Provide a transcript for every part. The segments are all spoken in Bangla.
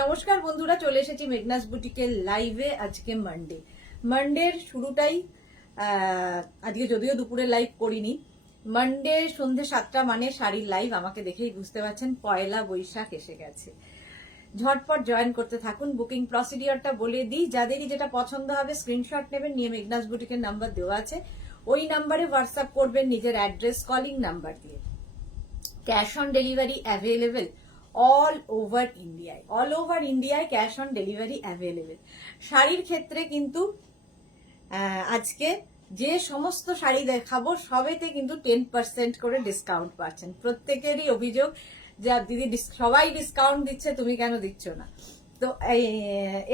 নমস্কার বন্ধুরা, চলে এসেছি মেঘনাস বুটিকের লাইভে। আজকে মানডের শুরুটাই আজকে যদিও দুপুরে লাইভ করিনি। মানডে সন্ধ্যে 7টা মানে শাড়ির লাইভ। আমাকে দেখেই বুঝতে পারছেন পয়লা বৈশাখ এসে গেছে। ঝটপট জয়েন করতে থাকুন। বুকিং প্রসিডিওরটা বলে দিই, যাদেরই যেটা পছন্দ হবে স্ক্রিনশট নেবেন, নিয়ে মেঘনাস বুটিকের নাম্বার দেওয়া আছে, ওই নাম্বারে হোয়াটসঅ্যাপ করবেন নিজের অ্যাড্রেস, কলিং নাম্বার দিয়ে। Cash on delivery available all over ইন্ডিয়ায় ক্যাশ অন ডেলিভারি অ্যাভেলেবেল। শাড়ির ক্ষেত্রে কিন্তু আজকে যে সমস্ত শাড়ি দেখাবো সবেতে কিন্তু 10% করে ডিসকাউন্ট পাচ্ছেন। প্রত্যেকেরই অভিযোগ যে দিদি সবাই ডিসকাউন্ট দিচ্ছে, তুমি কেন দিচ্ছ না? তো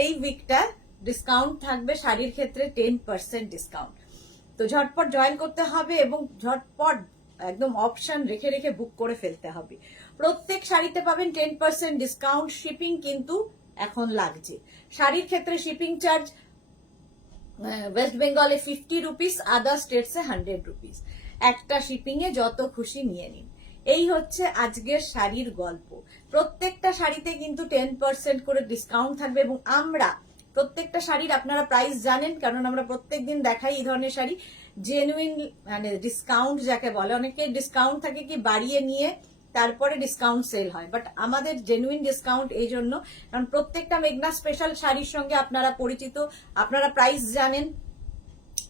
এই উইকটা ডিসকাউন্ট থাকবে শাড়ির ক্ষেত্রে 10% ডিসকাউন্ট। তো ঝটপট জয়েন করতে হবে এবং ঝটপট একদম অপশন রেখে রেখে বুক করে ফেলতে হবে। প্রত্যেক শাড়িতে পাবেন 10% ডিসকাউন্ট। শিপিং কিন্তু এখন লাগছে। শাড়ির ক্ষেত্রে শিপিং চার্জ ওয়েস্ট বেঙ্গলে 50 রুপিস, আদার স্টেটসে 100 রুপিস। একটা শিপিং এ যত খুশি নিয়ে নিন। এই হচ্ছে আজকের শাড়ির গল্প। প্রত্যেকটা শাড়িতে কিন্তু 10% করে ডিসকাউন্ট থাকবে এবং আমরা প্রত্যেকটা শাড়ির আপনারা প্রাইস জানেন, কারণ আমরা প্রত্যেকদিন দেখাই এই ধরনের শাড়ি। জেনুইন মানে ডিসকাউন্ট যাকে বলে, অনেকে ডিসকাউন্ট থাকে কি বাড়িয়ে নিয়ে তারপরে ডিসকাউন্ট সেল হয়, বাট আমাদের জেনুইন ডিসকাউন্ট এই জন্য কারণ প্রত্যেকটা মেঘনা স্পেশাল শাড়ির সঙ্গে আপনারা পরিচিত, আপনারা প্রাইস জানেন।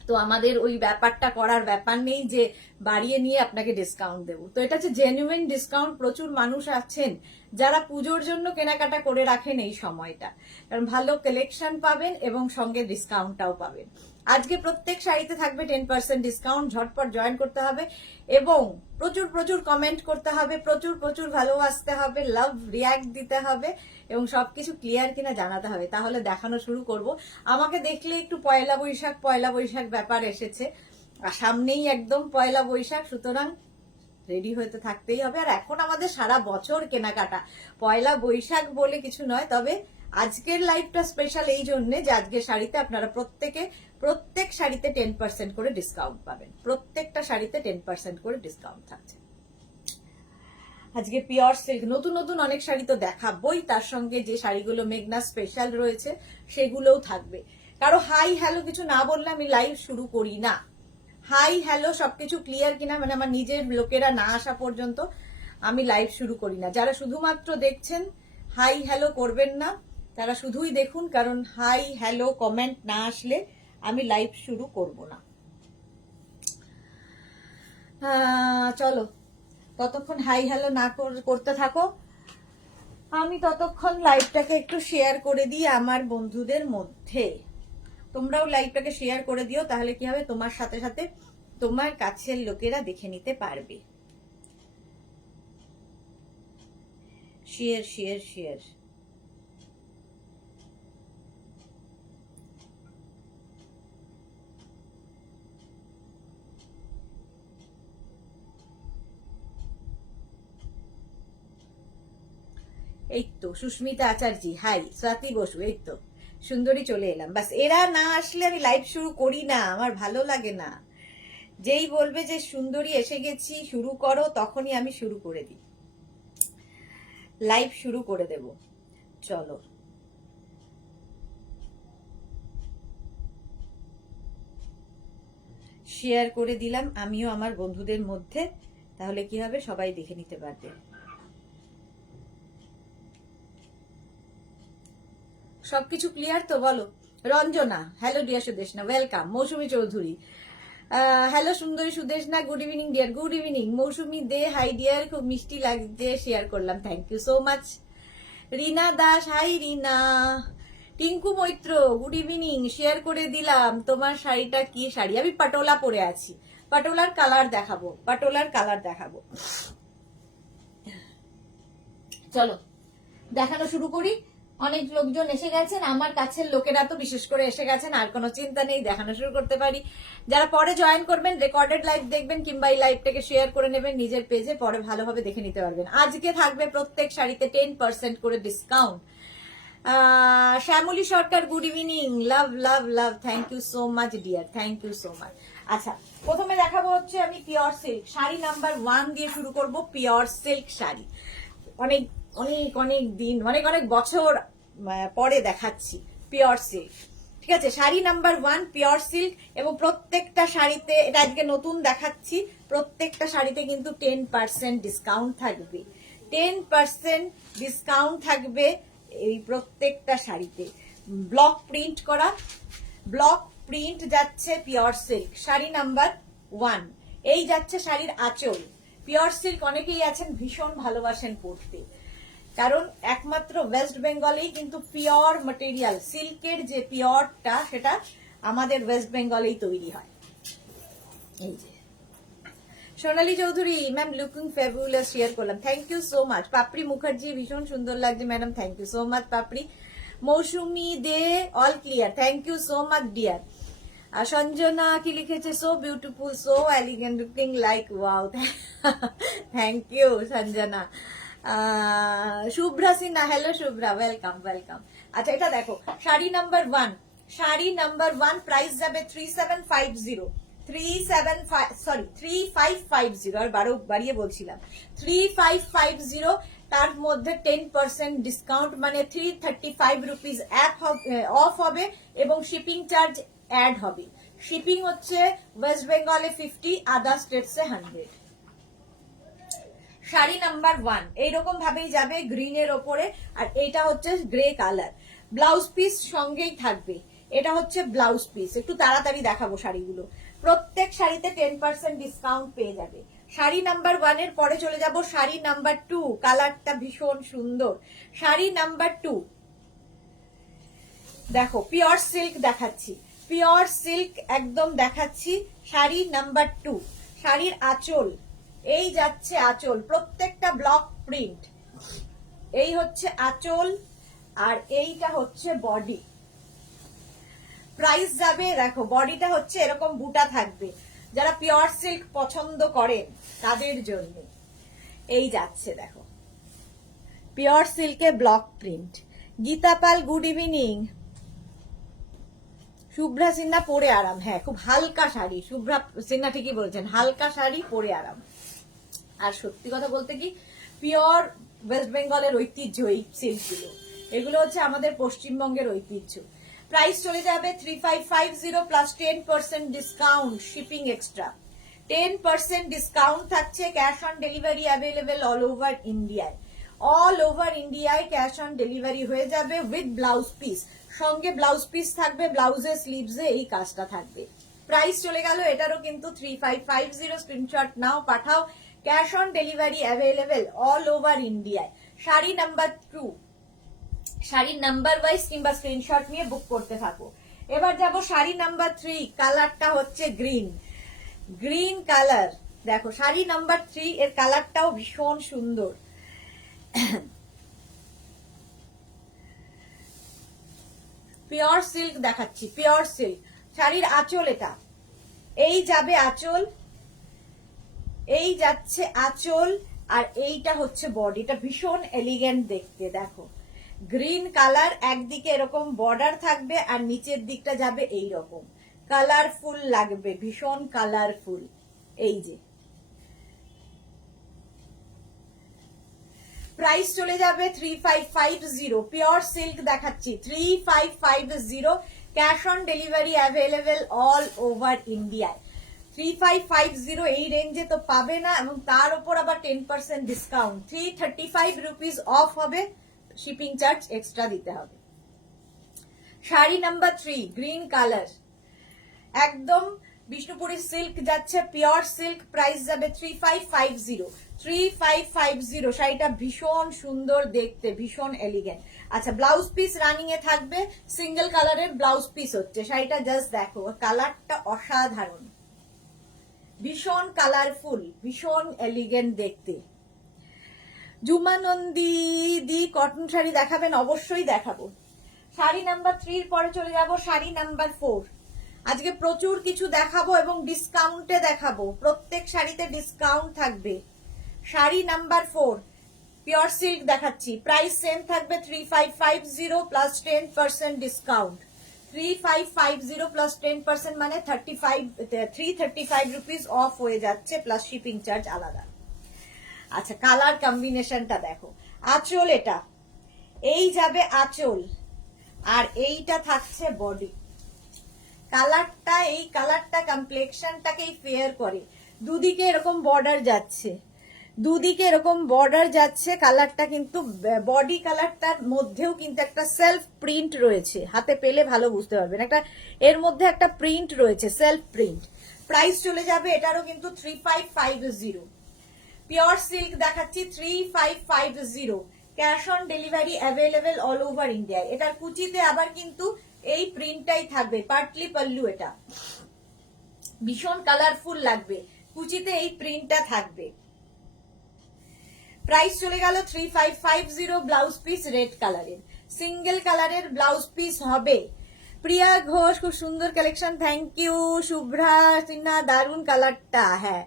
তো আমাদের ওই ব্যাপারটা করার ব্যাপার নেই যে বাড়িয়ে নিয়ে আপনাকে ডিসকাউন্ট দেবো। তো এটা হচ্ছে জেনুইন ডিসকাউন্ট। প্রচুর মানুষ আছেন যারা পুজোর জন্য কেনাকাটা করে রাখেন এই সময়টা, কারণ ভালো কালেকশন পাবেন এবং সঙ্গে ডিসকাউন্টটাও পাবেন। আজকে প্রত্যেক শাড়িতে থাকবে 10% ডিসকাউন্ট। ঝটপট জয়েন করতে হবে এবং প্রচুর প্রচুর কমেন্ট করতে হবে, প্রচুর প্রচুর ভালোবাসতে হবে, লাভ রিয়াক্ট দিতে হবে এবং সবকিছু ক্লিয়ার কিনা জানাতে হবে, তাহলে দেখানো শুরু করব। আমাকে দেখলে একটু পয়লা বৈশাখ ব্যাপার এসেছে, আর সামনেই একদম পয়লা বৈশাখ, সুতরাং রেডি হতে থাকতেই হবে। আর এখন আমাদের সারা বছর কেনাকাটা, পয়লা বৈশাখ বলে কিছু নয়। তবে আজকের লাইভটা স্পেশাল এই জন্য যে আজকের শাড়িতে আপনারা প্রত্যেক শাড়িতে 10% করে ডিসকাউন্ট পাবেন। প্রত্যেকটা শাড়িতে 10% করে ডিসকাউন্ট থাকছে। আজকে পিওর সিল্ক নতুন নতুন অনেক শাড়ি তো দেখাবই, তার সঙ্গে যে শাড়িগুলো মেঘনা স্পেশাল রয়েছে সেগুলোও থাকবে। কারো হাই হ্যালো কিছু না বললে আমি লাইভ শুরু করি না। হাই হ্যালো সবকিছু ক্লিয়ার কিনা মানে আমার নিজের লোকেরা না আসা পর্যন্ত আমি লাইভ শুরু করি না। যারা শুধুমাত্র দেখছেন হাই হ্যালো করবেন না, তারা শুধুই দেখুন, কারণ হাই হ্যালো কমেন্ট না আসলে আমি লাইভ শুরু করব না। চলো ততক্ষণ হাই হ্যালো না করতে থাকো, আমি ততক্ষণ লাইভটাকে একটু শেয়ার করে দিই আমার বন্ধুদের মধ্যে। তোমরাও লাইভটাকে শেয়ার করে দিও, তাহলে কি হবে তোমার সাথে সাথে তোমার কাছের লোকেরা দেখে নিতে পারবে। Share share share. এই তো সুস্মিতা আচার্যি, হাই। স্বাতি বসু, এই তো সুন্দরী চলে এলাম। বাস এরা না আসলে আমি লাইভ শুরু করি না, আমার ভালো লাগে না। যেই বলবে যে সুন্দরী এসে গেছি শুরু করো, তখনই আমি শুরু করে দিই, লাইভ শুরু করে দেব। চলো শেয়ার করে দিলাম আমিও আমার বন্ধুদের মধ্যে, তাহলে কি হবে সবাই দেখে নিতে পারবে। সবকিছু ক্লিয়ার তো বলো? Ranjana, hello dear Sudeshna, welcome. Mousumi Chowdhury, hello সুন্দরী Sudeshna, good evening dear. Good evening Mousumi Dey, hi dear, খুব মিষ্টি লাগছে, শেয়ার করলাম, thank you so much. Rina Das, hi Rina. Tinku Maitra, good evening, share করে দিলাম। তোমার শাড়িটা কি শাড়ি? আমি পাটোলা পরে আছি, পাটোলার কালার দেখাবো। চলো দেখানো শুরু করি। অনেক লোকজন এসে গেছেন, আমার কাছের লোকেরা তো বিশেষ করে এসে গেছেন, আর কোনো চিন্তা নেই, দেখানো শুরু করতে পারি। যারা পরে জয়েন করবেন রেকর্ডেড লাইভ দেখবেন কিংবা এই লাইভটাকে শেয়ার করে নেবেন নিজের পেজে, পরে ভালোভাবে দেখে নিতে পারবেন। আজকে থাকবে প্রত্যেক শাড়িতে 10% করে discount. Shyamali Sarkar, good evening, love love love, thank you so much dear, thank you so much. আচ্ছা, প্রথমে দেখাবো হচ্ছে আমি পিওর সিল্ক শাড়ি নাম্বার 1 দিয়ে শুরু করব। পিওর সিল্ক শাড়ি অনেক অনেক অনেক দিন, অনেক অনেক বছর পরে দেখাচ্ছি পিওর সিল্ক। ঠিক আছে, শাড়ি নাম্বার 1 পিওর সিল্ক, এবং প্রত্যেকটা শাড়িতে, এটা আজকে নতুন দেখাচ্ছি, প্রত্যেকটা শাড়িতে কিন্তু 10% ডিসকাউন্ট থাকবে। 10% ডিসকাউন্ট থাকবে এই প্রত্যেকটা শাড়িতে। ব্লক প্রিন্ট করা, ব্লক প্রিন্ট যাচ্ছে পিওর সিল্ক শাড়ি নাম্বার 1। এই যাচ্ছে শাড়ির আঁচল। পিওর সিল্ক অনেকেই আছেন ভীষণ ভালোবাসেন পরতে, কারণ একমাত্র ওয়েস্ট বেঙ্গলেই কিন্তু পিওর ম্যাটেরিয়াল, সিল্কের যে পিওরটা সেটা আমাদের ওয়েস্ট বেঙ্গলেই তৈরি হয়। এই যে Sonali Chowdhury ma'am looking fabulous share করলাম, thank you so much. Papri Mukherjee ভীষণ সুন্দর লাগছে madam, thank you so much Papri. Mousumi Dey all clear, thank you so much dear. Sanjana কি লিখেছে, so beautiful, so elegant, looking like wow, thank you Sanjana. Shubhra Sinha, hello Shubhra, welcome welcome. আচ্ছা এটা দেখো sari number 1, sari number 1 price যাবে 3750, 3550, আর বাড়িয়ে বলছিলাম 3550। তার মধ্যে 10% ডিসকাউন্ট, মানে 335 রুপিস অফ হবে, এবং শিপিং চার্জ অ্যাড হবে। শিপিং হচ্ছে ওয়েস্ট বেঙ্গলে 50, আদার স্টেটসে 100। শাড়ি নাম্বার 1 এইরকম ভাবেই যাবে গ্রিনের ওপরে, আর এইটা হচ্ছে গ্রে কালার। ব্লাউজ পিস সঙ্গেই থাকবে, এটা হচ্ছে ব্লাউজ পিস। একটু তাড়াতাড়ি দেখাবো শাড়িগুলো, প্রত্যেক শাড়িতে 10% ডিসকাউন্ট পেয়ে যাবে। শাড়ি নাম্বার 1 এর পরে চলে যাব শাড়ি নাম্বার 2, কালারটা ভীষণ সুন্দর। শাড়ি নাম্বার 2 দেখো পিওর সিল্ক দেখাচ্ছি, পিওর সিল্ক একদম দেখাচ্ছি। শাড়ি নাম্বার 2, শাড়ির আঁচল, এই যাচ্ছে আঁচল, প্রত্যেকটা ব্লক প্রিন্ট। এই হচ্ছে আঁচল, আর এইটা হচ্ছে বডি। প্রাইস যাবে, দেখো বডিটা হচ্ছে এরকম বুটা থাকবে, যারা পিওর সিল্ক পছন্দ করেন তাদের জন্য এই যাচ্ছে। দেখো পিওর সিল্কে ব্লক প্রিন্ট। গীতা পাল গুড ইভিনিং। শুভ্রা সিনহা পরে আরাম, হ্যাঁ খুব হালকা শাড়ি, শুভ্রা সিনহা ঠিকই বলছেন, হালকা শাড়ি পরে আরাম। আর সত্যি কথা বলতে কি, পিওর ওয়েস্ট বেঙ্গলের ঐতিহ্য এই সিল্কগুলো, এগুলো হচ্ছে আমাদের পশ্চিমবঙ্গের ঐতিহ্য। প্রাইস চলে যাবে 3550 plus 10% discount, shipping extra. 10% discount থাকছে, cash on delivery available all over ইন্ডিয়ায়। অল ওভার ইন্ডিয়ায় ক্যাশ অন ডেলিভারি হয়ে যাবে উইথ ব্লাউজ পিস, সঙ্গে ব্লাউজ পিস থাকবে, ব্লাউজে স্লিভসে এই কাজটা থাকবে। প্রাইস চলে গেল এটারও কিন্তু 3550, স্ক্রিনশট নাও পাঠাও, cash on delivery available all over ইন্ডিয়ায়। শাড়ি নাম্বার 2, শাড়ির নাম্বার ওয়াইজ কিংবা স্ক্রিনশট নিয়ে বুক করতে থাকো। এবার যাব শাড়ি নাম্বার 3, কালারটা হচ্ছে গ্রিন, গ্রিন কালার। দেখো শাড়ি নাম্বার 3 এর কালারটাও ভীষণ সুন্দর। পিওর সিল্ক দেখাচ্ছি, পিওর সিল্ক। শাড়ির আঁচল এটা, এই যাবে আঁচল, এই যাচ্ছে আঁচল, আর এইটা হচ্ছে বডি। এটা ভীষণ এলিগেন্ট দেখতে। দেখো গ্রিন কালার, একদিকে এরকম বর্ডার থাকবে, আর নিচের দিকটা যাবে এই রকম, কালারফুল লাগবে, ভীষণ কালারফুল। এই যে প্রাইস চলে যাবে 3550, পিওর সিল্ক দেখাচ্ছি 3550, cash on delivery available all over ইন্ডিয়ায়। 3550 এই রেঞ্জে তো পাবে না, এবং তার উপর আবার 10% ডিসকাউন্ট, 335 রুপিস অফ হবে, শিপিং চার্জ এক্সট্রা দিতে হবে। শাড়ি নাম্বার 3 গ্রিন কালার, একদম বিষ্ণুপুরি সিল্ক যাচ্ছে, পিওর সিল্ক, প্রাইস যাবে 3550, 3550। শাড়িটা ভীষণ সুন্দর দেখতে, ভীষণ এলিগেন্ট। আচ্ছা ব্লাউজ পিস রানিং এ থাকবে, সিঙ্গেল কালারের ব্লাউজ পিস হচ্ছে। শাড়িটা জাস্ট দেখো, কালারটা অসাধারণ, ভীষণ কালারফুল, ভীষণ এলিগেন্ট দেখতে। জুমানন্দি দি কটন শাড়ি দেখাবেন? অবশ্যই দেখাবো। শাড়ি নাম্বার 3 পরে চলে যাব শাড়ি নাম্বার 4। আজকে প্রচুর কিছু দেখাবো এবং ডিসকাউন্টে দেখাবো, প্রত্যেক শাড়িতে ডিসকাউন্ট থাকবে। শাড়ি নাম্বার 4 পিওর সিল্ক দেখাচ্ছি, প্রাইস সেম থাকবে 3550 প্লাস 10% ডিসকাউন্ট। 3550 প্লাস 10% মানে 335 রুপিস অফ হয়ে যাচ্ছে, প্লাস শিপিং চার্জ আলাদা। আচ্ছা কালার কম্বিনেশনটা দেখো, আঁচল এটা, এই যাবে আঁচল, আর এইটা থাকছে বডি। কালারটা, এই কালারটা কমপ্লেক্সনটাকেই ফেয়ার করে। দুদিকে এরকম বর্ডার যাচ্ছে, দুদিকে এরকম বর্ডার যাচ্ছে। কালারটা কিন্তু বডি কালারটার মধ্যেও কিন্তু একটা সেলফ প্রিন্ট রয়েছে, হাতে পেলে ভালো বুঝতে পারবেন। একটা এর মধ্যে একটা প্রিন্ট রয়েছে, সেলফ প্রিন্ট। প্রাইস চলে যাবে এটারও কিন্তু 3550। পিওর সিল্ক দেখাচ্ছি 3550। Cash on delivery available all over India. এটার কুচিতে আবার কিন্তু এই প্রিন্টটাই থাকবে, পার্টলি পাল্লু। এটা ভীষণ কালারফুল লাগবে, কুচিতে এই প্রিন্টটা থাকবে। প্রাইস চলে গেল 3550। ব্লাউজ পিস রেড কালারের, সিঙ্গেল কালারের ব্লাউজ পিস হবে। প্রিয়া ঘোষ, খুব সুন্দর collection, thank you. Shubhra Sinha, দারুন কালারটা। হ্যাঁ,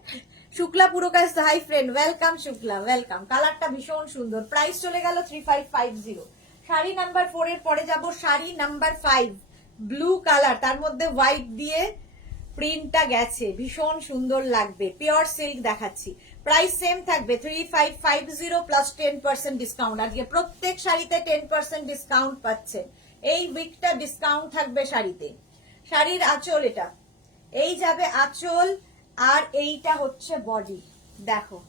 Shukla Purkar, hi friend, welcome Shukla, welcome. কালারটা ভীষণ সুন্দর। প্রাইস চলে গেল 3550। শাড়ি নাম্বার 4 এর পরে যাব, শাড়ি নাম্বার 5, ব্লু কালার, তার মধ্যে হোয়াইট দিয়ে প্রিন্টটা গেছে, ভীষণ সুন্দর লাগবে। পিওর সিল্ক দেখাচ্ছি, প্রাইস সেম থাকবে 3550 প্লাস 10% ডিসকাউন্ট। আজকে প্রত্যেক শাড়িতে 10% ডিসকাউন্ট পাচ্ছে। এই উইকটা ডিসকাউন্ট থাকবে শাড়িতে। শাড়ির আঁচল এটা, এই যাবে আঁচল, আর এইটা হচ্ছে বডি। দেখো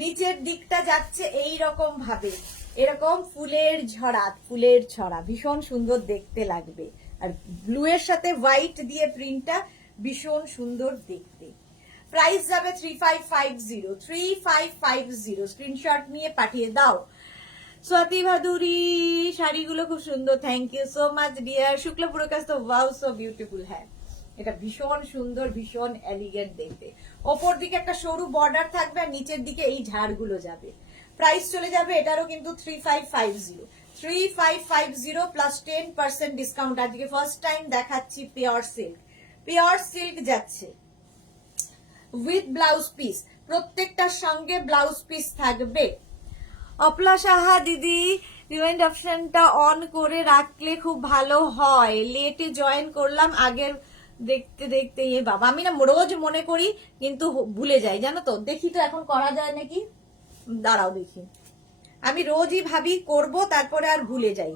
নিচের দিকটা যাচ্ছে এই রকম ভাবে, এরকম ফুলের ঝরা, ফুলের ছড়া, ভীষণ সুন্দর দেখতে লাগবে। আর ব্লু এর সাথে হোয়াইট দিয়ে প্রিন্টটা ভীষণ সুন্দর দেখতে। প্রাইস যাবে 3550, 3550। স্ক্রিনশট নিয়ে পাঠিয়ে দাও। স্বাতি ভাদুরী, শাড়িগুলো খুব সুন্দর, thank you so much dear. Shukla Purkash তো ওয়াও, সো বিউটিফুল। হ্যাঁ, এটা ভীষণ সুন্দর, ভীষণ এলিগেন্ট দেখতে। ওপর দিকে একটা সরু বর্ডার থাকবে, আর নিচের দিকে এই ঝাড়গুলো যাবে। প্রাইস চলে যাবে এটারও কিন্তু 3550। 3550 প্লাস 10% ডিসকাউন্ট। আজকে ফার্স্ট টাইম দেখাচ্ছি পিওর সিল্ক। পিওর সিল্ক যাচ্ছে উইথ ব্লাউজ পিস, প্রত্যেকটার সঙ্গে ব্লাউজ পিস থাকবে। অপলা সাহা দিদি, রিমাইন্ড অপশনটা অন করে রাখলে খুব ভালো হয়। লেটে জয়েন করলাম, আগের দেখতে দেখতে এ বাবা, আমি না রোজ মনে করি কিন্তু ভুলে যাই, জানো তো। দেখি তো এখন করা যায় নাকি, দাঁড়াও দেখি। আমি রোজই ভাবি করব, তারপরে আর ভুলে যাই।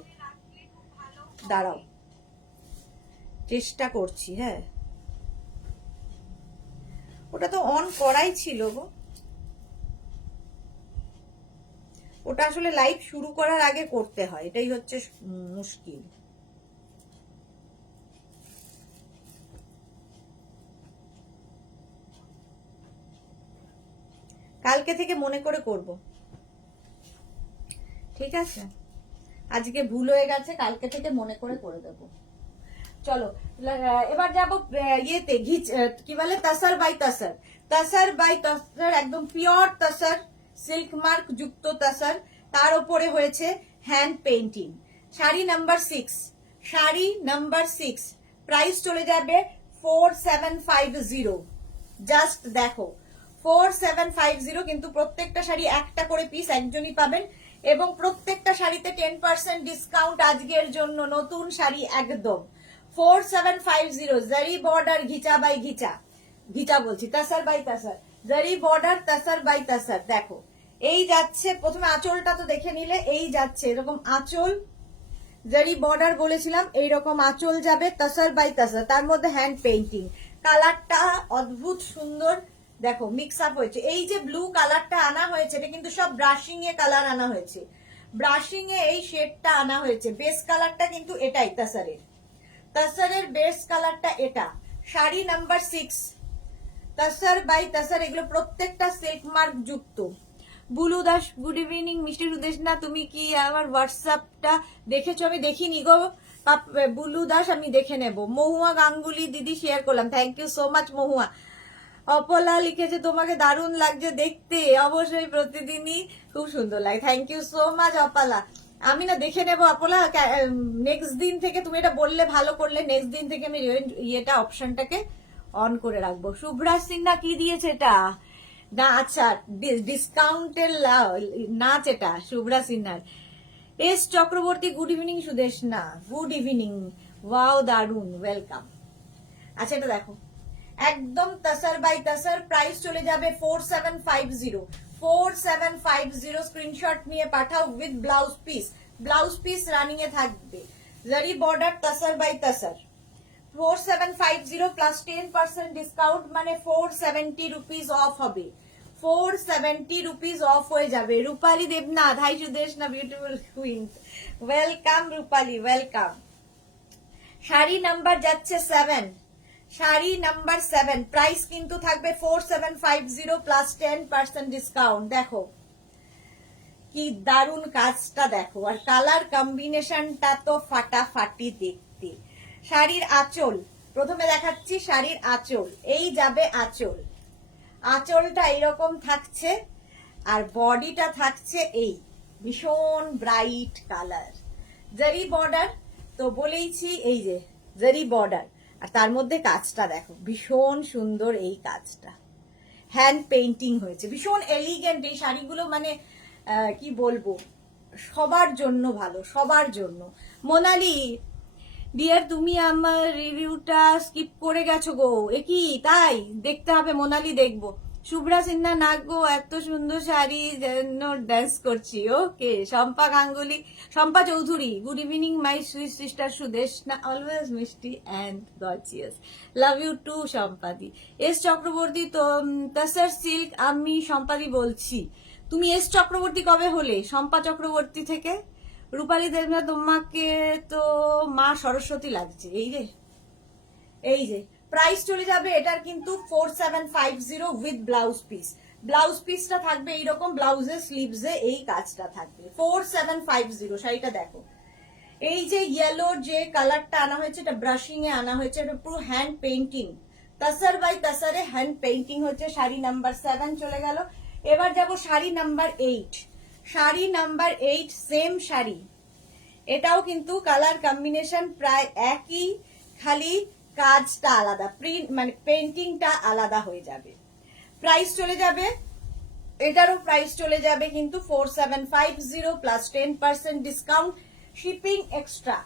দাঁড়াও, চেষ্টা করছি। হ্যাঁ, ওটা তো অন করাই ছিল গো। ওটা আসলে লাইভ শুরু করার আগে করতে হয়, এটাই হচ্ছে মুশকিল। কালকে থেকে মনে করে করব, ঠিক আছে? আজকে ভুল হয়ে গেছে, কালকে থেকে মনে করে দেব। চলো এবার যাবো ইয়েতে, কি বলে, তাসার বাই তাসার। তাসার বাই তাসার, একদম পিওর তাসার, সিল্ক মার্ক যুক্ত তাসার, তার উপরে হয়েছে hand painting. Sari number 6, sari number 6। Price চলে যাবে 4750। জাস্ট দেখো 4750, কিন্তু প্রত্যেকটা শাড়ি একটা করে পিস, একজনই পাবেন। এবং প্রত্যেকটা শাড়িতে 10% ডিসকাউন্ট আজকের জন্য, নতুন শাড়ি একদম। 4750, জারি বর্ডার, ঘিচা বাই ঘিচা, ঘিচা বলছি, তাসার বাই তাসার, জারি বর্ডার, তাসার বাই তাসার। দেখো এই যাচ্ছে, প্রথমে আঁচলটা তো দেখে নিলে, এই যাচ্ছে এরকম আঁচল, জারি বর্ডার বলেছিলাম, এইরকম আঁচল যাবে, তাসার বাই তাসার, তার মধ্যে হ্যান্ড পেইন্টিং। কালারটা অদ্ভুত সুন্দর, দেখো মিক্স আপ হয়েছে। এই যে ব্লু কালারটা আনা হয়েছে, এটা কিন্তু সব ব্রাশিং এ কালার আনা হয়েছে, ব্রাশিং এ এই শেডটা আনা হয়েছে। বেস কালারটা কিন্তু এটাই, তাসারের, তাসারের বেস কালারটা এটা। শাড়ি নাম্বার 6, তাসার বাই তাসার, এগুলো প্রত্যেকটা সিল্ক মার্ক যুক্ত। Bulu Das, good evening. মিষ্টির উদ্দেশ না, তুমি কি আমার হোয়াটসঅ্যাপটা দেখেছো? আমি দেখিনি গো বুলু দাস, আমি দেখে নেব। মহুয়া গাঙ্গুলি দিদি শেয়ার করলাম, থ্যাংক ইউ সো মাচ মহুয়া। অপলা লিখেছে তোমাকে দারুণ লাগছে দেখতে, অবশ্যই প্রতিদিনই খুব সুন্দর লাগে, thank you so much Apala. আমি না দেখে নেবো অপলা, নেক্সট দিন থেকে তুমি এটা বললে ভালো করলে, নেক্সট দিন থেকে আমি ইয়েটা অপশনটাকে অন করে রাখবো। শুভ্রা সিনহা কি দিয়েছে এটা? না আচ্ছা, ডিসকাউন্টের নাচ এটা শুভ্রা সিনহার। S Chakraborty, good evening. Sudesh না, গুড ইভিনিং, ওয়াও দারুন, ওয়েলকাম। আচ্ছা এটা দেখো, একদম তাসার বাই তাসার। প্রাইস চলে যাবে 4750, 4750 স্ক্রিনশট নিয়ে পাঠাও with blouse piece. Blouse piece running এ থাকবে, zari border tussar by tussar. 4750 plus 10% discount মানে 470 রুপিস অফ হবে, 470 রুপিস অফ হয়ে যাবে। রূপালী দেবনাথ, হাই সুদেশ না বিউটিফুল কুইন, ওয়েলকাম রূপালী, ওয়েলকাম। শাড়ি নাম্বার যাচ্ছে 7, শাড়ি নাম্বার 7, প্রাইস কিন্তু থাকবে 4750 প্লাস 10% ডিসকাউন্ট। দেখো কি দারুন কাজটা দেখো, আর কালার কম্বিনেশনটা তো ফাটাফাটি দেখতে। শাড়ির আঁচল প্রথমে দেখাচ্ছি, শাড়ির আঁচল, এই যাবে আঁচল, আঁচলটা এইরকম থাকছে, আর বডিটা থাকছে এই ভীষণ ব্রাইট কালার, জারি বর্ডার তো বলেইছি, এই যে জারি বর্ডার, আর তার মধ্যে কাজটা দেখো ভীষণ সুন্দর, এই কাজটা হ্যান্ড পেইন্টিং হয়েছে, ভীষণ এলিগেন্ট এই শাড়িগুলো, মানে কি বলবো, সবার জন্য ভালো, সবার জন্য। মোনালি ডিয়ার, তুমি আমার রিভিউটা স্কিপ করে গেছো গো, এ কি তাই? দেখতে হবে মোনালি, দেখবো। শুভ্রা সিনহা, না গো এত সুন্দর শাড়ি যেন ড্যান্স করছি। Okay, Shampa Ganguly, Shampa Chowdhury, good evening my sweet sister Sudeshna, always মিষ্টি and gorgeous, love you too শম্পাদি। এস চক্রবর্তী, তো তাসার সিল্ক, আমি শম্পাদি বলছি। তুমি এস চক্রবর্তী কবে হলে শম্পা চক্রবর্তী থেকে? রূপালী দেবনা, তোমাকে তো মা সরস্বতী লাগছে। এই রে, এই যে প্রাইস চলে যাবে এটার কিন্তু 4750 উইথ ব্লাউজ পিস। ব্লাউজ পিসটা থাকবে এইরকম, ব্লাউজের স্লিভসে এই কাজটা থাকবে। 4750 শাড়িটা দেখো, এই যে ইয়েলোর যে কালারটা আনা হয়েছে, এটা ব্রাশিং এ আনা হয়েছে, এটা পুরো হ্যান্ড পেইন্টিং, তাসার বাই তাসারে হ্যান্ড পেইন্টিং হচ্ছে। শাড়ি নাম্বার 7 চলে গেল। এবার যাব sari number 8। Sari number 8 same sari, এটাও কিন্তু কালার কম্বিনেশন প্রায় একই, খালি কাজটা আলাদা, প্রিন্ট মানে পেইন্টিংটা আলাদা হয়ে যাবে। প্রাইস চলে যাবে, এটারও প্রাইস চলে যাবে কিন্তু 4750 plus 10% discount, shipping extra,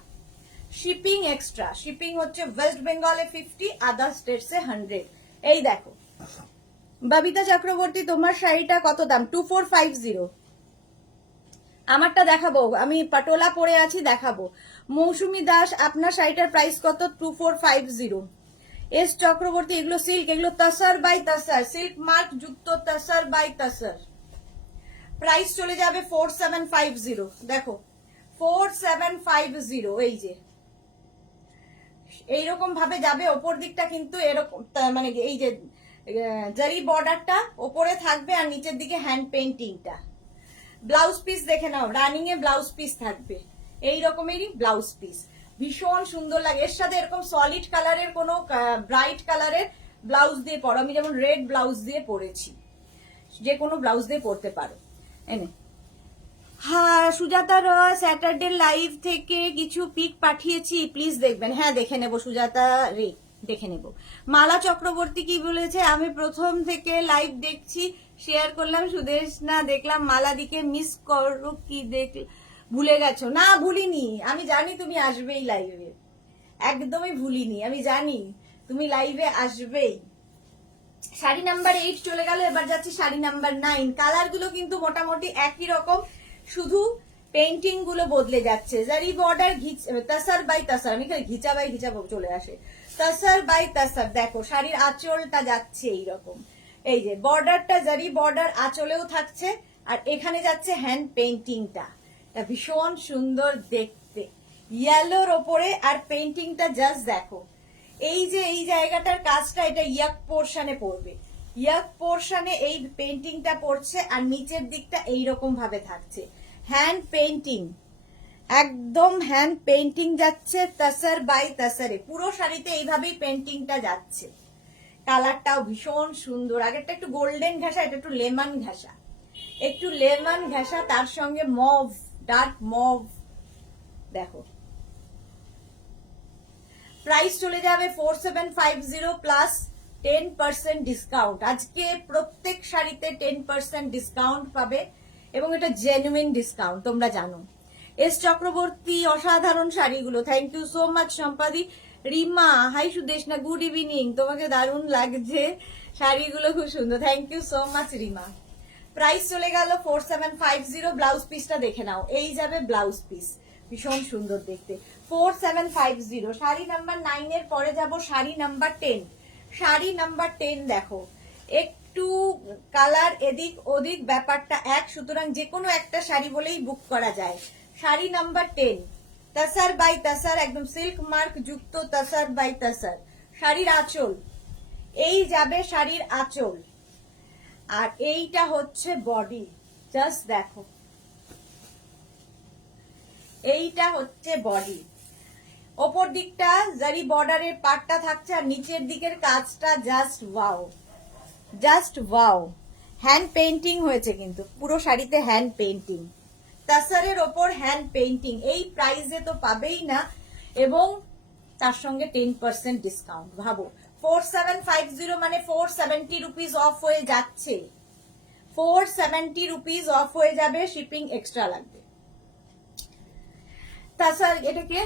shipping extra, shipping হচ্ছে ওয়েস্ট বেঙ্গলে 50, আদার স্টেটসে 100। এই দেখো ববিতা চক্রবর্তী, তোমার শাড়িটা কত দাম? 2450। আমারটা দেখাবো, আমি পাটোলা পরে আছি, দেখাবো। মৌসুমী দাস, আপনার শাড়িটার প্রাইস কত? 2450। এস চক্রবর্তী, এগুলো সিল্ক, এগুলো তাসার বাই তাসার, সিল্ক মার্ক যুক্ত তাসার বাই তাসার। প্রাইস চলে যাবে 4750। দেখো 4750, এই যে এইরকম ভাবে যাবে। ওপর দিকটা কিন্তু এরকম, মানে এই যে জারি বর্ডারটা ওপরে থাকবে, আর নিচের দিকে হ্যান্ড পেইন্টিংটা। ব্লাউজ পিস দেখে নাও, রানিং এ ব্লাউজ পিস থাকবে, এই রকমেরই ব্লাউজ পিস, ভীষণ সুন্দর লাগে। এর সাথে এরকম সলিড কালারের কোনো ব্রাইট কালারের ব্লাউজ দিয়ে পরো, আমি যেমন রেড ব্লাউজ দিয়ে পরেছি, যে কোনো ব্লাউজ দিয়ে পরতে পারো। এনে হ্যাঁ, সুজাতা রয়, স্যাটারডে লাইভ থেকে কিছু পিক পাঠিয়েছি, প্লিজ দেখবেন। হ্যাঁ দেখে নেব সুজাতা রে, দেখে নেব। মালা চক্রবর্তী কি বলেছে? আমি প্রথম থেকে লাইভ দেখছি, শেয়ার করলাম সুদেশ না, দেখলাম মালা দিকে মিস করো কি, ভুলে গেছো? না ভুলিনি, আমি জানি তুমি আসবেই লাইভে, একদমই ভুলিনি, আমি জানি তুমি লাইভে আসবেই। শাড়ি নাম্বার 8 চলে গেল, এবার যাচ্ছি শাড়ি নাম্বার 9। কালার গুলো কিন্তু মোটামুটি একই রকম, শুধু পেইন্টিং গুলো বদলে যাচ্ছে। জারি বর্ডার, তাসার বাই তাসার, আমি ঘিচা বাই ঘিচা চলে আসে, তাসার বাই তাসার। দেখো শাড়ির আঁচলটা যাচ্ছে এইরকম, এই যে বর্ডারটা জারি বর্ডার আঁচলেও থাকছে, আর এখানে যাচ্ছে হ্যান্ড পেইন্টিংটা, ভীষণ সুন্দর দেখতে, ইয়েলোর ওপরে। আর পেইন্টিংটা জাস্ট দেখো, এই যে এই জায়গাটার কাজটা, এটা ইয়াক পোর্শনে পড়বে, ইয়াক পোর্শনে এই পেইন্টিংটা পড়ছে, আর নিচের দিকটা এইরকম ভাবে থাকছে হ্যান্ড পেইন্টিং, একদম হ্যান্ড পেইন্টিং যাচ্ছে তাসার বাই তাসারে। পুরো শাড়িতে এইভাবেই পেইন্টিংটা যাচ্ছে, কালারটাও ভীষণ সুন্দর। আগেরটা একটু গোল্ডেন ঘাসা, এটা একটু লেমন ঘাসা, একটু লেমন ঘাসা, তার সঙ্গে মভ, ডার্ক মভ। দেখো প্রাইস চলে যাবে 4750 প্লাস 10% ডিসকাউন্ট। আজকে প্রত্যেক শাড়িতে 10% ডিসকাউন্ট পাবে, এবং এটা জেনুইন ডিসকাউন্ট, তোমরা জানো। এস চক্রবর্তী, অসাধারণ শাড়িগুলো, থ্যাংক ইউ সো মাচ সম্পাদি। Rima, hi Sudeshna, good evening, তোমাকে দারুণ লাগছে শাড়িগুলো, খুব সুন্দর, thank you so much Rima. Price চলে গেল 4750। ব্লাউজ পিসটা দেখে নাও, এই যাবে ব্লাউজ পিস, ভীষণ সুন্দর দেখতে। 4750। শাড়ি নাম্বার 9 এর পরে যাব শাড়ি নাম্বার 10। শাড়ি নাম্বার 10 দেখো, একটু কালার এদিক ওদিক ব্যাপারটা এক, সুতরাং যে কোনো একটা শাড়ি বলেই বুক করা যায়। শাড়ি নাম্বার 10, তাসার বাই তাসার, একদম সিল্ক মার্ক যুক্ত তাসার বাই তাসার। শাড়ির আঁচল, এই যাবে শাড়ির আঁচল, আর এইটা হচ্ছে বডি। জাস্ট দেখো, এইটা হচ্ছে বডি। ওপর দিকটা জারি বর্ডারের পাটটা থাকছে, আর নিচের দিকের কাজটা just wow, just wow. Hand painting হয়েছে কিন্তু পুরো শাড়িতে, হ্যান্ড পেইন্টিং, তাসারের ওপর হ্যান্ড পেইন্টিং। এই প্রাইসে তো পাবেই না, এবং তার সঙ্গে 10% ডিসকাউন্ট। ভাবো 4750 মানে 470 রুপিস অফ হয়ে যাচ্ছে, 470 রুপিস অফ হয়ে যাবে, শিপিং এক্সট্রা লাগবে। তাসার, এটাকে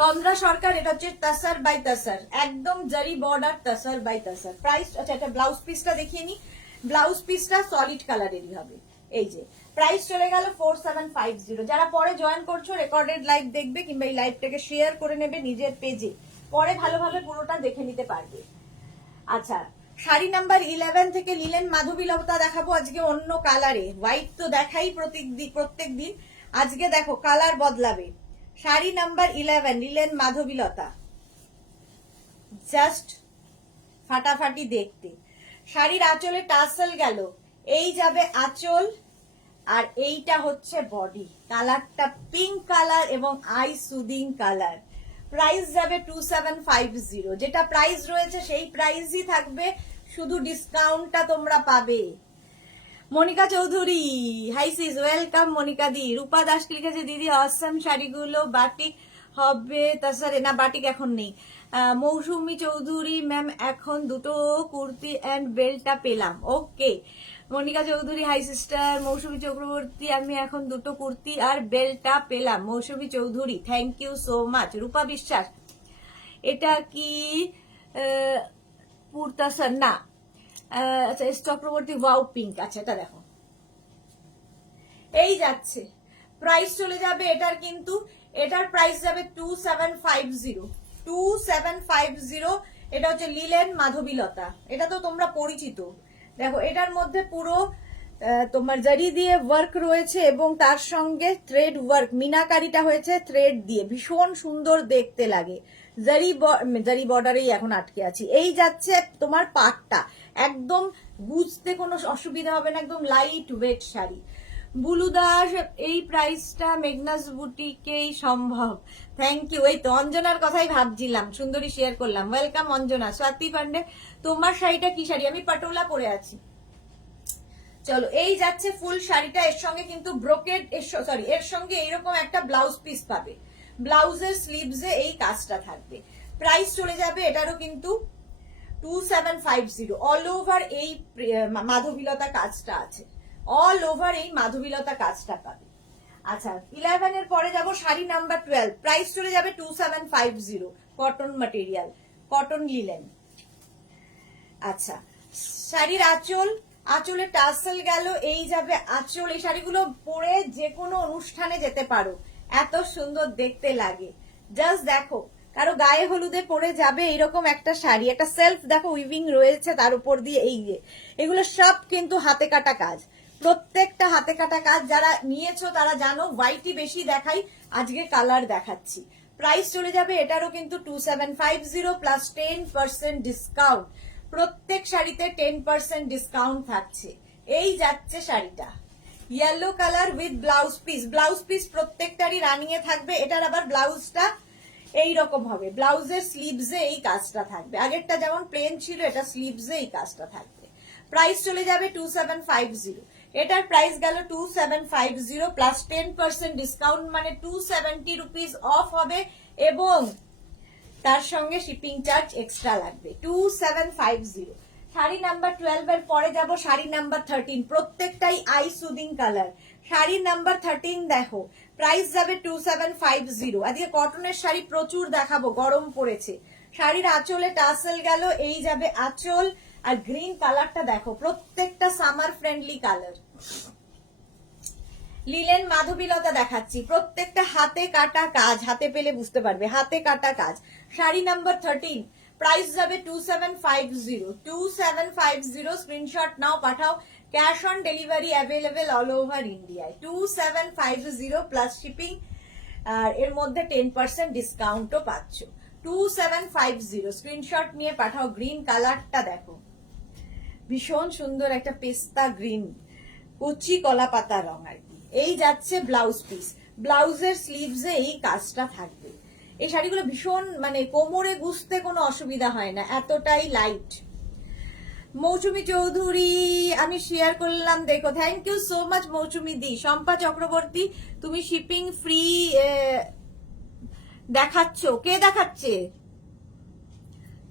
তন্দ্রা সরকার, এটা হচ্ছে তাসার বাই তাসার, একদম zari border tussar by tussar. Price, আচ্ছা এটা ব্লাউজ পিসটা দেখিয়ে নি। ব্লাউজ পিসটা সলিড কালারেরই হবে। এই যে প্রাইস চলে গেল 4750। যারা পরে জয়েন করছো রেকর্ডেড লাইভ দেখবে, কিংবা এই লাইভটাকে শেয়ার করে নেবে নিজের পেজে, পরে ভালোভাবে পুরোটা দেখে নিতে পারবে। আচ্ছা, শাড়ি নাম্বার 11 থেকে লিলেন মাধবীলতা দেখাবো আজকে অন্য কালারে। হোয়াইট তো দেখাই প্রত্যেক দিন, আজকে দেখো কালার বদলাবে। শাড়ি নাম্বার 11 লিলেন মাধবীলতা, জাস্ট ফাটাফাটি দেখতে। শাড়ির আঁচলে টাসেল গেল, এই যাবে আঁচল, আর এইটা হচ্ছে বডি। কালারটা পিঙ্ক কালার এবং আই সুদিং কালার। প্রাইস যাবে 2750। যেটা প্রাইস রয়েছে সেই প্রাইসই থাকবে, শুধু ডিসকাউন্টটা তোমরা পাবে। Monika Chowdhury, hi sis, welcome Monika দি। রূপা দাস লিখেছে দিদি অসম শাড়িগুলো বাটিক হবে, তাছাড়া না বাটিক এখন নেই। মৌসুমী চৌধুরী ম্যাম, এখন দুটো কুর্তি এন্ড বেল্টটা পেলাম। Okay Monika Chowdhury, hi sister. Mousumi Chakraborty, আমি এখন দুটো কুর্তি আর বেল্টটা পেলাম। Mousumi Chowdhury, thank you so much. Rupa Biswas, এটা কি পুরতাসার না? আচ্ছা চক্রবর্তী, ওয়াও পিঙ্ক। আচ্ছা এটা দেখো, এই যাচ্ছে, প্রাইস চলে যাবে এটার, কিন্তু এটার প্রাইস যাবে 2750। 2750। এটা হচ্ছে লিলেন মাধবীলতা, এটা তো তোমরা পরিচিত। দেখো এটার মধ্যে পুরো তোমার জারি দিয়ে ওয়ার্ক রয়েছে, এবং তার সঙ্গে থ্রেড ওয়ার্ক, মিনাকারিটা হয়েছে থ্রেড দিয়ে, ভীষণ সুন্দর দেখতে লাগে। জারি বর্ডারেই এখন আটকে আছি। এই যাচ্ছে তোমার পাটটা, একদম বুঝতে কোনো অসুবিধা হবে না, একদম লাইট ওয়েট শাড়ি। বুলুদাস, এই প্রাইসটা মেঘনাস বুটিকেই সম্ভব। Thank you. এই তো অঞ্জনার কথাই ভাবছিলাম, সুন্দরী শেয়ার করলাম। ওয়েলকাম অঞ্জনা। স্বাতি পান্ডে, তোমার শাড়িটা কি শাড়ি? আমি পাটোলা পরে আছি। চলো, এই যাচ্ছে ফুল শাড়িটা, এর সঙ্গে কিন্তু ব্রোকেড, সরি এর সঙ্গে এইরকম একটা ব্লাউজ পিস পাবে। ব্লাউজের স্লিভসে এই কাজটা থাকবে। প্রাইস চলে যাবে এটারও কিন্তু 2750। অল ওভার এই মাধবীলতা কাজটা আছে, অল ওভার এই মাধবীলতা কাজটা পাবে। আচ্ছা 11 এর পরে যাব শাড়ি নাম্বার 12। প্রাইস চলে যাবে 2750। Cotton material, cotton linen. আচ্ছা, শাড়ির আঁচল, আঁচলে টাসেল গেল, এই যাবে আঁচল। এই শাড়িগুলো পরে যে কোনো অনুষ্ঠানে যেতে পারো, এত সুন্দর দেখতে লাগে। জাস্ট দেখো, কারো গায়ে হলুদে পরে যাবে এইরকম একটা শাড়ি, একটা সেলফ দেখো উইভিং রয়েছে তার উপর দিয়ে। এই এগুলো সব কিন্তু হাতে কাটা কাজ, প্রত্যেকটা হাতে কাটা কাজ। যারা নিয়েছো তারা জানো, হোয়াইটই বেশি দেখাই, আজকে কালার দেখাচ্ছি। প্রাইস চলে যাবে এটারও কিন্তু 2750 প্লাস 10% ডিসকাউন্ট। প্রত্যেক শাড়িতে 10% ডিসকাউন্ট থাকছে। এই যাচ্ছে শাড়িটা, yellow colour with blouse piece. Blouse piece প্রত্যেকটারই রানিং এ থাকবে। এটার আবার ব্লাউজটা এই রকম হবে, ব্লাউজের স্লিভসে এই কাজটা থাকবে। আগেরটা যেমন প্লেন ছিল, এটা স্লিভসে এই কাজটা থাকবে। প্রাইস চলে যাবে 2750। এটার প্রাইস গেল 2750 প্লাস 10% ডিসকাউন্ট, মানে 270 রুপিস অফ হবে, এবং তার সঙ্গে শিপিং চার্জ এক্সট্রা লাগবে। 2750। শাড়ি নাম্বার 12 এর পরে যাব শাড়ি নাম্বার 13। প্রত্যেকটাই I soothing colour. Sari number 13 দেখো, প্রাইস যাবে 2750। আজকে কটনের শাড়ি প্রচুর দেখাবো, গরম পড়েছে। শাড়ির আঁচলে টাসেল গেল, এই যাবে আঁচল। আর গ্রিন কালারটা দেখো, প্রত্যেকটা সামার ফ্রেন্ডলি কালার, লিলেন মাধবীলতা দেখাচ্ছি, প্রত্যেকটা হাতে কাটা কাজ, হাতে পেলে বুঝতে পারবে, হাতে কাটা কাজ। শাড়ি নাম্বার 13, প্রাইস যাবে 2750, 2750। স্ক্রিনশট নাও, পাঠাও। Cash on delivery available all over ইন্ডিয়ায়। 2750 প্লাস শিপিং, আর এর মধ্যে 10% ডিসকাউন্টও পাচ্ছ। 2750 স্ক্রিনশট নিয়ে পাঠাও। গ্রিন কালারটা দেখো, ভীষণ সুন্দর একটা পেস্তা গ্রিন, কচি কলা পাতা রং আর কি। এই যাচ্ছে ব্লাউজ পিস, ব্লাউজের স্লিভসে এই কাজটা থাকবে। এই শাড়িগুলো ভীষণ মানে কোমরে গুছতে কোনো অসুবিধা হয় না, এতটাই লাইট। মৌসুমী চৌধুরী আমি শেয়ার করলাম, দেখো, থ্যাংক ইউ সো মাচ মৌসুমী দি। শম্পা চক্রবর্তী, তুমি শিপিং ফ্রি দেখাচ্ছ, কে দেখাচ্ছে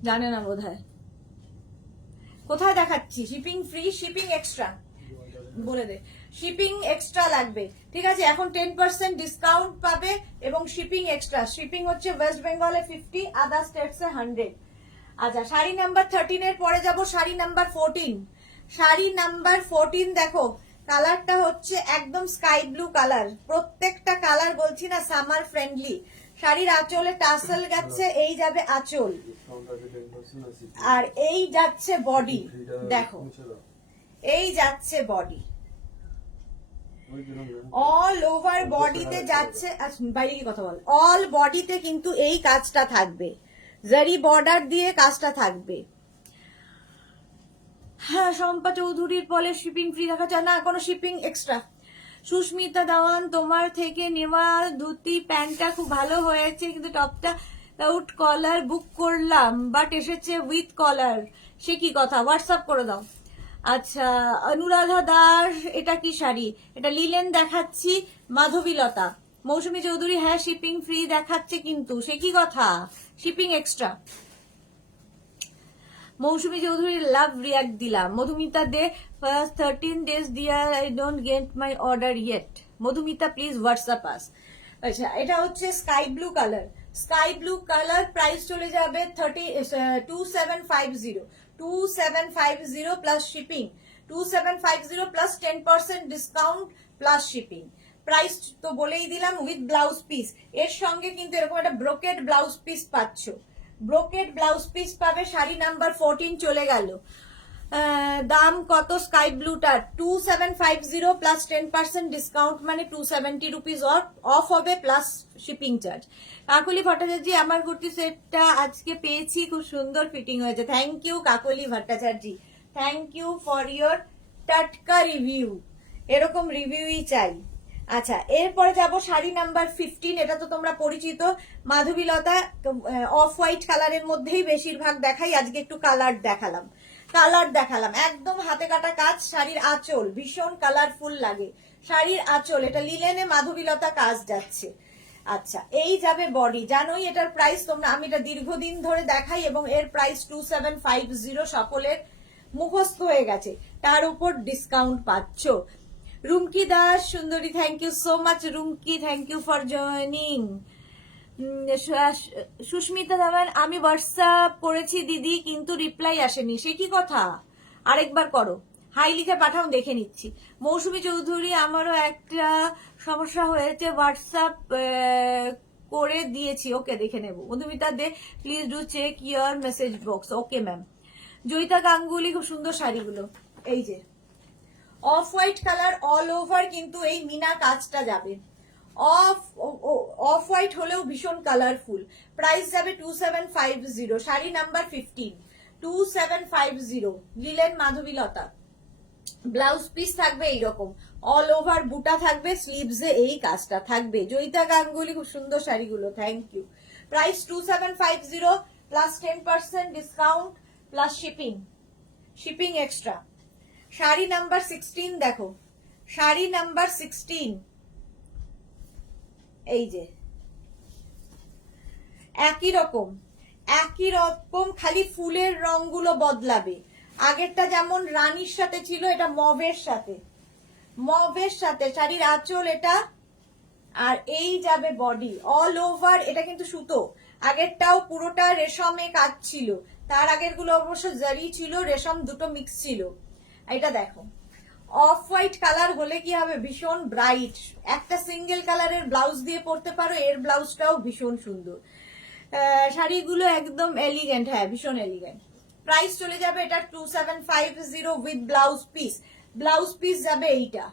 জানে না বোধহয়, কোথায় দেখাচ্ছি? শিপিং ফ্রি, শিপিং এক্সট্রা বলে দে, শিপিং এক্সট্রা লাগবে, ঠিক আছে? এখন 10% ডিসকাউন্ট পাবে এবং শিপিং এক্সট্রা। শিপিং হচ্ছে ওয়েস্ট বেঙ্গলে 50, আদার স্টেটসে 100। আচ্ছা, শাড়ি নাম্বার 13 এর পরে যাব শাড়ি নাম্বার 14। শাড়ি নাম্বার 14 দেখো, কালারটা হচ্ছে একদম স্কাই ব্লু কালার। প্রত্যেকটা কালার বলছি না সামার ফ্রেন্ডলি। শাড়ির আঁচলে টাসেল গেছে, এই যাবে আঁচল, আর এই যাচ্ছে বডি, দেখো এই যাচ্ছে বডি, অল ওভার বডিতে যাচ্ছে। বাইরে কি কথা বল, অল বডিতে কিন্তু এই কাজটা থাকবে, জারি বর্ডার দিয়ে কাজটা থাকবে। হ্যাঁ, শম্পা চৌধুরীর বলে শিপিং ফ্রি দেখাচ্ছে না, কোনো শিপিং এক্সট্রা। সুস্মিতা দেওয়ান, তোমার থেকে নেওয়া ধুতি প্যান্টটা খুব ভালো হয়েছে, কিন্তু টপটা উইথ কলার বুক করলাম বাট এসেছে উইথ কলার, সে কি কথা? হোয়াটসঅ্যাপ করে দাও। আচ্ছা, অনুরাধা দাস, এটা কি শাড়ি? এটা লিলেন দেখাচ্ছি, মাধবীলতা। মৌসুমী চৌধুরী, হ্যাঁ শিপিং ফ্রি দেখাচ্ছে, কিন্তু সে কি কথা? Shipping extra. Mousumi Chowdhury love react দিলাম। Madhumita Dey, first 13 days dear, I don't get my order yet. Madhumita please WhatsApp us. আচ্ছা, এটা হচ্ছে sky blue colour, sky blue colour, price চলে যাবে 2750, 2750 plus shipping, 2750 plus 10% discount plus shipping. Price তো বলেই দিলাম, উইথ ব্লাউজ পিস। এর সঙ্গে কিন্তু এরকম একটা ব্রোকেড ব্লাউজ পিস পাচ্ছ, ব্রোকেড ব্লাউজ পিস পাবে। শাড়ি নাম্বার 14 চলে গেল। দাম কত স্কাই ব্লুটার? 2750 প্লাস 10% ডিসকাউন্ট, মানে 270 রুপিস অফ হবে plus shipping charge. Kakali Bhattacharya, আমার কুর্তি সেটটা আজকে পেয়েছি, খুব সুন্দর ফিটিং হয়েছে। Thank you Kakali Bhattacharya, thank you for your টাটকা রিভিউ, এরকম রিভিউই চাই। আচ্ছা, এরপরে যাব শাড়ি নাম্বার 15, এটা তো তোমরা পরিচিত, মাধবীলতা। অফ হোয়াইট কালারের মধ্যেই বেশিরভাগ দেখাই, আজকে একটু কালার দেখালাম, একদম হাতে কাটা কাজ। শাড়ির আঁচল ভীষণ কালারফুল লাগে, শাড়ির আঁচল, এটা লিলেনে মাধবীলতা কাজ যাচ্ছে। আচ্ছা, এই যাবে বডি। জানোই এটার প্রাইস, তোমরা, আমি এটা দীর্ঘদিন ধরে দেখাই এবং এর প্রাইস 2750, সকলের মুখস্থ হয়ে গেছে, তার উপর ডিসকাউন্ট পাচ্ছ। রুমকি দাস সুন্দরী, thank you so much Rumki, thank you for joining. Susmita Dewan, আমি হোয়াটসঅ্যাপ করেছি দিদি, কিন্তু রিপ্লাই আসেনি, সে কি কথা? আরেকবার করো, হাই লিখে পাঠাও, দেখে নিচ্ছি। মৌসুমী চৌধুরী, আমারও একটা সমস্যা হয়েছে, হোয়াটসঅ্যাপ করে দিয়েছি, ওকে দেখে নেব। Madhumita Dey, please do check your message box. Okay ma'am. Joyita Ganguly, খুব সুন্দর শাড়িগুলো, এই যে off white colour, all over কিন্তু এই মিনা কাজটা যাবে। অফ হোয়াইট হলেও ভীষণ কালারফুল। প্রাইস যাবে 2750, শাড়ি নাম্বার 15, 2750, লিলেন মাধবীলতা। ব্লাউজ পিস থাকবে এইরকম, অল ওভার বুটা থাকবে, স্লিভসে এই কাজটা থাকবে। জয়িতা গাঙ্গুলি, খুব সুন্দর শাড়িগুলো, thank you. Price 2750 plus 10% discount plus shipping, shipping extra. Sari number 16 দেখো, শাড়ি নাম্বার 16, এই যে একই রকম, খালি ফুলের রংগুলো বদলাবে। আগেরটা যেমন রানীর সাথে ছিল, এটা মভের সাথে, শাড়ির আঁচল এটা, আর এই যাবে বডি, অল ওভার। এটা কিন্তু সুতো, আগেরটাও পুরোটা রেশমে কাজ ছিল, তার আগের গুলো অবশ্য জারি ছিল, রেশম দুটো মিক্স ছিল। এটা দেখো, অফ হোয়াইট কালার হলে কি হবে, ভীষণ ব্রাইট। একটা সিঙ্গেল কালারের ব্লাউজ দিয়ে পরতে পারো, এর ব্লাউজটাও ভীষণ সুন্দর। শাড়িগুলো একদম এলিগেন্ট, হ্যাঁ ভীষণ এলিগেন্ট। প্রাইস চলে যাবে এটা 2750 with blouse piece. Blouse piece যাবে এইটা,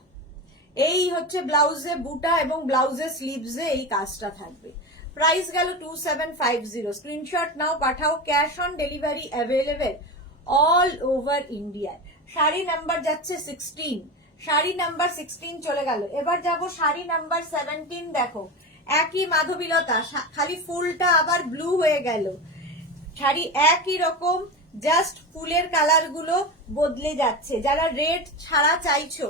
এই হচ্ছে ব্লাউজে বুটা এবং ব্লাউজের স্লিভসে এই কাজটা থাকবে। প্রাইস গেল 2750। স্ক্রিনশট নাও, পাঠাও। Cash on delivery available all over ইন্ডিয়ায়। শাড়ি নাম্বার যাচ্ছে 16, শাড়ি নাম্বার 16 চলে গেল। এবার যাব শাড়ি নাম্বার 17। দেখো একই মাধবীলতা, খালি ফুলটা আবার ব্লু হয়ে গেল। শাড়ি একই রকম, জাস্ট ফুলের কালার গুলো বদলে যাচ্ছে। যারা রেড ছাড়া চাইছো,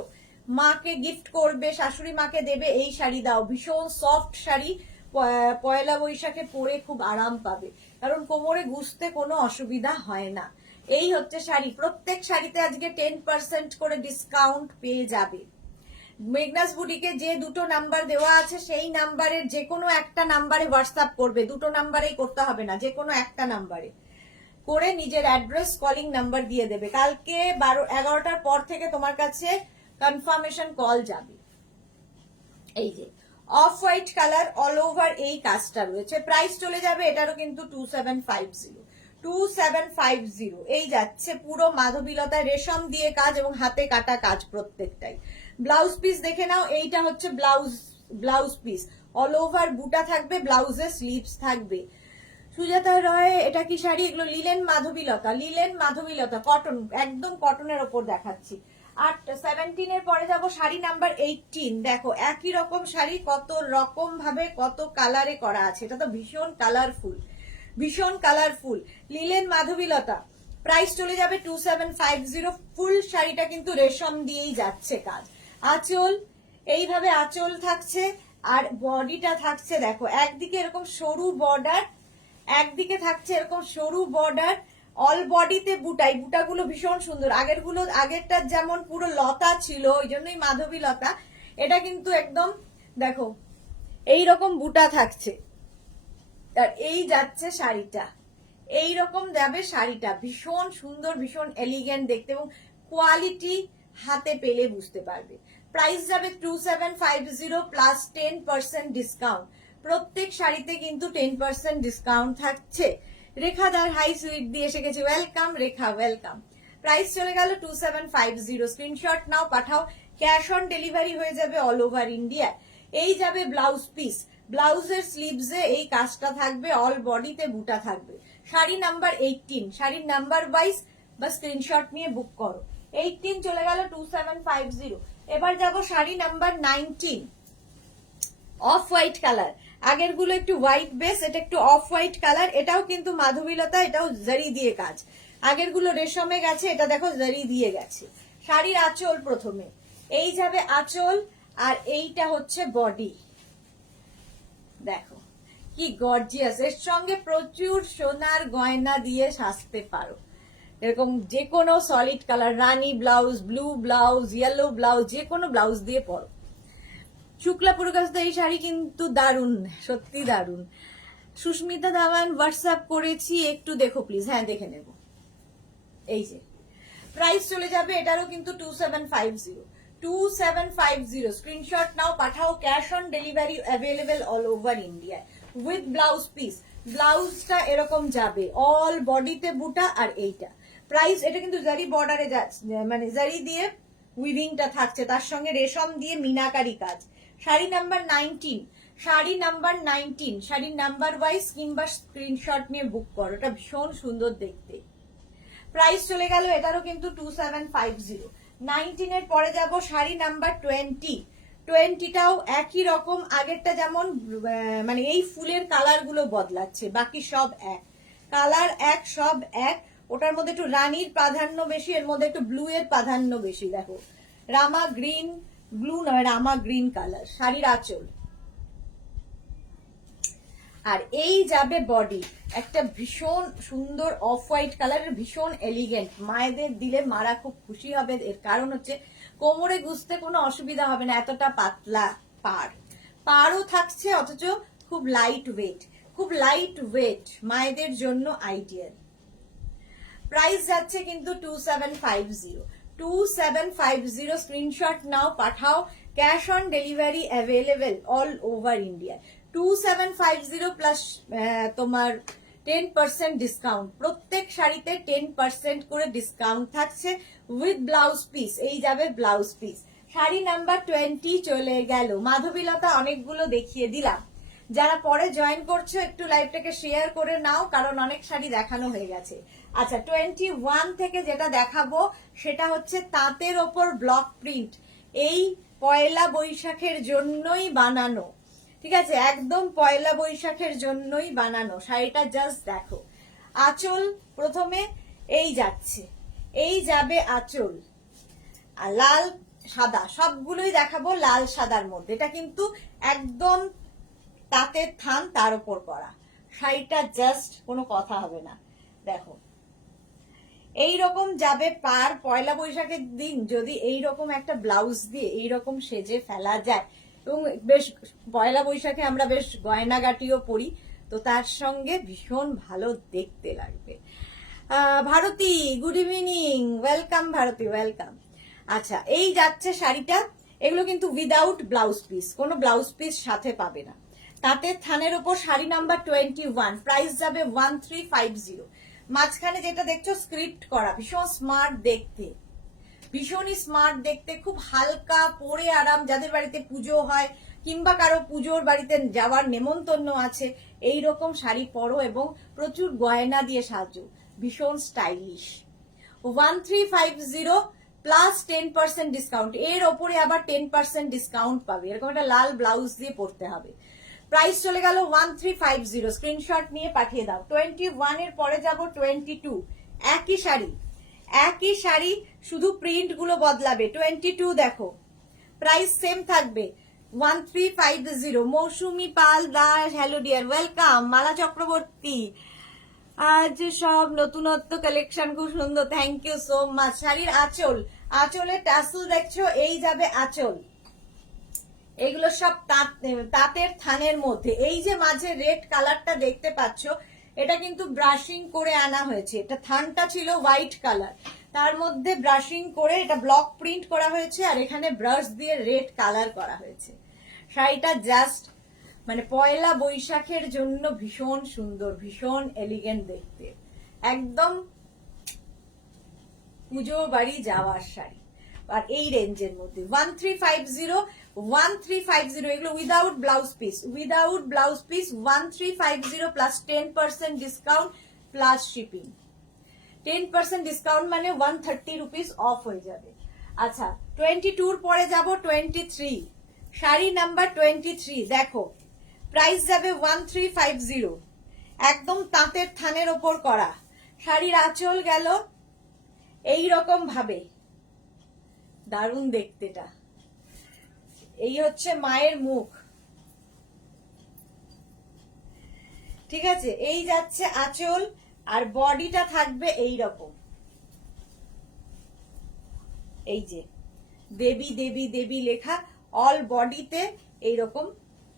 মাকে গিফট করবে, শাশুড়ি মাকে দেবে, এই শাড়ি দাও। ভীষণ সফট শাড়ি, পয়লা বৈশাখে পরে খুব আরাম পাবে, কারণ কোমরে গুছতে কোনো অসুবিধা হয় না। এই হচ্ছে শাড়ি। প্রত্যেক শাড়িতে আজকে 10% করে ডিসকাউন্ট পেয়ে যাবে। মেঘনাস বুটিকে যে দুটো নাম্বার দেওয়া আছে সেই নাম্বারের যে কোনো একটা নাম্বারে হোয়াটসঅ্যাপ করবে, দুটো নাম্বারেই করতে হবে না, যে কোনো একটা নাম্বারে করে নিজের অ্যাড্রেস কলিং নাম্বার দিয়ে দেবে। কালকে 11টার পর থেকে তোমার কাছে কনফার্মেশন কল যাবে। এই যে off white colour all over এই কাজটা রয়েছে। প্রাইস চলে যাবে এটারও কিন্তু 2750। এই যাচ্ছে পুরো মাধবীলতা রেশম দিয়ে কাজ এবং হাতে কাটা কাজ প্রত্যেকটাই। ব্লাউজ পিস দেখে নাও, এইটা হচ্ছে ব্লাউজ পিস, অল ওভার বুটা থাকবে, ব্লাউজের স্লিভস থাকবে। সুজাতা রয়, এটা কি শাড়ি? এগুলো লিলেন মাধবীলতা কটন, একদম কটনের ওপর দেখাচ্ছি। আর 17 এর পরে যাব শাড়ি নাম্বার 18। দেখো একই রকম শাড়ি, কত রকম ভাবে কত কালারে করা আছে। এটা তো ভীষণ কালারফুল, লিলেন মাধবীলতা। প্রাইস চলে যাবে 2750। ফুল শাড়িটা কিন্তু রেশম দিয়েই যাচ্ছে কাজ। আঁচল এইভাবে আঁচল থাকছে, আর বডিটা থাকছে দেখো একদিকে এরকম সরু বর্ডার, একদিকে থাকছে এরকম সরু বর্ডার, অল বডিতে বুটাই। বুটাগুলো ভীষণ সুন্দর। আগেরটা যেমন পুরো লতা ছিল, ওই জন্যই মাধবী লতা। এটা কিন্তু একদম দেখো এইরকম বুটা থাকছে, আর এই যাচ্ছে শাড়িটা, এইরকম যাবে শাড়িটা। ভীষণ সুন্দর, ভীষণ এলিগেন্ট দেখতে, এবং কোয়ালিটি হাতে পেলে বুঝতে পারবে। প্রাইস যাবে 2750 প্লাস 10% ডিসকাউন্ট। প্রত্যেক শাড়িতে কিন্তু 10% ডিসকাউন্ট থাকছে। রেখাদার হাই সুইট দিয়ে এসে গেছে, ওয়েলকাম রেখা, ওয়েলকাম। প্রাইস চলে গেল 2750। স্ক্রিনশট নাও, পাঠাও। ক্যাশ অন ডেলিভারি হয়ে যাবে অল ওভার ইন্ডিয়া। এই যাবে ব্লাউজ পিস, ব্লাউজের স্লিভসে এই কাজটা থাকবে, অল বডিতে বুটা থাকবে। শাড়ি নাম্বার 18, শাড়ির নাম্বার ওয়াইজ বা স্ক্রিনশট নিয়ে বুক করো। 18 চলে গেল 2750। এবার যাব sari number 19, of white colour. আগের গুলো একটু হোয়াইট বেস, এটা একটু অফ হোয়াইট কালার। এটাও কিন্তু মাধবীলতা, এটাও জারি দিয়ে কাজ। আগের গুলো রেশমে গেছে, এটা দেখো জারি দিয়ে গেছে। শাড়ির আঁচল প্রথমে, এই যাবে আঁচল, আর এইটা হচ্ছে বডি। দেখো কি গর্জিয়াস, এর সঙ্গে প্রচুর সোনার গয়না দিয়ে সাজতে পারো। এরকম যে কোনো সলিড কালার, রানী blouse, blue blouse, yellow blouse, যে কোনো ব্লাউজ দিয়ে পরো। শুক্লা পুরকাশদা, এই শাড়ি কিন্তু দারুণ, সত্যি দারুণ। সুস্মিতা ধাওয়ান, হোয়াটসঅ্যাপ করেছি, একটু দেখো প্লিজ। হ্যাঁ দেখে নেব। এই যে প্রাইস চলে যাবে এটারও কিন্তু 2750। স্ক্রিনশট নাও, পাঠাও। Cash on delivery available all over India with blouse piece. ব্লাউজটা এরকম যাবে, অল বডিতে বুটা, আর এইটা প্রাইস। এটা কিন্তু জারি বর্ডারে যাচ্ছে, মানে জারি দিয়ে উইভিংটা থাকছে, তার সঙ্গে রেশম দিয়ে মিনাকারি কাজ। শাড়ি নাম্বার 19, শাড়ির নাম্বার ওয়াইজ কিংবা স্ক্রিনশট নিয়ে বুক করো। এটা ভীষণ সুন্দর দেখতে। প্রাইস চলে গেল এটারও কিন্তু 2750। 19 এর পরে যাব শাড়ি নাম্বার 20। 20টাও একই রকম, আগেরটা যেমন মানে এই ফুলের কালার গুলো বদলাচ্ছে, বাকি সব এক কালার, এক সব এক। ওটার মধ্যে একটু রানীর প্রাধান্য বেশি, এর মধ্যে একটু ব্লু এর প্রাধান্য বেশি। দেখো রামা গ্রিন, ব্লু নয়, রামা গ্রিন কালার। শাড়ির আঁচল, আর এই যাবে বডি, একটা ভীষণ সুন্দর অফ হোয়াইট কালারের, ভীষণ এলিগেন্ট। মায়েদের দিলে মারা খুব খুশি হবে, এর কারণ হচ্ছে কোমরে গুছতে কোনো অসুবিধা হবে না, এতটা পাতলা পাড়ও থাকছে, অথচ খুব লাইট ওয়েট, মায়েদের জন্য আইডিয়াল। প্রাইস যাচ্ছে কিন্তু 2750। 2750 স্ক্রিনশট নাও, পাঠাও। Cash on delivery available all over India. 2750 plus তোমার 10% ডিসকাউন্ট, প্রত্যেক শাড়িতে 10% করে ডিসকাউন্ট থাকছে উইথ ব্লাউজ পিস। এই যাবে ব্লাউজ পিস। শাড়ি নাম্বার 20 চলে গেল। মাধবীলতা অনেকগুলো দেখিয়ে দিলাম। যারা পরে জয়েন করছো একটু লাইভটাকে শেয়ার করে নাও, কারণ অনেক শাড়ি দেখানো হয়ে গেছে। আচ্ছা, 21 থেকে যেটা দেখাবো সেটা হচ্ছে তাঁতের ওপর ব্লক প্রিন্ট। এই পয়লা বৈশাখের জন্যই বানানো, ঠিক আছে, একদম পয়লা বৈশাখের জন্যই বানানো। শাড়িটা জাস্ট দেখো। আঁচল প্রথমে এই যাচ্ছে, এই যাবে আঁচল, আর লাল সাদা সবগুলোই দেখাবো লাল সাদার মধ্যে। এটা কিন্তু একদম তাঁতের থান, তার উপর করা শাড়িটা, জাস্ট কোনো কথা হবে না। দেখো এইরকম যাবে পার পয়লা বৈশাখের দিন যদি এইরকম একটা ব্লাউজ দিয়ে এইরকম সেজে ফেলা যায়, এবং বেশ পয়লা বৈশাখে আমরা বেশ গয়নাগাটিও পরি, তো তার সঙ্গে ভীষণ ভালো দেখতে লাগবে। Bharati good evening, welcome Bharati, welcome. আচ্ছা, এই যাচ্ছে শাড়িটা। এগুলো কিন্তু উইদাউট ব্লাউজ পিস, কোনো ব্লাউজ পিস সাথে পাবে না। তাঁতের থানের ওপর শাড়ি নাম্বার 21, প্রাইস যাবে 1350। মাঝখানে যেটা দেখছো স্ক্রিপ্ট করা, ভীষণ স্মার্ট দেখতে, ভীষণই স্মার্ট দেখতে, খুব হালকা, পরে আরাম। যাদের বাড়িতে পুজো হয় কিংবা কারো পুজোর বাড়িতে যাওয়ার নেমন্তন্ন আছে, এই রকম শাড়ি পরো এবং প্রচুর গয়না দিয়ে সাজো, ভীষণ স্টাইলিশ। 1350 প্লাস 10% ডিসকাউন্ট, এর ওপরে আবার 10% ডিসকাউন্ট পাবে। এরকম একটা লাল ব্লাউজ দিয়ে পরতে হবে। প্রাইস চলে গেল 1350, স্ক্রিনশট নিয়ে পাঠিয়ে দাও। 21 এর পরে যাব 22, একই শাড়ি, একই শাড়ি, শুধু প্রিন্ট গুলো বদলাবে। 22 দেখো, প্রাইস সেম থাকবে 1350। মৌসুমি পাল দাস, হ্যালো ডিয়ার, ওয়েলকাম। মালা চক্রবর্তী, আজ সব নতুনত্ব কালেকশন খুব সুন্দর, থ্যাংক ইউ সো মাচ। শাড়ির আঁচল, আঁচলের টাসেল দেখছো, এই যাবে আঁচল। এগুলো সব তাঁতের থানের মধ্যে। এই যে মাঝে রেড কালারটা দেখতে পাচ্ছ, এটা কিন্তু ব্রাশিং করে আনা হয়েছে। এটা থানটা ছিল হোয়াইট কালার, তার মধ্যে ব্রাশিং করে এটা ব্লক প্রিন্ট করা হয়েছে, আর এখানে ব্রাশ দিয়ে রেড কালার করা হয়েছে। শাড়িটা জাস্ট মানে পয়লা বৈশাখের জন্য ভীষণ সুন্দর, ভীষণ এলিগেন্ট দেখতে, একদম পুজো বাড়ি যাওয়ার শাড়ি। আর এই রেঞ্জের মধ্যে 1350 এগুলো without blouse piece, without blouse piece 1350 plus 10% discount plus shipping. 10% discount মানে 130 রুপিস অফ হয়ে যাবে। আচ্ছা, 22 পরে যাব 23, শাড়ি নাম্বার 23 দেখো, প্রাইস যাবে 1350, একদম তাঁতের থানের ওপর করা। শাড়ির আঁচল গেল এই রকম ভাবে, দারুণ দেখতেটা। এই হচ্ছে মায়ের মুখ, ঠিক আছে, এই যাচ্ছে আঁচল, আর বডিটা থাকবে এই রকম, এই যে দেবী দেবী দেবী লেখা, অল বডিতে এইরকম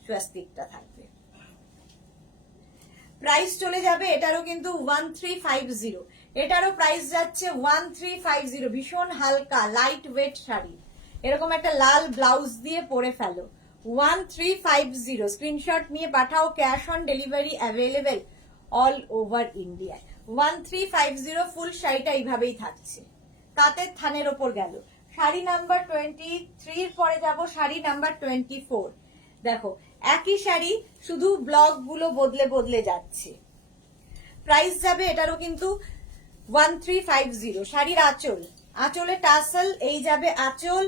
স্বস্তিকটা থাকবে। প্রাইস চলে যাবে এটারও কিন্তু 1350, এটারও প্রাইস যাচ্ছে 1350। ভীষণ হালকা লাইট ওয়েট শাড়ি, এরকম একটা লাল ব্লাউজ দিয়ে পরে ফেলো। 1350, স্ক্রিনশট নিয়ে পাঠাও। Cash on delivery available all over India. 1350 full শাড়িটা এইভাবেই থাকছে, তাঁতের থানের ওপর গেল। শাড়ি নাম্বার 23 পরে যাব শাড়ি নাম্বার 24। দেখো একই শাড়ি, শুধু ব্লক গুলো বদলে বদলে যাচ্ছে। প্রাইস যাবে এটারও কিন্তু 1350। শাড়ির আঁচল, আঁচলে টাসেল, এই যাবে আঁচল,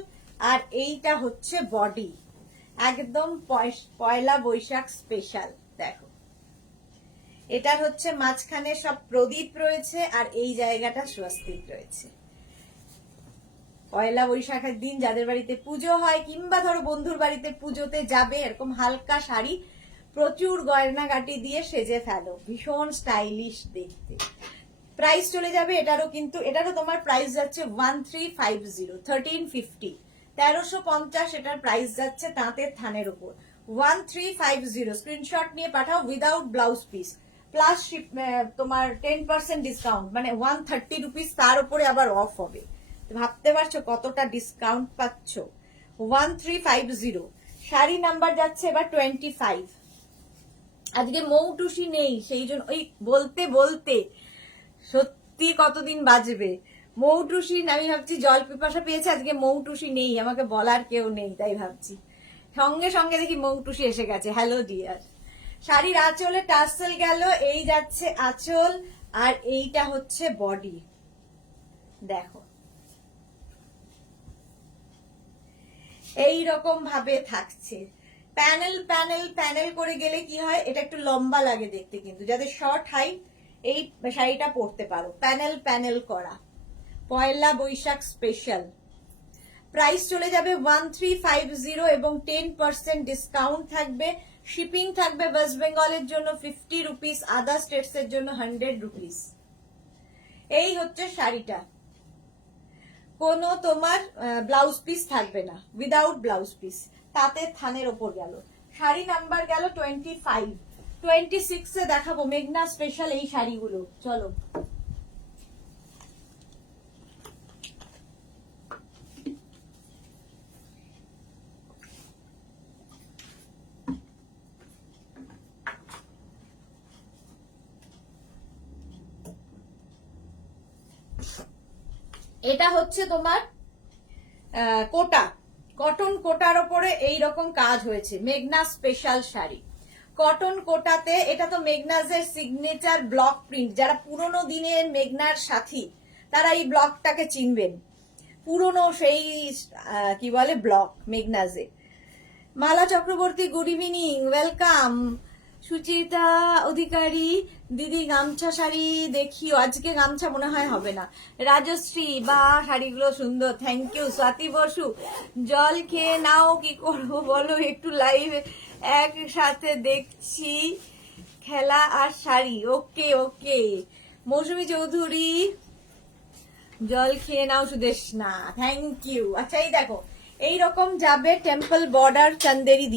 আর এইটা হচ্ছে বডি, একদম পয়লা বৈশাখ স্পেশাল। দেখো এটার হচ্ছে মাঝখানে সব প্রদীপ রয়েছে, আর এই জায়গাটা স্বস্তিক রয়েছে। পয়লা বৈশাখের দিন যাদের বাড়িতে পুজো হয় কিংবা ধরো বন্ধুর বাড়িতে পুজোতে যাবে, এরকম হালকা শাড়ি প্রচুর গয়নাগাটি দিয়ে সেজে ফেলো, ভীষণ স্টাইলিশ দেখতে। প্রাইস চলে যাবে এটারও কিন্তু, এটারও তোমার প্রাইস যাচ্ছে 1350, 1350, 1350 এটার প্রাইস যাচ্ছে তাঁতের থানের উপর। 1350, স্ক্রিনশট নিয়ে পাঠাও উইদাউট ব্লাউজ পিস প্লাস তোমার 10% ডিসকাউন্ট, মানে 130 রুপিস তার উপরে আবার অফ হবে। ভাবতে পারছো কতটা ডিসকাউন্ট পাচ্ছ? 1350। শাড়ি নাম্বার যাচ্ছে এবার 25। আজকে মৌটুসি নেই, সেই জন্য ওই বলতে বলতে সত্যি কতদিন বাজবে। মৌটুসি আমি ভাবছি জল পিপাসা পেয়েছে, আজকে মৌটুসি নেই, আমাকে বলার কেউ নেই, তাই ভাবছি সঙ্গে সঙ্গে দেখি মৌটুসি এসে গেছে। Hello dear. শাড়ির আঁচলে টার্সেল গেল, এই যাচ্ছে আঁচল, আর এইটা হচ্ছে বডি। দেখো এই রকম ভাবে থাকছে, প্যানেল প্যানেল প্যানেল করে গেলে কি হয়, এটা একটু লম্বা লাগে দেখতে, কিন্তু যাদের শর্ট হাইট এই শাড়িটা পরতে পারো, প্যানেল প্যানেল করা। পয়লা বৈশাখ স্পেশাল। প্রাইস চলে যাবে 1350 এবং 10% ডিসকাউন্ট থাকবে। শিপিং থাকবে ওয়েস্ট বেঙ্গলের জন্য 50 রুপিস, আদার স্টেটস এর জন্য 100 রুপিস। এই হচ্ছে শাড়িটা, কোনো তোমার ব্লাউজ পিস থাকবে না, উইদাউট ব্লাউজ পিস, তাতে থানের ওপর গেল। শাড়ি নাম্বার গেল 25। 26 এ দেখাবো মেঘনা স্পেশাল এই শাড়িগুলো, চলো। এটা হচ্ছে তোমার কোটা, কটন কোটার ওপরে এই রকম কাজ হয়েছে, মেঘনা স্পেশাল শাড়ি কটন কোটাতে। এটা তো মেঘনাজের সিগনেচার ব্লক প্রিন্ট, যারা পুরোনো দিনের মেঘনার সাথী তারা এই ব্লকটাকে চিনবেন, পুরোনো সেই কি বলে ব্লক মেঘনাজে। Mala Chakraborty good evening, welcome. Suchita Adhikari দিদি গামছা শাড়ি দেখিও, আজকে গামছা মনে হয় হবে না। রাজশ্রী বা শাড়িগুলো সুন্দর, থ্যাংক ইউ। স্বাতি বসু জল খেয়ে নাও, কি করবো বলো, একটু লাইভ একসাথে দেখছি খেলা আর শাড়ি। ওকে ওকে। মৌসুমী চৌধুরী জল খেয়ে নাও সুদেশনা, থ্যাংক ইউ। আচ্ছা এই দেখো এইরকম যাবে টেম্পল বর্ডার চন্দেরি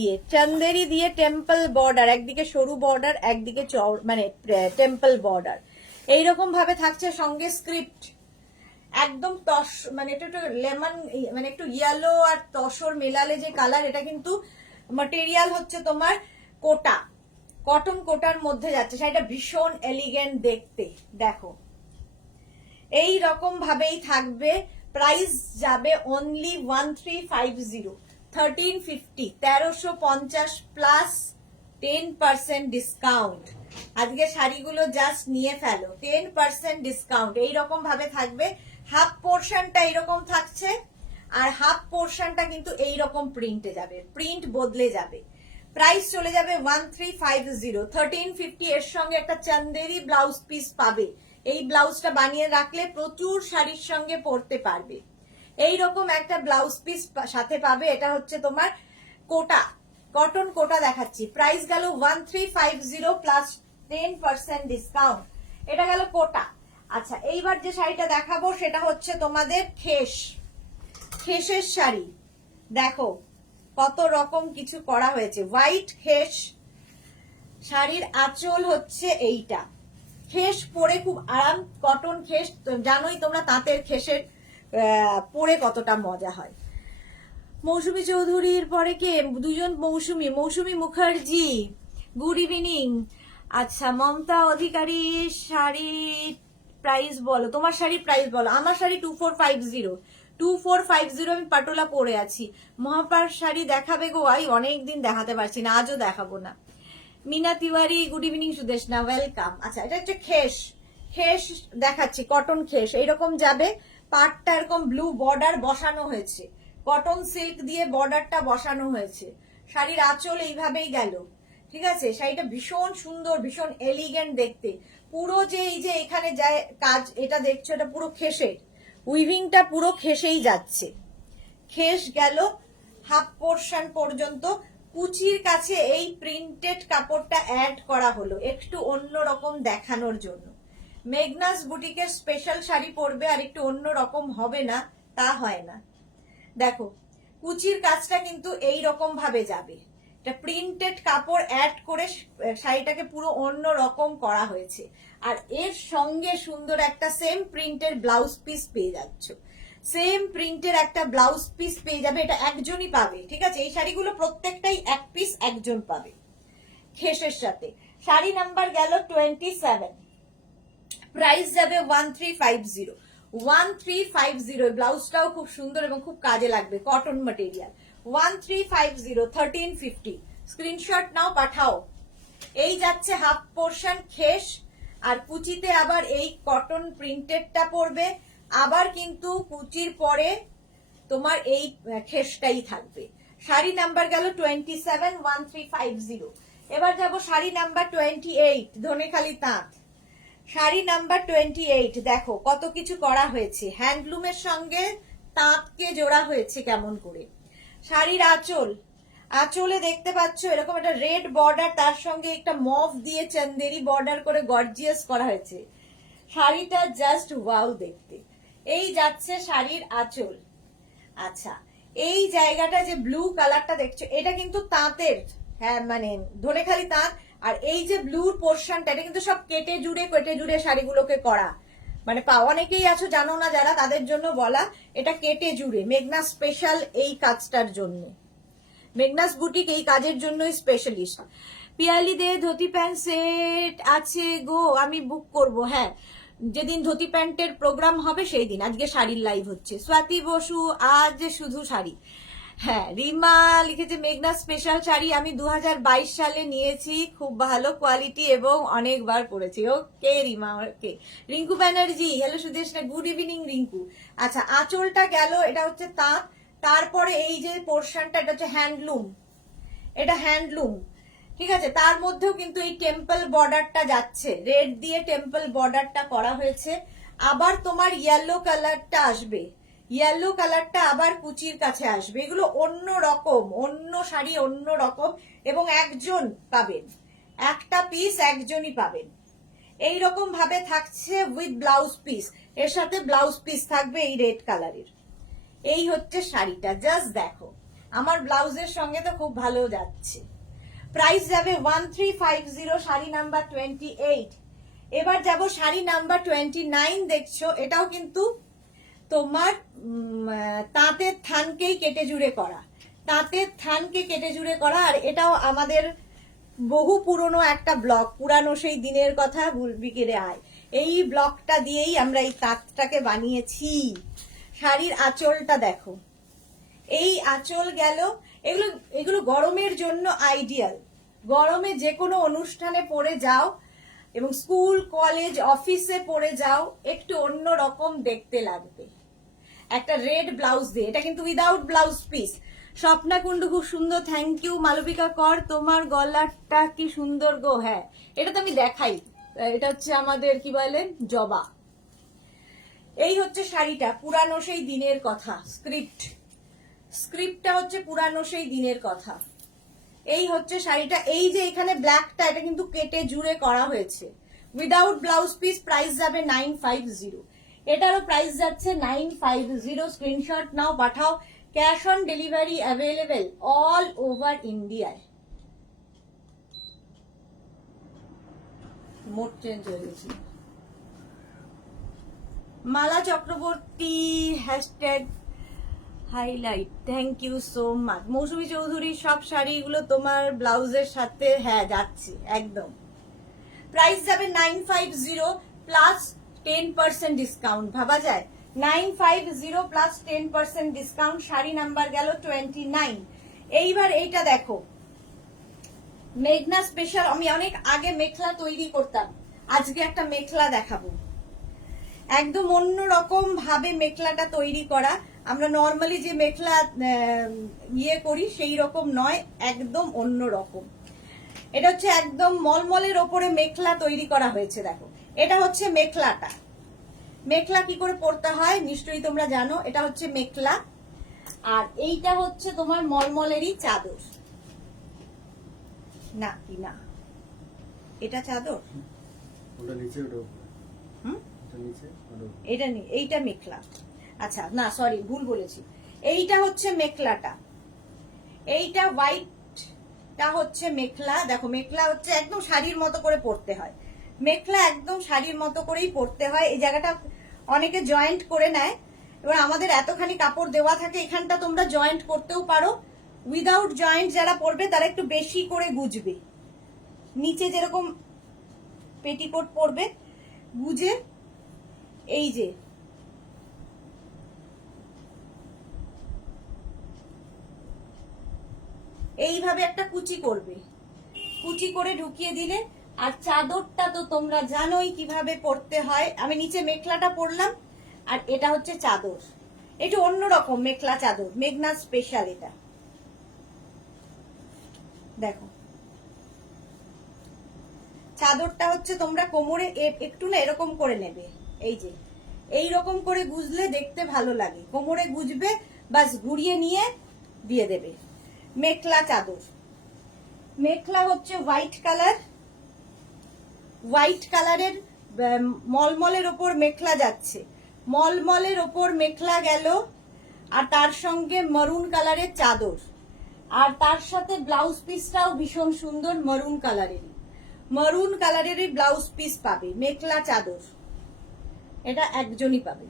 দিয়ে টেম্পল বর্ডার, একদিকে সরু বর্ডার একদিকে মানে টেম্পল বর্ডার, এইরকম ভাবে থাকছে। সঙ্গে স্ক্রিপ্ট একদম তস, মানে একটু একটু লেমন, মানে একটু ইয়েলো আর তসর মেলালে যে কালার, এটা কিন্তু ম্যাটেরিয়াল হচ্ছে তোমার কোটা, কটন কোটার মধ্যে যাচ্ছে শাড়িটা, ভীষণ এলিগেন্ট দেখতে। দেখো এই রকম ভাবেই থাকবে। প্রাইস যাবে অনলি 1350, 1350, 1350 প্লাস 10% ডিসকাউন্ট। আজকে শাড়িগুলো জাস্ট নিয়ে ফেলো, 10% ডিসকাউন্ট এইরকম ভাবে থাকবে। হাফ পোর্শনটা এইরকম থাকছে, আর হাফ পোর্শনটা কিন্তু এইরকম প্রিন্টে যাবে, প্রিন্ট বদলে যাবে। প্রাইস চলে যাবে 1350, 1350। এর সঙ্গে একটা চান্দেরি ব্লাউজ পিস পাবে, এই ব্লাউজটা বানিয়ে রাখলে প্রচুর শাড়ির সঙ্গে পরতে পারবে। এইরকম একটা ব্লাউজ পিস সাথে পাবে, এটা হচ্ছে তোমার কোটা, কটন কোটা দেখাচ্ছি। প্রাইস গেল 1350 প্লাস 10% ডিসকাউন্ট, এটা গেল কোটা। আচ্ছা এইবার যে শাড়িটা দেখাবো সেটা হচ্ছে তোমাদের খেসের শাড়ি। দেখো কত রকম কিছু করা হয়েছে, হোয়াইট খেস, শাড়ির আঁচল হচ্ছে এইটা। খেস পরে খুব আরাম, কটন খেস জানোই তোমরা, তাঁতের খেসের পরে কতটা মজা হয়। মৌসুমী চৌধুরীর পরে কে, দুজন মৌসুমী মুখার্জি গুড ইভিনিং। আচ্ছা মমতা অধিকারী শাড়ি প্রাইস বলো, তোমার শাড়ির প্রাইস বলো। আমার শাড়ি 2450, আমি পাটোলা পরে আছি। মহাপার শাড়ি দেখাবে গো, অনেকদিন দেখাতে পারছি না, আজও দেখাবো না। Mina Tiwari good evening Sudeshna, welcome. আচ্ছা এটা হচ্ছে খেস দেখাচ্ছি, কটন খেস এইরকম যাবে। পাটটা এরকম ব্লু বর্ডার বসানো হয়েছে, কটন সিল্ক দিয়ে বর্ডারটা বসানো হয়েছে। শাড়ির আঁচল এইভাবেই গেল, ঠিক আছে। শাড়িটা ভীষণ সুন্দর, ভীষণ এলিগেন্ট দেখতে। পুরো যে এই যে এখানে যায় কাজ, এটা দেখছো, এটা পুরো খেসের, উইভিংটা পুরো খেসেই যাচ্ছে। খেস গেল হাফ পোর্শন পর্যন্ত। কুচির কাছে এই প্রিন্টেড কাপড়টা অ্যাড করা হলো একটু অন্যরকম দেখানোর জন্য। মেঘনাস বুটিকের স্পেশাল শাড়ি পরবে আর একটু অন্য রকম হবে না তা হয় না। দেখো কুচির কাজটা কিন্তু এই রকম ভাবে যাবে, এটা প্রিন্টেড কাপড় অ্যাড করে শাড়িটাকে পুরো অন্য রকম করা হয়েছে। আর এর সঙ্গে সুন্দর একটা সেম প্রিন্টের ব্লাউজ পিস পেয়ে যাচ্ছ। সেম প্রিন্টের একটা ব্লাউজ পিস পেয়ে যাবে, এটা একজনই পাবে, ঠিক আছে? এই শাড়িগুলো প্রত্যেকটাই এক পিস একজন পাবে খেসের সাথে। শাড়ি নাম্বার গেল 27, প্রাইস যাবে 1350। 1350, ব্লাউজটাও খুব সুন্দর এবং খুব কাজে লাগবে, কটন ম্যাটেরিয়াল। 1350, 1350, স্ক্রিনশট নাও, পাঠাও। এই যাচ্ছে হাফ পোর্শন খেস, আর কুচিতে আবার এই কটন প্রিন্টেডটা পড়বে, আবার কিন্তু কুচির পরে তোমার এই খেসটাই থাকবে। শাড়ি নাম্বার গেল 27, 1350। এবার যাব শাড়ি নাম্বার 28, ধনেখালি তাঁত। শাড়ি নাম্বার 28, দেখো কত কিছু করা হয়েছে, হ্যান্ডলুমের সঙ্গে তাঁতকে জোড়া হয়েছে কেমন করে। শাড়ির আঁচল, আঁচলে দেখতে পাচ্ছ এরকম একটা রেড বর্ডার, তার সঙ্গে একটা মভ দিয়ে চান্দেরি বর্ডার করে গর্জিয়াস করা হয়েছে। শাড়িটা জাস্ট ওয়াও দেখতে। এই যাচ্ছে শাড়ির আঁচল। আচ্ছা, এই জায়গাটা যে ব্লু কালারটা দেখছো, এটা কিন্তু তাঁতের, হ্যাঁ মানে ধনেখালি তাঁত। আর এই যে ব্লুর পোর্শনটা, এটা কিন্তু সব কেটে জুড়ে শাড়িগুলোকে করা, মানে অনেকেই আছো জানো না যারা, তাদের জন্য বলা, এটা কেটে জুড়ে মেঘনা স্পেশাল এই কাজটার জন্য। মেঘনাস বুটিক এই কাজের জন্যই স্পেশালিস্ট। পিয়ালি দে ধুতি প্যান্ট সেট আছে গো, আমি বুক করব। হ্যাঁ, যেদিন ধুতি প্যান্টের প্রোগ্রাম হবে সেই দিন। আজকে শাড়ির লাইভ হচ্ছে। স্বাতি বসু, আজ শুধু শাড়ি। হ্যাঁ, রিমা লিখেছে মেঘনা স্পেশাল শাড়ি আমি 2022 সালে নিয়েছি, খুব ভালো কোয়ালিটি এবং অনেকবার পরেছি। Okay Rima, okay. Rinku Banerjee, hello Sudesh, good evening Rinku. আচ্ছা, আঁচলটা গেল, এটা হচ্ছে তাঁত। তারপরে এই যে পোর্শনটা, এটা হচ্ছে হ্যান্ডলুম, এটা হ্যান্ডলুম, ঠিক আছে? তার মধ্যেও কিন্তু এই টেম্পল বর্ডারটা যাচ্ছে, রেড দিয়ে টেম্পল বর্ডারটা করা হয়েছে। আবার তোমার ইয়েলো কালারটা আসবে, ইয়েলো কালারটা আবার কুচির কাছে আসবে। এগুলো অন্য রকম, অন্য শাড়ি অন্য রকম, এবং একজন পাবেন, একটা পিস একজনই পাবেন। এই রকম ভাবে থাকছে উইথ ব্লাউজ পিস, এর সাথে ব্লাউজ পিস থাকবে এই রেড কালারের। এই হচ্ছে শাড়িটা, জাস্ট দেখো, আমার ব্লাউজের সঙ্গে তো খুব ভালো যাচ্ছে। প্রাইস যাবে 1350, শাড়ি নাম্বার 28। এবার যাব শাড়ি নাম্বার 29, দেখছো এটাও কিন্তু তোমার তাঁতের থানকেই কেটে জুড়ে করা, তাঁতের থানকে কেটে জুড়ে করা। আর এটাও আমাদের বহু পুরনো একটা ব্লক, পুরানো সেই দিনের কথা ভুলবি কেড়ে আয়, এই ব্লকটা দিয়েই আমরা এই তাঁতটাকে বানিয়েছি। শাড়ির আঁচলটা দেখো, এই আঁচল গেল। এগুলো এগুলো গরমের জন্য আইডিয়াল, গরমে যে কোনো অনুষ্ঠানে পরে যাও, এবং স্কুল কলেজ অফিসে পরে যাও, একটু অন্য রকম দেখতে লাগবে একটা রেড ব্লাউজ দিয়ে। এটা কিন্তু without blouse piece. Swapna Kundu, খুব সুন্দর, থ্যাংক ইউ। মালবিকা কর, তোমার গলাটা কি সুন্দর গো। হ্যাঁ, এটা তো আমি দেখাই, এটা হচ্ছে আমাদের কি বলে জবা। এই হচ্ছে শাড়িটা, পুরানো সেই দিনের কথা, স্ক্রিপ্টটা হচ্ছে পুরানো সেই দিনের কথা। এই হচ্ছে শাড়িটা। এই যে এখানে ব্ল্যাকটা, এটা কিন্তু কেটে জুড়ে করা হয়েছে, উইদাউট ব্লাউজ পিস। প্রাইস যাবে 950, এটারও প্রাইস যাচ্ছে 950। স্ক্রিনশট নাও, পাঠাও। Cash on delivery available all over ইন্ডিয়ায়। মোড চেঞ্জ হয়ে গেছে। Mala Chakraborty, hashtag highlight, thank you so much. Mousumi Chowdhury, সব শাড়িগুলো তোমার ব্লাউজের সাথে হ্যাঁ যাচ্ছে একদম। প্রাইস যাবে 950 প্লাস 10% ডিসকাউন্ট, ভাবা যায়? 950 প্লাস 10% ডিসকাউন্ট। শাড়ি নাম্বার গেল 29। এইবার এইটা দেখো, মেঘনা স্পেশাল। আমি অনেক আগে মেখলা তৈরি করতাম, আজকে একটা মেখলা দেখাবো। একদম অন্য রকম ভাবে মেখলাটা তৈরি করা। আমরা নর্মালি যে মেখলা ইয়ে করি সেই রকম নয়, একদম অন্য রকম। এটা হচ্ছে একদম মলমলের ওপরে মেখলা তৈরি করা হয়েছে। দেখো, এটা হচ্ছে মেখলাটা। মেখলা কি করে পরতে হয় নিশ্চয়ই তোমরা জানো। এটা হচ্ছে মেখলা, আর এইটা হচ্ছে তোমার মলমলেরই চাদর। না কি না, এটা চাদর, ওটা নিচে, ওটা নিচে, এটা এইটা মেখলা। আচ্ছা না, সরি, ভুল বলেছি। এইটা হচ্ছে মেখলাটা, এইটা হোয়াইটটা হচ্ছে মেখলা। দেখো, মেখলা হচ্ছে একদম শাড়ির মতো করে পরতে হয়, মেখলা একদম শাড়ির মতো করেই পরতে হয়। এই জায়গাটা অনেকে জয়েন্ট করে নেয়, এবার আমাদের এতখানি কাপড় দেওয়া থাকে, এখানটা তোমরা জয়েন্ট করতেও পারো। উইদাউট জয়েন্ট যারা পরবে তারা একটু বেশি করে গুজবে, নিচে যেরকম পেটিকোট পরবে গুজে এই যে এইভাবে একটা কুচি করবে, কুচি করে ঢুকিয়ে দিলে। আর চাদরটা তো তোমরা জানোই কিভাবে পরতে হয়। আমি নিচে মেখলাটা পরলাম, আর এটা হচ্ছে চাদর, একটু অন্যরকম মেখলা চাদর, মেঘনা স্পেশাল। এটা দেখো চাদরটা হচ্ছে তোমরা কোমরে একটু না এরকম করে নেবে, এই যে এই রকম করে গুজলে দেখতে ভালো লাগে, কোমরে গুজবে, বাস ঘুরিয়ে নিয়ে দিয়ে দেবে। মেখলা চাদর, মেখলা হচ্ছে হোয়াইট কালার, হোয়াইট কালারের মলমলের ওপর মেখলা যাচ্ছে, মলমলের ওপর মেখলা গেল, আর তার সঙ্গে মারুন কালারের চাদর, আর তার সাথে ব্লাউজ পিসটাও ভীষণ সুন্দর মারুন কালারের, মারুন কালারেরই ব্লাউজ পিস পাবে। মেখলা চাদর এটা একজনই পাবে,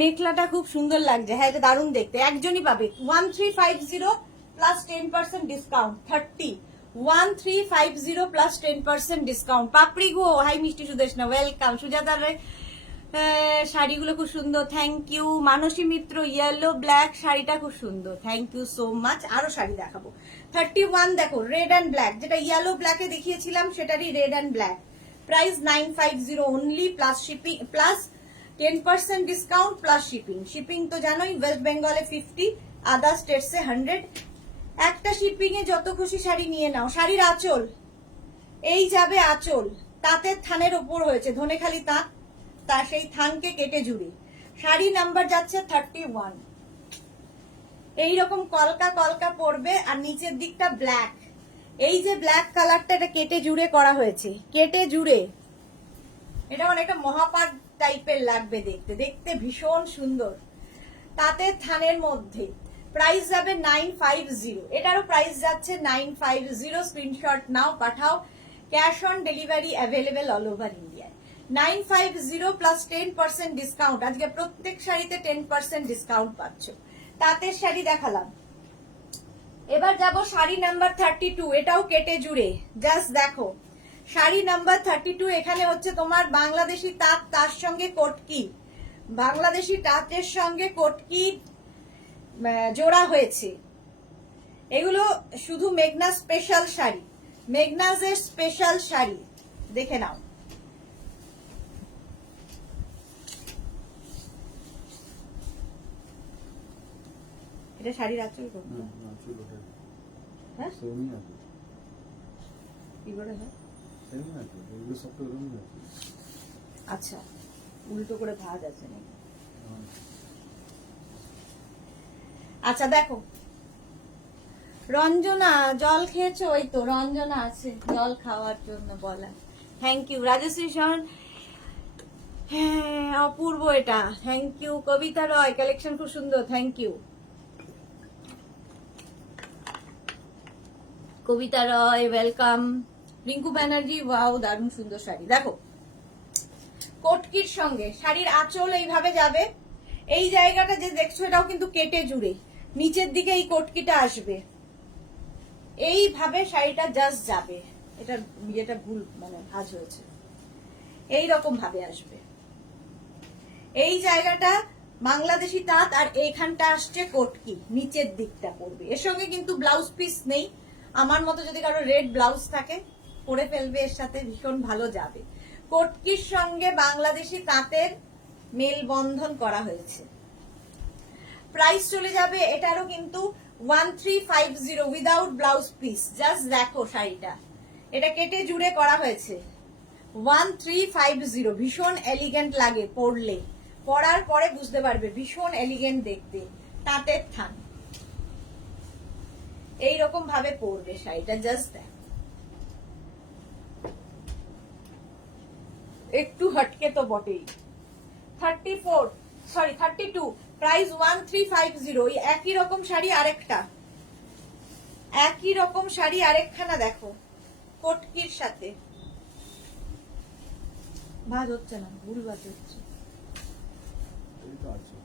মেখলাটা খুব সুন্দর লাগছে, হ্যাঁ এটা দারুণ দেখতে, একজনই পাবে। 1350 plus 10% discount, 1350 plus 10% discount. Papri গো, হাই মিষ্টি সুদেশনা, ওয়েলকাম। সুজাতার শাড়িগুলো খুব সুন্দর, thank you. Manasi Mitra yellow black শাড়িটা খুব সুন্দর, থ্যাংক ইউ সো মাচ। আরো শাড়ি দেখাবো। 31 দেখো, রেড অ্যান্ড ব্ল্যাক, যেটা ইয়েলো ব্ল্যাকে দেখিয়েছিলাম সেটারই red and black. Price 950 only, plus shipping, plus 10% discount, plus shipping. Shipping তো জানোই, ওয়েস্ট বেঙ্গলে 50, আদার স্টেটসে 100। একটা শিপিং এ যত খুশি শাড়ি নিয়ে নাও। শাড়ির আঁচল, এই যাবে আঁচল, তাঁতের থানের ওপর হয়েছে, ধনেখালি তাঁত, তা সেই থানকে কেটে জুড়ে শাড়ি নাম্বার যাচ্ছে 31। এইরকম কলকা কলকা পড়বে, আর নিচের দিকটা ব্ল্যাক, এই যে ব্ল্যাক কালারটা এটা কেটে জুড়ে করা হয়েছে, কেটে জুড়ে। এটা অনেকটা মহাপাট টাইপের লাগবে দেখতে, দেখতে ভীষণ সুন্দর, তাঁতের থানের মধ্যে। প্রাইস যাবে 950, এটারও প্রাইস যাচ্ছে 950। স্ক্রিনশট নাও, পাঠাও, cash on delivery available all over ইন্ডিয়ায়। 950 প্লাস 10% ডিসকাউন্ট, আজকে প্রত্যেক শাড়িতে 10% ডিসকাউন্ট পাচ্ছ। তাঁতের শাড়ি দেখালাম, এবার যাব শাড়ি নাম্বার 32, এটাও কেটে জুড়ে, জাস্ট দেখো শাড়ি নাম্বার 32। এখানে হচ্ছে তোমার বাংলাদেশি তাঁত, তার সঙ্গে কটকি, বাংলাদেশি তাঁতের সঙ্গে কটকি জোড়া হয়েছে। এগুলো শুধু মেঘনা স্পেশাল শাড়ি, মেঘনাজের স্পেশাল শাড়ি, দেখে নাও। এটা শাড়ির আঁচল করতে, হ্যাঁ কি করে হয়? আচ্ছা, উল্টো করে ভাঁজ আছে নাকি? আচ্ছা দেখো, রঞ্জনা জল খেয়েছো? ওই তো রঞ্জনা আছে জল খাওয়ার জন্য বলা, থ্যাংক ইউ। রাজশ্রী শরণ, হ্যাঁ অপূর্ব এটা, thank you. Kabita Roy, collection খুব সুন্দর, thank you. Kabita Roy welcome. Rinku Banerjee, wow দারুণ সুন্দর শাড়ি। দেখো কোটকির সঙ্গে শাড়ির আঁচল এইভাবে যাবে, এই জায়গাটা যে দেখছো এটাও কিন্তু কেটে জুড়ে, নিচের দিকে এই কোটকিটা আসবে, এইভাবে শাড়িটা জাস্ট যাবে। এটা ভুল মানে ভাঁজ হয়েছে, এই রকম ভাবে আসবে। এই জায়গাটা বাংলাদেশি তাঁত, আর এইখানটা আসছে কোটকি, নিচের দিকটা পড়বে। এর সঙ্গে কিন্তু ব্লাউজ পিস নেই, আমার মতো যদি কারো রেড ব্লাউজ থাকে পরে ফেলবে, এর সাথে ভীষণ ভালো যাবে। কোটকির সঙ্গে বাংলাদেশি তাঁতের মেলবন্ধন করা হয়েছে। প্রাইস চলে যাবে এটারও কিন্তু 1350 উইদাউট ব্লাউজ পিস। জাস্ট দেখো শাড়িটা, এটা কেটে জুড়ে করা হয়েছে। 1350, ভীষণ এলিগেন্ট লাগে পরলে, পরার পরে বুঝতে পারবে ভীষণ এলিগেন্ট দেখতে। তাঁতের থান এইরকম ভাবে পরবে শাড়িটা, জাস্ট দেখ, একটু হটকে তো বটেই। 32, প্রাইস 1350। ওই একই রকম শাড়ি আরেকটা, একই রকম শাড়ি আরেকখানা দেখো, কোটকির সাথে ভাঁজ হচ্ছে না, ভুল ভাঁজ হচ্ছে। এই তো আছে।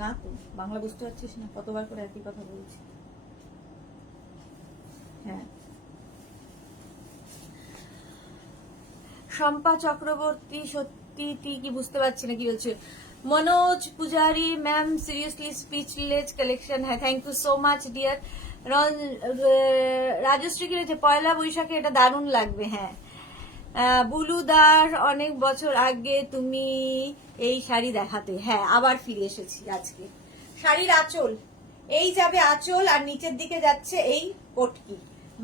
না তো বাংলা বুঝতে পারছিস না, কতবার করে একই কথা বলছি। হ্যাঁ, শম্পা চক্রবর্তী, সত্যি তুই কি বুঝতে পারছি না কি বলছে। Manoj Pujari ma'am, seriously speechless collection হ্যাঁ, thank you so much dear. Rajashree কি রয়েছে, পয়লা বৈশাখে এটা দারুণ লাগবে। হ্যাঁ, বুলুদার অনেক বছর আগে তুমি এই শাড়ি দেখাতে, হ্যাঁ আবার ফিরে এসেছি আজকে। শাড়ির আঁচল, এই যাবে আঁচল আর নিচের দিকে যাচ্ছে এই কোটকি,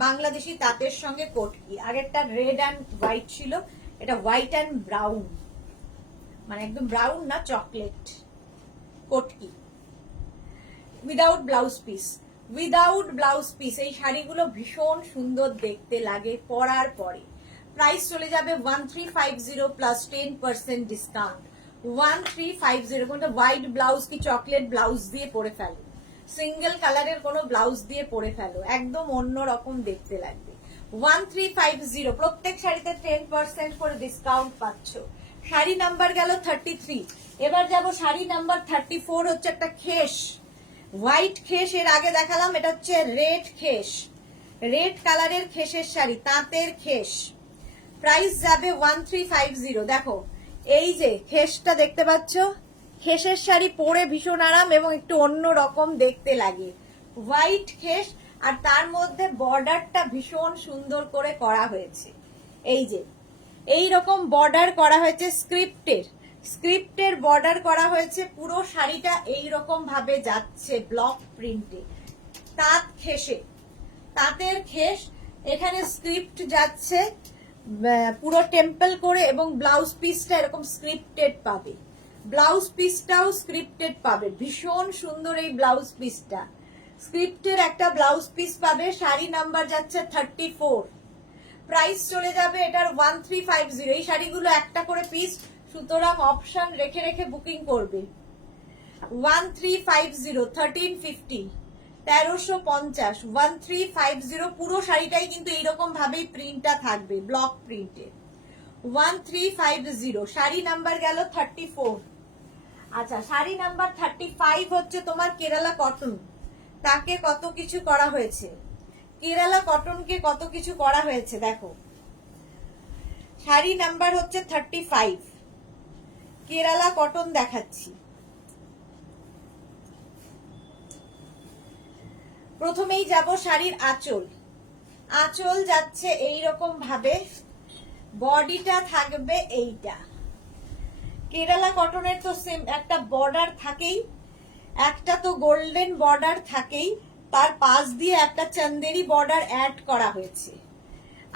বাংলাদেশি তাঁতের সঙ্গে কোটকি। আগেরটা রেড অ্যান্ড হোয়াইট ছিল, এটা হোয়াইট অ্যান্ড ব্রাউন, মানে একদম ব্রাউন না, চকলেট কোটকি, without blouse piece. Without blouse piece এই শাড়িগুলো ভীষণ সুন্দর দেখতে লাগে পরার পরে। প্রাইস চলে যাবে 1350 প্লাস 10% ডিসকাউন্ট। 1350, কোনটা হোয়াইট ব্লাউজ কি চকলেট ব্লাউজ দিয়ে পরে ফেলো, সিঙ্গেল কালারের কোনো ব্লাউজ দিয়ে পরে ফেলো, একদম অন্য রকম দেখতে লাগবে। 1350, প্রত্যেক শাড়িতে 10% করে ডিসকাউন্ট পাচ্ছ। শাড়ি নাম্বার গেল 33, এবার যাব শাড়ি নাম্বার 34, হচ্ছে একটা খেস, হোয়াইট খেস, এর আগে দেখালাম, এটা হচ্ছে রেড খেস, রেড কালারের খেসের শাড়ি, তাঁতের খেস। প্রাইস যাবে 1350। দেখো এই যে খেসটা দেখতে পাচ্ছ, খেসের শাড়ি পরে ভীষণ আরাম এবং একটু অন্য রকম দেখতে লাগে, হোয়াইট খেস, আর তার মধ্যে বর্ডারটা ভীষণ সুন্দর করে করা হয়েছে। এই যে এই রকম বর্ডার করা হয়েছে, স্ক্রিপ্টের বর্ডার করা হয়েছে, পুরো শাড়িটা এই রকম ভাবে যাচ্ছে ব্লক প্রিন্টে, তাঁত খেসে, তাঁতের খেস, এখানে স্ক্রিপ্ট যাচ্ছে পুরো টেম্পল করে, এবং ব্লাউজ পিসটা এরকম স্ক্রিপ্টেড পাবে, ব্লাউজ পিসটাও স্ক্রিপ্টেড পাবে, ভীষণ সুন্দর এই ব্লাউজ পিসটা, স্ক্রিপ্টের একটা ব্লাউজ পিস পাবে। শাড়ি নাম্বার যাচ্ছে 34, প্রাইস চলে যাবে এটার 1350। এই শাড়িগুলো একটা করে পিস, সুতরাং অপশন রেখে রেখে বুকিং করবে। 1350, 1350, 1350, 1350, পুরো শাড়িটাই কিন্তু এইরকম ভাবেই প্রিন্টটা থাকবে, ব্লক প্রিন্টে। 1350, শাড়ি নাম্বার গেল 34। আচ্ছা, শাড়ি নাম্বার 35 হচ্ছে তোমার কেরালা কটন, তাকে কত কিছু করা হয়েছে, কেরালা কটনকে কত কিছু করা হয়েছে দেখো। শাড়ি নাম্বার হচ্ছে 35, কেরালা কটন দেখাচ্ছি। প্রথমেই যাব শাড়ির আঁচল, আঁচল যাচ্ছে এইরকম ভাবে, বডিটা থাকবে এইটা, কেরালা কটনের তো সেম একটা বর্ডার থাকেই, একটা তো গোল্ডেন বর্ডার থাকেই, তার পাশ দিয়ে একটা চন্দেরি বর্ডার অ্যাড করা হয়েছে,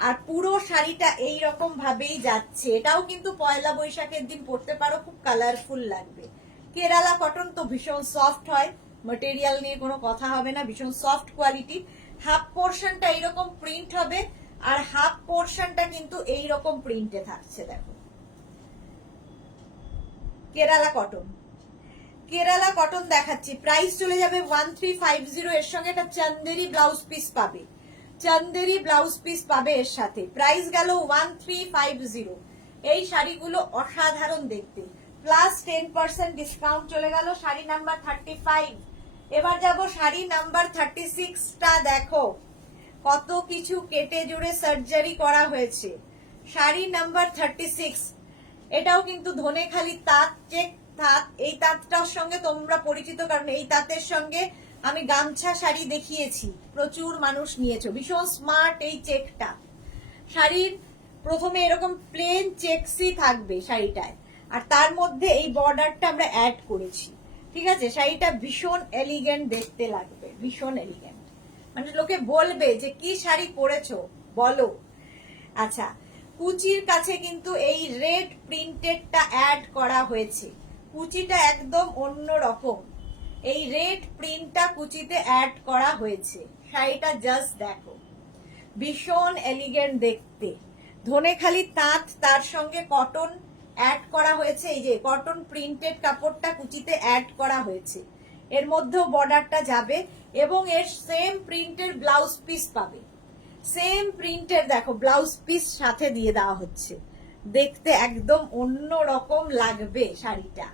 আর পুরো শাড়িটা এইরকম ভাবেই যাচ্ছে। এটাও কিন্তু পয়লা বৈশাখের দিন পরতে পারো, খুব কালারফুল লাগবে। কেরালা কটন তো ভীষণ সফট হয়, ম্যাটেরিয়াল নিয়ে কোনো কথা হবে না, ভীষণ সফট কোয়ালিটি। হাফ পোর্শনটা এইরকম প্রিন্ট হবে, আর হাফ পোর্শনটা কিন্তু এইরকম প্রিন্টে থাকছে। দেখো কেরালা কটন, কেরালা কটন দেখাচ্ছি, প্রাইস চলে যাবে 1350। এর সঙ্গে একটা চন্দেরি ব্লাউজ পিস পাবে, চন্দেরি ব্লাউজ পিস পাবে এর সাথে। প্রাইস গেল 1350। এই শাড়িগুলো অসাধারণ দেখতে, প্লাস 10% ডিসকাউন্ট চলে গেল। শাড়ি নাম্বার 35। এবার যাব শাড়ি নাম্বার 36টা, দেখো কত কিছু কেটে জুড়ে সার্জারি করা হয়েছে। শাড়ি নাম্বার 36, এটাও কিন্তু ধনেখালি তাঁত, চেক তাঁত, এই তাঁতটার সঙ্গে তোমরা পরিচিত, কারণ এই তাঁতের সঙ্গে আমি গামছা শাড়ি দেখিয়েছি, প্রচুর মানুষ নিয়েছো, ভীষণ স্মার্ট এই চেকটা। শাড়ির প্রথমে এরকম প্লেন চেকসি থাকবে শাড়িটায়, আর তার মধ্যে এই বর্ডারটা আমরা অ্যাড করেছি, ঠিক আছে। শাড়িটা ভীষণ এলিগেন্ট দেখতে লাগবে, ভীষণ এলিগেন্ট, মানে লোকে বলবে যে কি শাড়ি পরেছো বলো। আচ্ছা, কুচির কাছে কিন্তু এই রেড প্রিন্টেডটা অ্যাড করা হয়েছে, কুচিটা একদম অন্য রকম, এই রেড প্রিন্টটা কুচিতে অ্যাড করা হয়েছে। শাড়িটা জাস্ট দেখো, ভীষণ এলিগেন্ট দেখতে, ধনেখালি তাঁত, তার সঙ্গে কটন অ্যাড করা হয়েছে, এই যে কটন প্রিন্টেড কাপড়টা কুচিতে অ্যাড করা হয়েছে, এর মধ্যেও বর্ডারটা যাবে, এবং এর সেম প্রিন্টের ব্লাউজ পিস পাবে, সেম প্রিন্টের দেখো ব্লাউজ পিস সাথে দিয়ে দেওয়া হচ্ছে, দেখতে একদম অন্য রকম লাগবে শাড়িটা,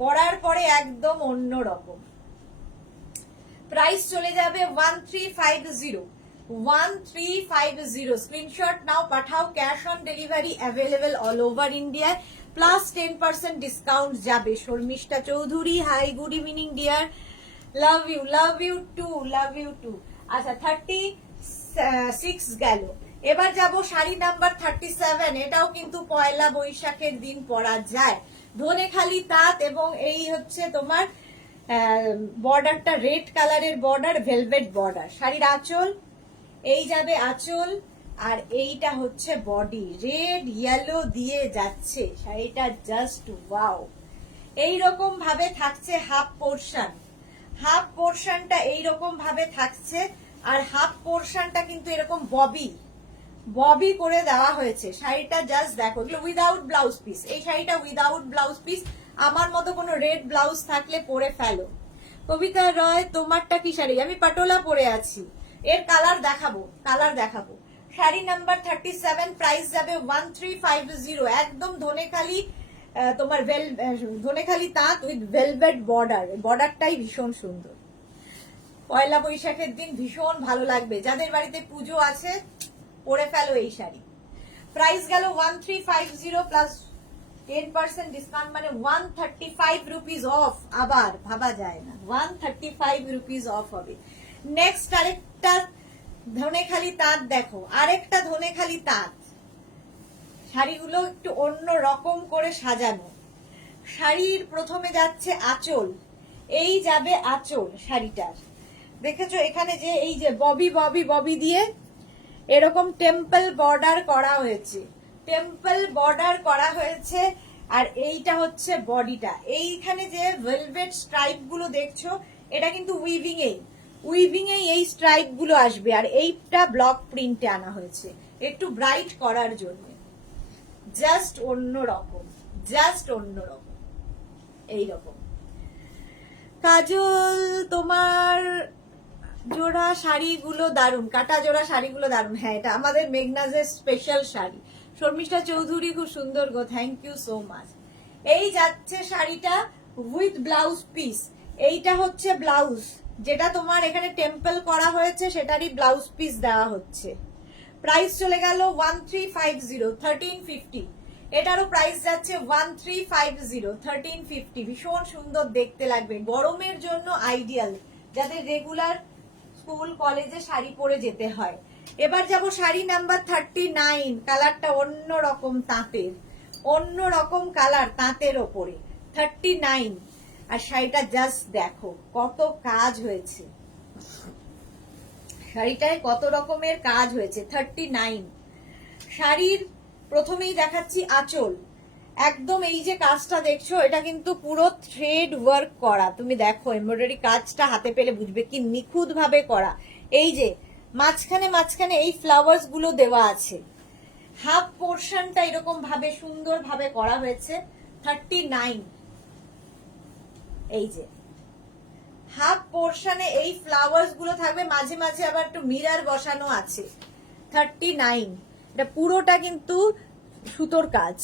পরার পরে একদম অন্য রকম। প্রাইস চলে যাবে 1350 স্ক্রিনশট নাও, পাঠাও। Cash on delivery available all over India, plus 10% discount যাবে। Sharmistha Chowdhury, hi good evening dear, love you too. আচ্ছা 36 গেল। এবার যাব শাড়ি নাম্বার 37। এটাও কিন্তু পয়লা বৈশাখের দিন পরা যায়। ধনেখালি তাঁত এবং এই হচ্ছে তোমার বর্ডারটা রেড কালারের বর্ডার, ভেলভেট বর্ডার। শাড়ির আঁচল, এই যাবে আঁচল, আর এইটা হচ্ছে বডি, রেড ইয়েলো দিয়ে যাচ্ছে শাড়িটা, জাস্ট ওয়াও। এইরকম ভাবে থাকছে হাফ পোর্শনটা এইরকম ভাবে থাকছে, আর হাফ পোর্শনটা কিন্তু এরকম ববি করে দেওয়া হয়েছে। শাড়িটা জাস্ট দেখো, এগুলো উইদাউট ব্লাউজ পিস। এই শাড়িটা উইদাউট ব্লাউজ পিস। আমার মতো কোনো রেড ব্লাউজ থাকলে পরে ফেলো। কবিতা রয়, তোমারটা কি শাড়ি? আমি পাটোলা পরে আছি। এর কালার দেখাবো। শাড়ি নাম্বার 37, প্রাইস যাবে 1350। একদম ধনেখালি, তোমার ধনেখালি তাঁত উইথ ভেলভেট বর্ডার। বর্ডারটাই ভীষণ সুন্দর। পয়লা বৈশাখের দিন ভীষণ ভালো লাগবে। যাদের বাড়িতে পুজো আছে পরে ফেলো এই শাড়ি। প্রাইস গেল 1350 প্লাস 10% ডিসকাউন্ট, মানে 135 রুপিস অফ। আবার ভাবা যায় না, 135 রুপিস অফ হবে। নেক্সট আরেকটা ধনেখালি তাঁত দেখো, আরেকটা ধনেখালি তাঁত। শাড়িগুলো একটু অন্য রকম করে সাজানো। শাড়ির প্রথমে যাচ্ছে আঁচল, এই যাবে আঁচল শাড়িটার। দেখেছো এখানে যে এই যে ববি দিয়ে এরকম টেম্পল বর্ডার করা হয়েছে, আর এইটা হচ্ছে বডিটা। এইখানে যে ভেলভেট স্ট্রাইপ গুলো দেখছো, এটা কিন্তু উইভিং এ এই স্ট্রাইপ গুলো আসবে, আর এইটা ব্লক প্রিন্টে আনা হয়েছে একটু ব্রাইট করার জন্য। জাস্ট অন্য রকম এইরকম। কাজল, তোমার জোড়া শাড়িগুলো দারুন, কাটা জোড়া শাড়িগুলো দারুন। হ্যাঁ, এটা আমাদের মেঘনাজের স্পেশাল শাড়ি। শর্মিষ্ঠা চৌধুরী, খুব সুন্দর গো, থ্যাংক ইউ সো মাচ। এই যাচ্ছে শাড়িটা উইথ ব্লাউজ পিস। এইটা হচ্ছে ব্লাউজ, যেটা তোমার এখানে টেম্পল করা হয়েছে সেটারই ব্লাউজ পিস দেওয়া হচ্ছে। প্রাইস চলে গেল 1350, 1350। এটারও প্রাইস যাচ্ছে 1350, 1350। ভীষণ সুন্দর দেখতে লাগবে, গরমের জন্য আইডিয়াল, যাদের রেগুলার স্কুল কলেজে শাড়ি পরে যেতে হয়। এবার যাব শাড়ি নাম্বার 39। কালারটা অন্য রকম তাঁতের, অন্য রকম কালার তাঁতের ওপরে 39। আর শাড়িটা জাস্ট দেখো কত কাজ হয়েছে, শাড়িটায় কত রকমের কাজ হয়েছে। 39। শাড়ির প্রথমেই দেখাচ্ছি আঁচল। একদম এই যে কাজটা দেখছো, এটা কিন্তু পুরো থ্রেড ওয়ার্ক করা। তুমি দেখো এমব্রয়ডারি কাজটা হাতে পেলে বুঝবে কি নিখুঁত ভাবে করা। এই যে মাঝখানে এই ফ্লাওয়ার্স গুলো দেওয়া আছে। হাফ পোর্শনটা এরকম ভাবে সুন্দর ভাবে করা হয়েছে। 39। এই যে হাফ পোর্শনে এই ফ্লাওয়ার্স গুলো থাকবে, মাঝে মাঝে আবার একটু মিরর বসানো আছে। 39। এটা পুরোটা কিন্তু সুতোর কাজ,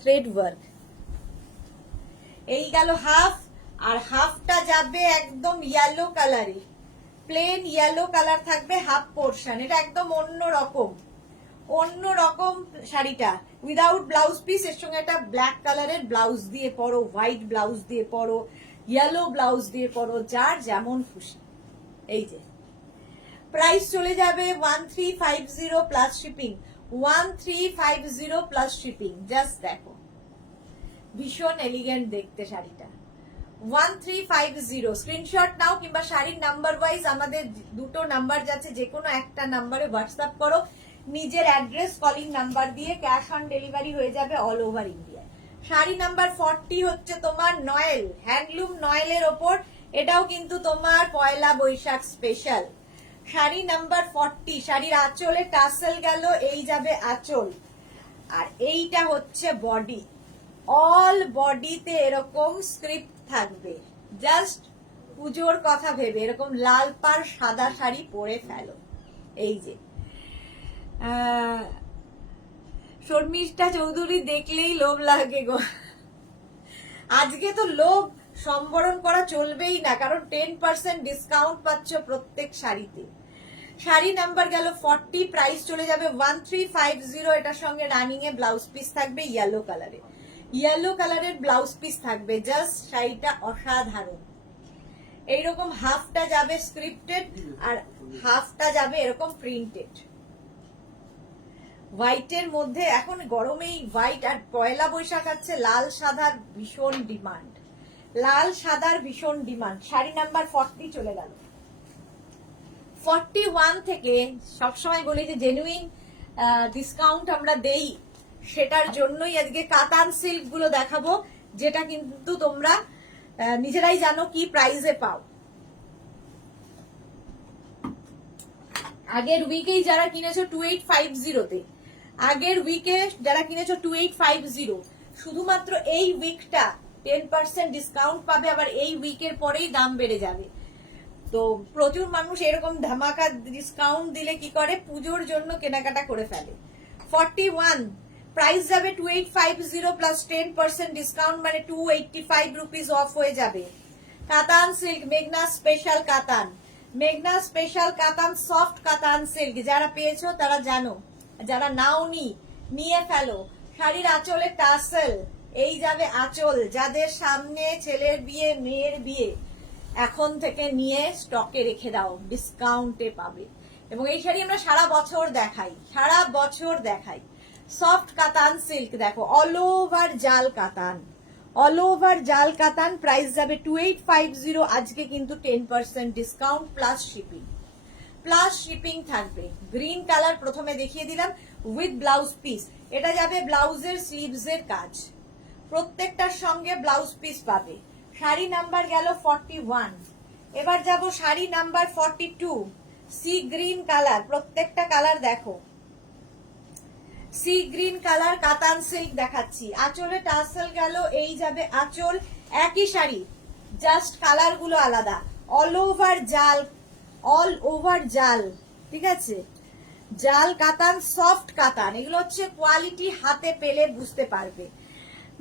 থ্রেড ওয়ার্ক। এই গেল হাফ, আর হাফটা যাবে একদম ইয়েলো কালারে, প্লেন ইয়েলো কালার থাকবে হাফ পোর্শন। এটা একদম অন্য রকম শাড়িটা, উইদাউট ব্লাউজ পিস। এর সঙ্গে একটা ব্ল্যাক কালারের ব্লাউজ দিয়ে পরো, হোয়াইট ব্লাউজ দিয়ে পরো, ইয়েলো ব্লাউজ দিয়ে পরো, যার যেমন খুশি। এই যে প্রাইস চলে যাবে 1350 plus shipping, 1350 plus shipping. Just দেখো ভীষণ এলিগেন্ট দেখতে শাড়িটা। 1350 স্ক্রিনশট নাও, কিংবা শাড়ির নাম্বার ওয়াইজ আমাদের দুটো নাম্বার যাচ্ছে, যে কোনো একটা নাম্বারে হোয়াটসঅ্যাপ করো নিজের অ্যাড্রেস কলিং নাম্বার দিয়ে, ক্যাশ অন ডেলিভারি হয়ে যাবে all over India. Sari number 40 হচ্ছে তোমার নয়েল, হ্যান্ডলুম নয়েলের ওপর। এটাও কিন্তু তোমার পয়লা বৈশাখ স্পেশাল। শাড়ি নাম্বার 40। শাড়ির আঁচলে টাসেল গেল, এই যাবে আঁচল, আর এইটা হচ্ছে বডি। অল বডিতে এরকম স্ক্রিপ্ট থাকবে। জাস্ট পুজোর কথা ভেবে এরকম লাল পাড় সাদা শাড়ি পরে ফেলো। এই যে শর্মিষ্ঠা চৌধুরী, দেখলেই লোভ লাগে গো। আজকে তো লোভ সম্বরণ করা চলবেই না, কারণ 10% ডিসকাউন্ট পাচ্ছ প্রত্যেক শাড়িতে। শাড়ি নাম্বার গেল 40, প্রাইস চলে যাবে 1350। এটার সঙ্গে রানিং এ ব্লাউজ পিস থাকবে ইয়েলো কালারে, ইয়েলো কালারের ব্লাউজ পিস থাকবে। জাস্ট শাড়িটা অসাধারণ। এইরকম হাফটা যাবে স্ক্রিপ্টেড আর হাফটা যাবে এরকম প্রিন্টেড। হোয়াইটের মধ্যে এখন গরমেই হোয়াইট আর পয়লা বৈশাখ আছে, লাল সাদার ভীষণ ডিমান্ড, লাল সাদার ভীষণ ডিমান্ড। শাড়ি নাম্বার 40 চলে গেল। 41 থেকে সবসময় বলি যে জেনুইন ডিসকাউন্ট আমরা দেই, সেটার জন্যই আজকে কাতান সিল্ক গুলো দেখাবো, যেটা কিন্তু তোমরা নিজেরাই জানো কি প্রাইসে পাও। আগের উইকেই যারা কিনেছো 2850 তে, আগের উইকে যারা কিনেছো 2850, শুধুমাত্র এই উইকটা 10% ডিসকাউন্ট পাবে, আবার এই উইকের পরেই দাম বেড়ে যাবে। তো প্রচুর মানুষ এরকম ধামাকা ডিসকাউন্ট দিলে কি করে, পুজোর জন্য কেনাকাটা করে ফেলে। 41 প্রাইস যাবে 2850 প্লাস 10% ডিসকাউন্ট, মানে 285 রুপিস অফ হয়ে যাবে। কাতান সিল্ক, মেঘনা স্পেশাল কাতান, মেঘনা স্পেশাল কাতান, সফট কাতান সিল্ক। যারা পেয়েছো তারা জানো, যারা নাওনি নিয়ে ফেলো। শাড়ির আঁচলে টাসেল, এই যাবে আঁচল। যাদের সামনে ছেলের বিয়ে, মেয়ের বিয়ে, এখন থেকে নিয়ে স্টকে রেখে দাও, ডিসকাউন্টে পাবে। এবং এই শাড়ি আমরা সারা বছর দেখাই, সারা বছর দেখাই। সফট কাতান সিল্ক দেখো, অল ওভার জাল কাতান, অল ওভার জাল কাতান। প্রাইস যাবে 2850। আজকে কিন্তু 10% discount plus shipping, plus shipping থাকবে। গ্রিন কালার প্রথমে দেখিয়ে দিলাম উইথ ব্লাউজ পিস। এটা যাবে ব্লাউজের স্লিভস এর কাজ, প্রত্যেকটার সঙ্গে ব্লাউজ পিস পাবে। শাড়ি নাম্বার গেল 41। এবার যাব sari number 42, sea green colour. প্রত্যেকটা কালার দেখো, সি গ্রিন কালার কাতান সিল্ক দেখাচ্ছি। আঁচলে টাসেল গেল, এই যাবে আঁচল। একই শাড়ি, জাস্ট কালার গুলো আলাদা। অল ওভার জাল, অল ওভার জাল, ঠিক আছে। জাল কাতান, সফট কাতান, এগুলো হচ্ছে কোয়ালিটি, হাতে পেলে বুঝতে পারবে।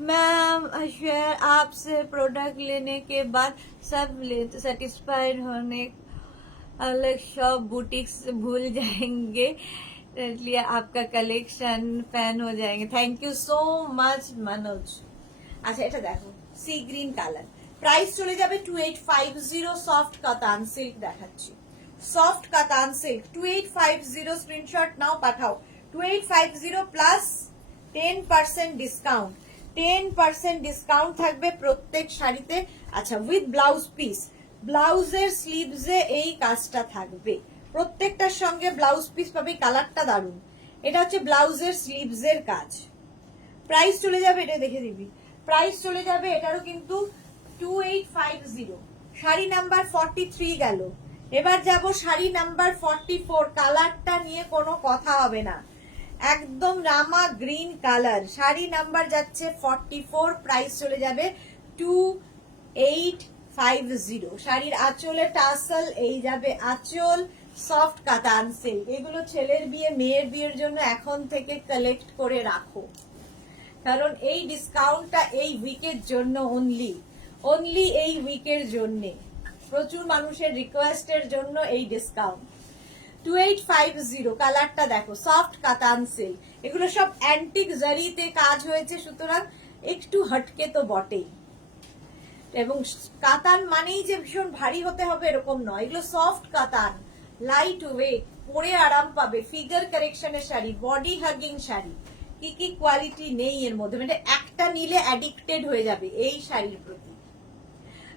मैम शेयर आपसे प्रोडक्ट लेने के बाद सब सेटिस्फाइड होने अलग शॉप बुटीक भूल जाएंगे, इसलिए आपका कलेक्शन फैन हो जाएंगे। Thank you so much Manoj. আচ্ছা এটা দেখো সি গ্রিন কালার, প্রাইস চলে যাবে 2850। সফট কাতান সিল্ক দেখাচ্ছি, সফট কাতান সিল্ক 2850। স্ক্রিনশট নাও, পাঠাও। 2850 প্লাস 10% ডিসকাউন্ট, 10% ডিসকাউন্ট থাকবে প্রত্যেক শাড়িতে। আচ্ছা উইথ ব্লাউজ পিস, ব্লাউজের স্লিভসে এই কাজটা থাকবে, প্রত্যেকটার সঙ্গে ব্লাউজ পিস পাবে। কালারটা দারুন, এটা হচ্ছে ব্লাউজের স্লিভসের কাজ। প্রাইস চলে যাবে, এটা দেখে দিবি, প্রাইস চলে যাবে এটারও কিন্তু 2850। শাড়ি নাম্বার 43 গেল। এবার যাব শাড়ি নাম্বার 44। কালারটা নিয়ে কোনো কথা হবে না, একদম রামা গ্রিন কালার। শাড়ি নাম্বার যাচ্ছে 44, প্রাইস চলে যাবে 2850। শাড়ির আঁচলে টাসেল, এই যাবে আঁচল। সফট কাতান সিল্ক, এগুলো ছেলের বিয়ে, মেয়ের বিয়ের জন্য এখন থেকে কালেক্ট করে রাখো, কারণ এই ডিসকাউন্টটা এই উইকের জন্য, অনলি অনলি এই উইকের জন্য। প্রচুর মানুষের রিকোয়েস্টের জন্য এই ডিসকাউন্ট। 2850। কালারটা দেখো, সফট কাতান সিল্ক, এগুলো সব অ্যান্টিক জারিতে কাজ হয়েছে, সুতরাং একটু হটকে তো বটেই। এবং কাতান মানেই যে ভীষণ ভারী হতে হবে এরকম নয়, এগুলো সফট কাতান, লাইট ওয়েট, পরে আরাম পাবে। ফিগার কারেকশনের শাড়ি, বডি হাগিং শাড়ি, কি কি কোয়ালিটি নেই এর মধ্যে, মানে একটা নিলে অ্যাডিক্টেড হয়ে যাবে এই শাড়ির প্রতি।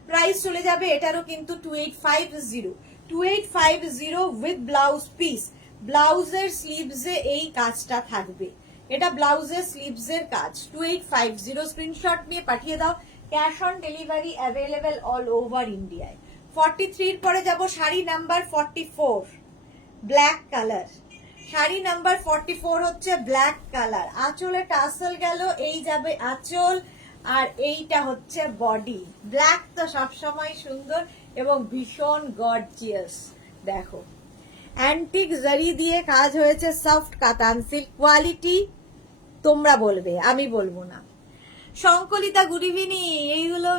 প্রাইস চলে যাবে এটারও কিন্তু 2850, 2850 উইথ ব্লাউজ পিস। ব্লাউজের স্লিভসে এই কাজটা থাকবে, এটা ব্লাউজের স্লিভসের কাজ। 2850 স্ক্রিনশট নিয়ে পাঠিয়ে দাও। Cash on delivery available all over ইন্ডিয়ায়। 43 পরে যাব sari number 44, black colour. Sari number 44 হচ্ছে ব্ল্যাক কালার। আঁচলে টাসেল গেল, এই যাবে আঁচল, আর এইটা হচ্ছে বডি। ব্ল্যাক তো সবসময় সুন্দর এবং ভীষণ গর্জিয়াস। দেখো অ্যান্টিক জারি দিয়ে কাজ হয়েছে, সফট কাতান সিল্ক, কোয়ালিটি তোমরা বলবে, আমি বলবো না। সংকলিতা গুড ইভিনিং। এইগুলো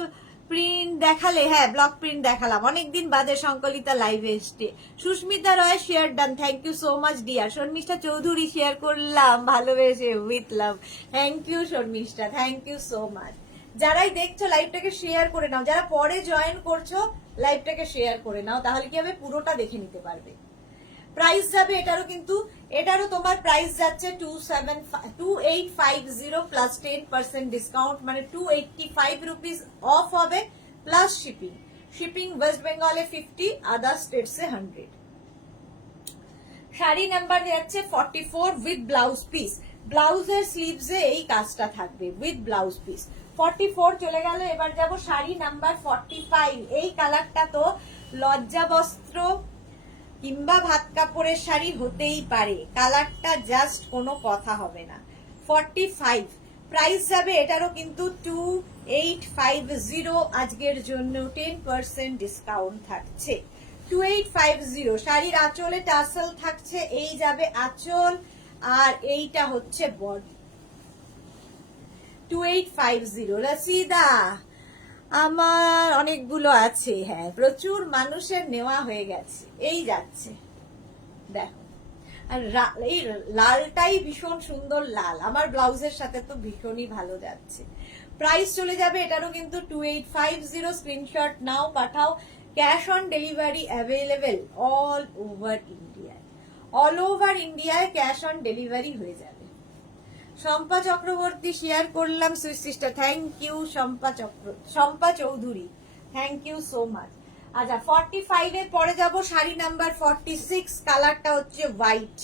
প্রিন্ট দেখালে, হ্যাঁ ব্লক প্রিন্ট দেখালাম, অনেকদিন বাদে সংকলিতা লাইভে এসছে। Susmita Roy share done, thank you so much dear. Sharmistha Chowdhury share করলাম ভালোবেসে with love, thank you Sharmistha, thank you so much. যারাই দেখছো লাইভটাকে শেয়ার করে নাও, যারা পরে জয়েন করছো লাইভটাকে শেয়ার করে নাও, তাহলে কি হবে পুরোটা দেখে নিতে পারবে। প্রাইস যাবে এটারও, কিন্তু এটারও তোমার প্রাইস যাচ্ছে 2850 প্লাস 10% ডিসকাউন্ট, মানে 285 রুপিস অফ হবে প্লাস শিপিং। শিপিং ওয়েস্ট বেঙ্গলে 50, আদার স্টেটসে 100। শাড়ি নাম্বার যাচ্ছে 44 উইথ ব্লাউজ পিস। ব্লাউজের স্লিভসে এই কাজটা থাকবে উইথ ব্লাউজ পিস। 44 চলে গেল, এবার যাব শাড়ি নাম্বার 45। এই কালারটা তো লজ্জা বস্ত্র কিংবা ভাত কাপড়ের শাড়ি হতেই পারে, কালারটা জাস্ট কোনো কথা হবে না। 45 প্রাইস যাবে এটারও কিন্তু 2850, আজকের জন্য 10% ডিসকাউন্ট থাকছে। 2850 শাড়ির আঁচলে টাসেল থাকছে, এই যাবে আঁচল, আর এইটা হচ্ছে বডি। 2850 রসিদা আমার অনেকগুলো আছে, হ্যাঁ প্রচুর মানুষের নেওয়া হয়ে গেছে, এই যাচ্ছে দেখো। আর এই লালটাই ভীষণ সুন্দর লাল, আমার ব্লাউজের সাথে তো ভীষণই ভালো যাচ্ছে। প্রাইস চলে যাবে এটারও কিন্তু 2850, স্ক্রিনশট নাও পাঠাও। Cash on delivery available all over ইন্ডিয়ায়, অল ওভার ইন্ডিয়ায় ক্যাশ অন ডেলিভারি হয়ে যাবে। শম্পা চক্রবর্তী শেয়ার করলাম, sweet sister, thank you. Shampa Chowdhury, thank you so much. আচ্ছা 45 এর পরে যাব শাড়ি নাম্বার 46। কালারটা হচ্ছে হোয়াইট,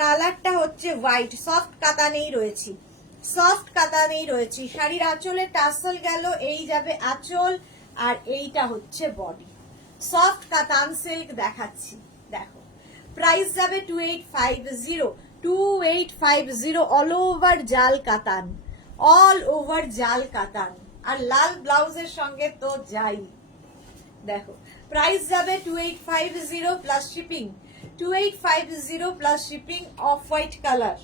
কালারটা হচ্ছে হোয়াইট, সফট কাতানেই রয়েছি, সফট কাতানেই রয়েছি। শাড়ির আঁচলে টাসেল গেল, এই যাবে আঁচল, আর এইটা হচ্ছে বডি। সফট কাতান সিল্ক দেখাচ্ছি, দেখো প্রাইস যাবে 2850, 2850 অল ওভার জাল কাতান, অল ওভার জাল কাতান, আর লাল ব্লাউজের সঙ্গে তো যাই। দেখো প্রাইস যাবে 2850 plus shipping, 2850 plus shipping. Of white colour,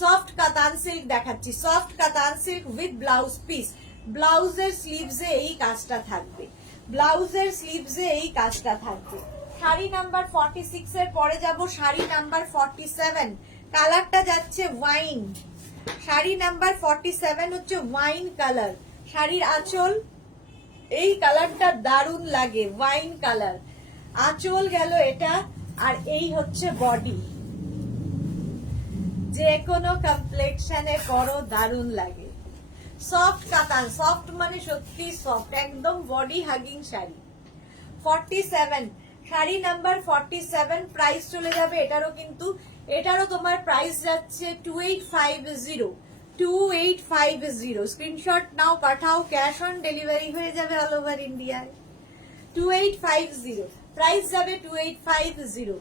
soft কাতান সিল্ক দেখাচ্ছি, সফট কাতান সিল্ক উইথ ব্লাউজ পিস। ব্লাউজের স্লিভসে এই কাজটা থাকবে, ব্লাউজের স্লিভসে এই কাজটা থাকবে। শাড়ি নাম্বার 46 এর পরে যাব শাড়ি নাম্বার 47। কালারটা যাচ্ছে ওয়াইন, শাড়ি নাম্বার 47 হচ্ছে ওয়াইন কালার। শাড়ির আঁচল, এই কালারটা দারুণ লাগে, ওয়াইন কালার। আঁচল গেল এটা, আর এই হচ্ছে বডি। যে কোনো কমপ্লেক্সনে পরো দারুণ লাগে। সফট কাতান, সফট মানে সত্যি সফট, একদম body hugging sari. 47 sari number 47, price চলে যাবে এটারও কিন্তু, এটারও তোমার প্রাইস যাচ্ছে 2850, 2850। স্ক্রিনশট নাও পাঠাও, ক্যাশ অন ডেলিভারি হয়ে যাবে অল ওভার ইন্ডিয়ায়। 2850 প্রাইস যাবে 2850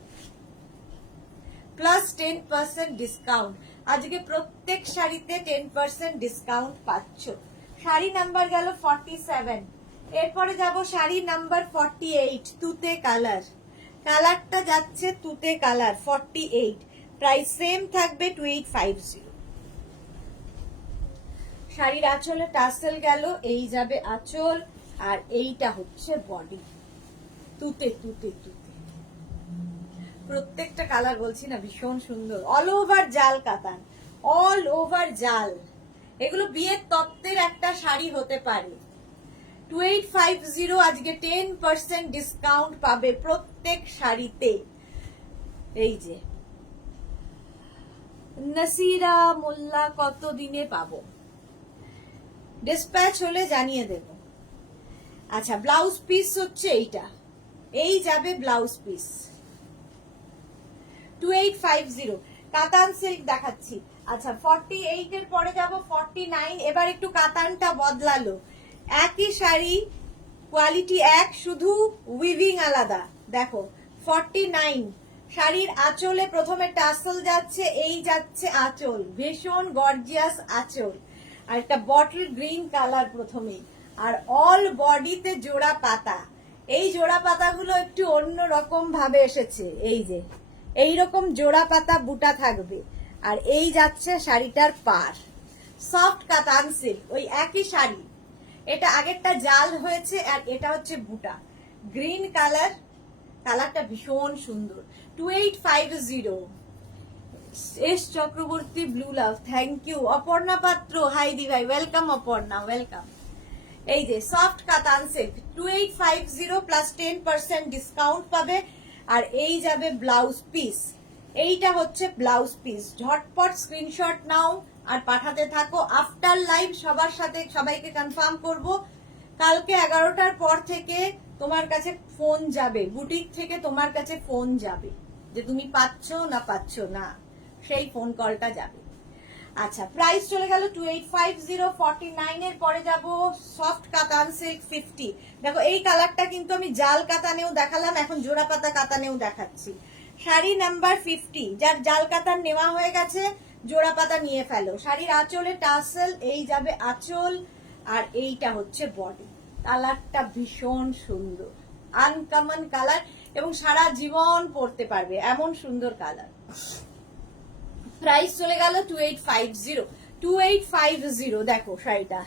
প্লাস 10% ডিসকাউন্ট। আজকে প্রত্যেক শাড়িতে 10% ডিসকাউন্ট পাচ্ছ। শাড়ি নাম্বার গেল 47, এরপরে যাব শাড়ি নাম্বার 48, তুতে কালার। কালারটা যাচ্ছে তুতে কালার 48, প্রাইস সেম থাকবে 2850। শাড়ির আঁচলে টাসেল গেল, এই যাবে আঁচল, আর এইটা হচ্ছে বডি। তুতে তুতে তুতে, প্রত্যেকটা কালার বলছি না ভীষণ সুন্দর। অল ওভার জাল কাতান, অল ওভার জাল, এগুলো বিয়ের তত্ত্বের একটা শাড়ি হতে পারে। 2850 আজকে 10% ডিসকাউন্ট পাবে প্রত্যেক শাড়িতে। এই যে নাসিরা মোল্লা, কত দিনে পাবো? ডিসপ্যাচ হলে জানিয়ে দেব। আচ্ছা ব্লাউজ পিস হচ্ছে এইটা, এই যাবে ব্লাউজ পিস 2850। কাতান সিল্ক দেখাচ্ছি। আচ্ছা 48 এর পরে যাব 49। এবার একটু কাতানটা বদলালো, একই শাড়ি, কোয়ালিটি এক, শুধু উইভিং আলাদা। দেখো 49 শাড়ির আঁচলে প্রথমে টাসেল যাচ্ছে, এই যাচ্ছে আঁচল, ভীষণ গর্জিয়াস আঁচল, আর একটা বটল গ্রিন কালার প্রথমেই, আর অল বডিতে জোড়া পাতা। এই জোড়া পাতাগুলো একটু অন্য রকম ভাবে এসেছে, এই যে এইরকম জোড়া পাতা বুটা থাকবে, আর এই যাচ্ছে শাড়িটার পার। সফট কাতান সিল্ক, ওই একই শাড়ি। এটা আগেরটা জাল হয়েছে আর এটা হচ্ছে বুটা। গ্রিন কালার, কালারটা ভীষণ সুন্দর। 2850। S Chakraborty blue love, thank you. Aparna Patra, hi দি ভাই, ওয়েলকাম অপর্ণা, ওয়েলকাম। এই যে সফট কাতান সিল্ক 2850 প্লাস 10% ডিসকাউন্ট পাবে। আর এই যাবে ব্লাউজ পিস, এইটা হচ্ছে ব্লাউজ পিস। ঝটপট স্ক্রিনশট নাও আর পাঠাতে থাকো। আফটার লাইভ সবার সাথে সবাইকে কনফার্ম করব, কালকে 11টার পর থেকে তোমার কাছে ফোন যাবে, বুটিক থেকে তোমার কাছে ফোন যাবে যে তুমি পাচ্ছ না পাচ্ছ না, সেই ফোন কলটা যাবে। আচ্ছা, প্রাইস চলে গেল 2850। 49 এর পরে যাব সফট কাতান সিল্ক 50। দেখো এই কালারটা কিন্তু আমি জাল কাতানেও দেখালাম, এখন জোড়া পাতা কাতানেও দেখাচ্ছি। শাড়ি নাম্বার 50, যার জাল কাতান নেওয়া হয়ে গেছে জোড়া পাতা নিয়ে ফেলো। শাড়ির আঁচলে টাসেল, এই যাবে আঁচল, আর এইটা হচ্ছে বডি। কালারটা ভীষণ সুন্দর, আনকমন কালার, এবং সারা জীবন পরতে পারবে এমন সুন্দর কালার। প্রাইস চলে গেল 2850। 2850। দেখো শাড়িটা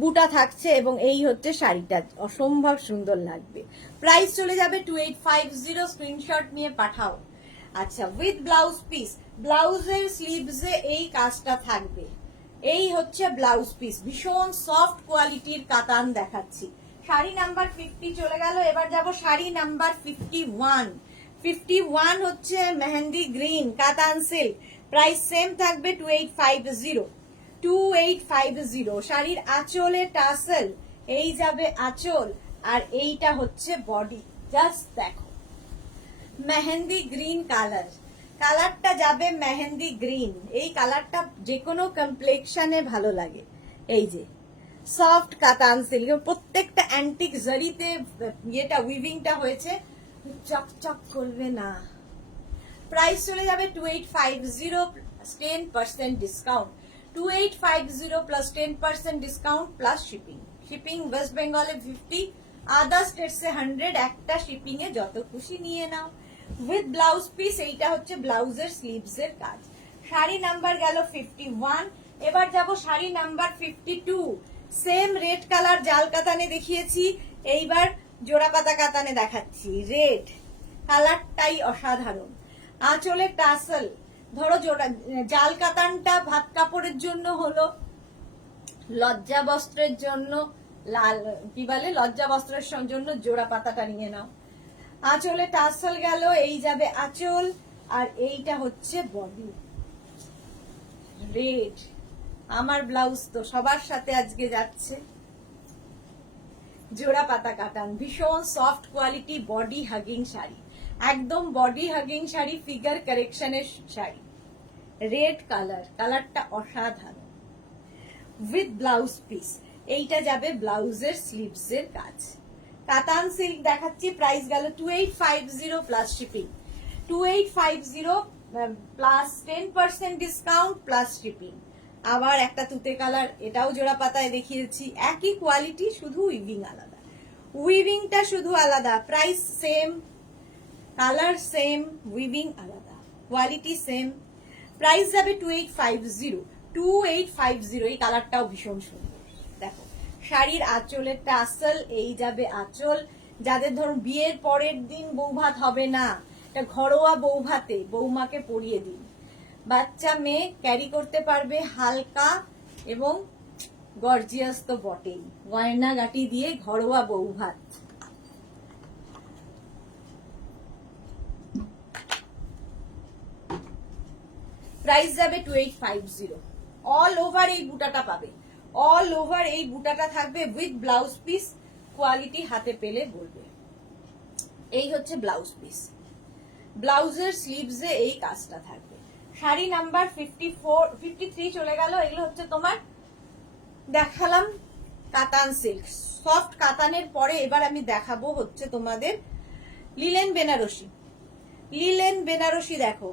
বুটা থাকছে এবং এই হচ্ছে শাড়িটা, অসম্ভব সুন্দর লাগবে। প্রাইস চলে যাবে 2850, স্ক্রিনশট নিয়ে পাঠাও। আচ্ছা, উইথ ব্লাউজ পিস, ব্লাউজের স্লিভসে এই কাজটা থাকবে। এই হচ্ছে ব্লাউজ পিস, ভীষণ সফট কোয়ালিটির কাতান দেখাচ্ছি। শাড়ি নাম্বার 50 চলে গেল, এবার যাব শাড়ি নাম্বার 51। 51 হচ্ছে মেহেন্দি গ্রিন কাতান সিল্ক, প্রাইস সেম থাকবে 2850। 2850। শাড়ির আঁচলে টাসেল, এই যাবে আঁচল, আর এইটা হচ্ছে বডি। জাস্ট দেখো মেহেন্দি গ্রিন কালার, কালারটা যাবে মেহেন্দি গ্রিন। এই কালারটা যে কোনো কমপ্লেক্সনে ভালো লাগে। এই যে সফট কাতান সিল্ক, প্রত্যেকটা অ্যান্টিক জরিতে ইয়েটা উইভিংটা হয়েছে, চকচক করবে না। প্রাইস চলে যাবে 2850 plus 10% discount. 2850 plus 10% discount plus shipping. Shipping West বেঙ্গলে 50, আদার স্টেটসে 100। একটা শিপিং এ যত খুশি নিয়ে নাও। উইথ ব্লাউজ পিস, এইটা হচ্ছে ব্লাউজের স্লিভস এর কাজ। শাড়ি নাম্বার গেল 51। এবার যাব sari number 52। Same red colour জাল কাতানে দেখিয়েছি, এইবার জোড়া পাতা কাতানে দেখাচ্ছি। রেড কালারটাই অসাধারণ। আঁচলে টাসেল, ধরো জাল কাতানটা ভাত কাপড়ের জন্য হলো, লজ্জা বস্ত্রের জন্য লাল কি বলে, লজ্জা বস্ত্রের জন্য জোড়া পাতাটা নিয়ে নাও। আঁচলে টাসেল গেল, এই যাবে আঁচল, আর এইটা হচ্ছে বডি। রেড আমার ব্লাউজ তো সবার সাথে আজকে যাচ্ছে। জোড়া পাতা কাটান, ভীষণ soft quality body hugging sari, একদম বডি হাগিং শাড়ি, ফিগার কারেকশনের শাড়ি। রেড কালার, কালারটা অসাধারণ। উইথ ব্লাউজ পিস, এইটা যাবে ব্লাউজের স্লিভস এর কাজ। কাতান সিল্ক দেখাচ্ছি, প্রাইস গেল 2850 plus shipping. 2850 plus 10% discount plus shipping. আবার একটা তুতে কালার, এটাও জোড়া পাতায় দেখিয়েছি, একই কোয়ালিটি, শুধু উইভিং আলাদা। উইভিংটা শুধু আলাদা, price same, colour same, weaving আলাদা, কোয়ালিটি সেম। প্রাইস যাবে 2850। 2850। এই কালারটাও ভীষণ সুন্দর। দেখো শাড়ির আঁচলের টাসেল, এই যাবে আঁচল। যাদের ধরুন বিয়ের পরের দিন বৌভাত হবে না, এটা ঘরোয়া বৌভাতে বৌমাকে পরিয়ে দিন, বাচ্চা মেয়ে ক্যারি করতে পারবে, হালকা এবং গর্জিয়াস তো বটেই, গয়না গাটি দিয়ে ঘরোয়া বৌভাত। প্রাইস যাবে 2850। অল ওভার এই বুটাটা পাবে, অল ওভার এই বুটাটা থাকবে উইথ ব্লাউজ পিস। কোয়ালিটি হাতে পেলে বলবে। এই হচ্ছে ব্লাউজ পিস, ব্লাউজের স্লিভসে এই কাজটা থাকবে। শাড়ি নাম্বার 53 চলে গেল। এগুলো হচ্ছে তোমার দেখালাম কাতান সিল্ক, সফট কাতানের পরে এবার আমি দেখাবো হচ্ছে তোমাদের লিলেন বেনারসি। লিলেন বেনারসি দেখো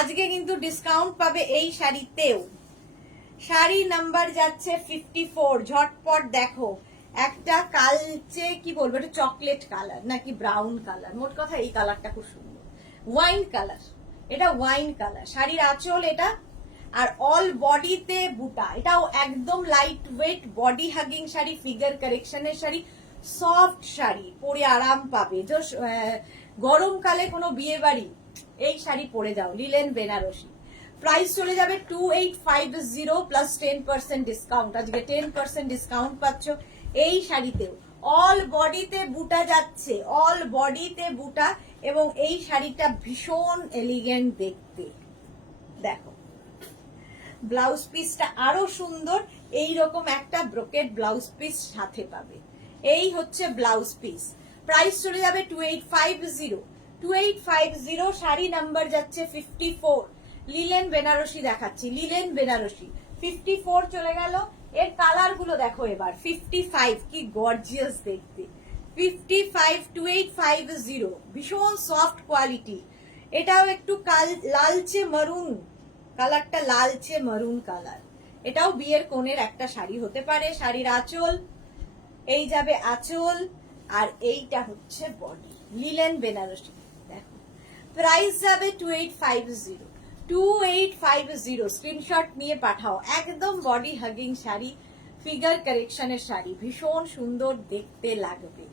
আজকে কিন্তু ডিসকাউন্ট পাবে এই শাড়িতেও। শাড়ি নাম্বার যাচ্ছে 54। ঝটপট দেখো, একটা কালচে কি বলবো, এটা চকলেট কালার নাকি ব্রাউন কালার, মোট কথা এই কালারটা খুব সুন্দর, ওয়াইন কালার, এটা ওয়াইন কালার। শাড়ির আঁচল এটা, আর অল বডিতে বুটা, এটাও একদম light weight body hugging sari, figure কারেকশনের শাড়ি, সফট শাড়ি, পরে আরাম পাবে। গরমকালে কোনো বিয়ে বাড়ি এই শাড়ি পরে যাও, লিলেন বেনারসি। প্রাইস চলে যাবে 2850 প্লাস 10% ডিসকাউন্ট। আজকে 10% ডিসকাউন্ট পাচ্ছ এই শাড়িতেও। অল বডিতে বুটা যাচ্ছে, অল বডিতে বুটা, এবং এই শাড়িটা ভীষণ এলিগেন্ট দেখতে। দেখো ব্লাউজ পিসটা আরো সুন্দর, এই রকম একটা ব্রোকেড ব্লাউজ পিস সাথে পাবে। এই হচ্ছে ব্লাউজ পিস। প্রাইস চলে যাবে 2850। 2850 শাড়ি নাম্বার যাচ্ছে 54। লিলেন বেনারসি দেখাচ্ছি, লিলেন বেনারসি 54 চলে গেল। এর কালার গুলো দেখো এবার। 55 কি গর্জিয়াস দেখতে। 55 2850 ভীষণ সফট কোয়ালিটি। এটাও একটু লালচে মারুন কালারটা, লালচে মারুন কালার। এটাও বিয়ের কোণের একটা শাড়ি হতে পারে। শাড়ির আঁচল, এই যাবে আঁচল, আর এইটা হচ্ছে বডি। লিলেন বেনারসি দেখো। প্রাইস যাবে 2850। 2850 স্ক্রিনশট নিয়ে পাঠাও। একদম বডি হাগিং শাড়ি, ফিগার কারেকশনের শাড়ি, ভীষণ সুন্দর দেখতে লাগবে।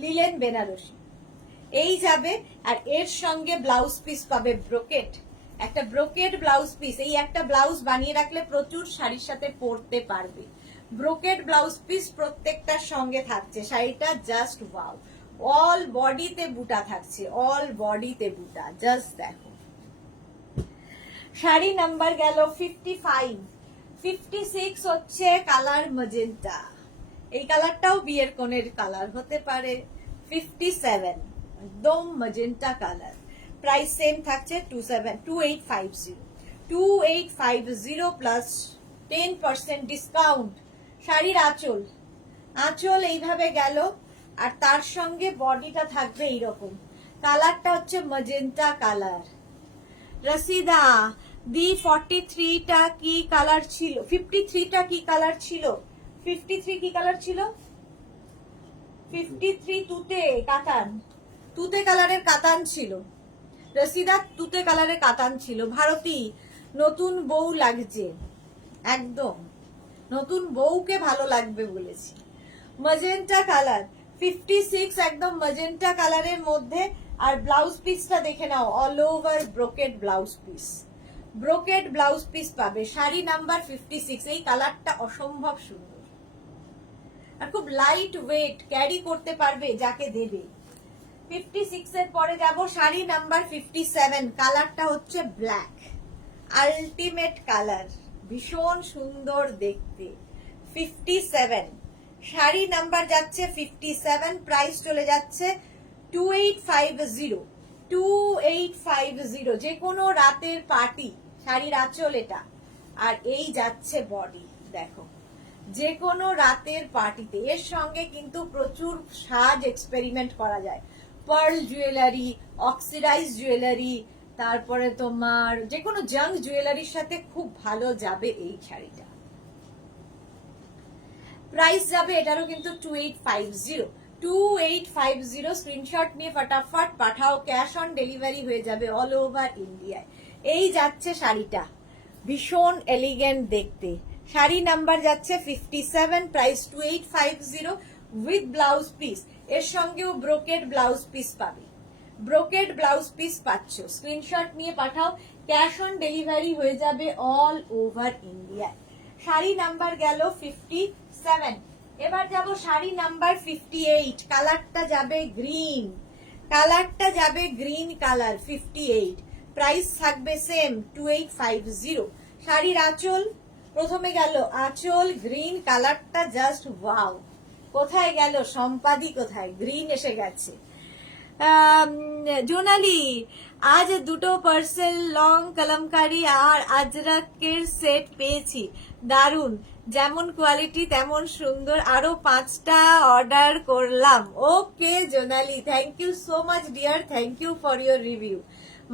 লিলেন বেনারসি এই যাবে। আর এর সঙ্গে ব্লাউজ পিস পাবে ব্রোকেট, একটা ব্রোকেড ব্লাউজ পিস। এই একটা ব্লাউজ বানিয়ে রাখলে প্রচুর শাড়ির সাথে পরতে পারবে। ব্রোকেড ব্লাউজ পিস প্রত্যেকটার সঙ্গে থাকছে। শাড়িটা জাস্ট ওয়াও। অল বডিতে বুটা থাকছে, অল বডিতে বুটা। জাস্ট দেখো। শাড়ি নাম্বার গেল 55। 56 হচ্ছে কালার ম্যাজেন্টা। এই কালারটাও বিয়ের কোণের কালার হতে পারে। 57 একদম ম্যাজেন্টা কালার। প্রাইস সেম থাকছে 2850। 2850 প্লাস 10% ডিসকাউন্ট। শাড়ির আঁচল, আঁচল এইভাবে গেল, আর তার সঙ্গে বডিটা থাকবে এইরকম। কালারটা হচ্ছে ম্যাজেন্টা কালার। রসিদা দি 43টা কি কালার ছিল? 53টা কি কালার ছিল? 53 কি কালার ছিল? 53 তুতে কাতান, তুতে কালারের কাতান ছিল। রসিদা তুতে কালারের কাতান ছিল। ভারতী নতুন বউ লাগছে, একদম নতুন বউকে ভালো লাগবে বলেছি। ম্যাজেন্টা কালার 56 একদম ম্যাজেন্টা কালারের মধ্যে। আর ব্লাউজ পিসটা দেখে নাও, all over brocade blouse piece, brocade blouse piece পাবে। শাড়ি নাম্বার 56। এই কালারটা অসম্ভব সুন্দর আর খুব লাইট ওয়েট, ক্যারি করতে পারবে যাকে দেবে। 56 এর পরে যাব শাড়ি নাম্বার 57। কালারটা হচ্ছে ব্ল্যাক, আলটিমেট কালার, ভীষণ সুন্দর দেখতে। 57 শাড়ি নাম্বার যাচ্ছে 57। প্রাইস চলে যাচ্ছে 2850। 2850 যে কোনো রাতের পার্টি। শাড়ির আঁচল এটা, আর এই যাচ্ছে বডি। দেখো যে কোনো রাতের পার্টিতে এর সঙ্গে কিন্তু প্রচুর সাজ এক্সপেরিমেন্ট করা যায়। পার্ল জুয়েলারি, অক্সিডাইজ জুয়েলারি, তারপরে তোমার যে কোনো জাঙ্ক জুয়েলারির সাথে খুব ভালো যাবে এই শাড়িটা। প্রাইস যাবে এটারও কিন্তু 2850। 2850 স্ক্রিনশট নিয়ে ফটাফট পাঠাও। ক্যাশ অন ডেলিভারি হয়ে যাবে অল ওভার ইন্ডিয়ায়। এই যাচ্ছে শাড়িটা, ভীষণ এলিগেন্ট দেখতে। শাড়ি নাম্বার যাচ্ছে 57। Price 2850 with blouse piece. এর সঙ্গেও ব্রোকেড ব্লাউজ পিস পাবে, ব্রোকেড ব্লাউজ পিস পাচ্ছ। স্ক্রিনশট নিয়ে পাঠাও। ক্যাশ অন ডেলিভারি হয়ে যাবে অল ওভার ইন্ডিয়ায়। শাড়ি নাম্বার গেল 57। এবার যাব শাড়ি নাম্বার 58। কালারটা যাবে গ্রিন, কালারটা যাবে গ্রিন কালার। 58 প্রাইস থাকবে সেম 2850। শাড়ির আঁচল প্রথমে গেল, আঁচল গ্রিন কালারটা জাস্ট ওয়াও। কোথায় গেল সম্পাদি, কোথায়? গ্রিন এসে গেছে। জোনালি আজ দুটো পার্সেল লং কলমকারি আর আজরাকের সেট পেয়েছি, দারুন, যেমন কোয়ালিটি তেমন সুন্দর। আরো 5টা অর্ডার করলাম। Okay Jonali, thank you so much dear, thank you for your review.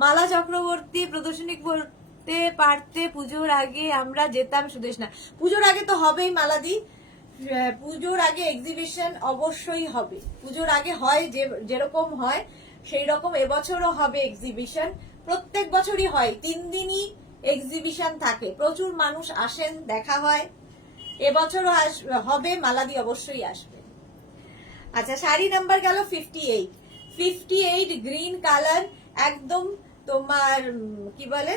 Mala Chakraborty প্রদর্শনী করতে পারতে পুজোর আগে আমরা যেতাম। সুদেশ না, পুজোর আগে তো হবেই মালাদি, পুজোর আগে এক্সিবিশন অবশ্যই হবে। পুজোর আগে হয় যেরকম হয় সেই রকম এবছরও হবে এক্সিবিশন। প্রত্যেক বছরই হয়, 3 দিনই এক্সিবিশন থাকে, প্রচুর মানুষ আসেন, দেখা হয়। এবছরও হবে, মালাদি অবশ্যই আসবে। আচ্ছা, শাড়ি নাম্বার গেল 58। 58 গ্রিন কালার, একদম তোমার কি বলে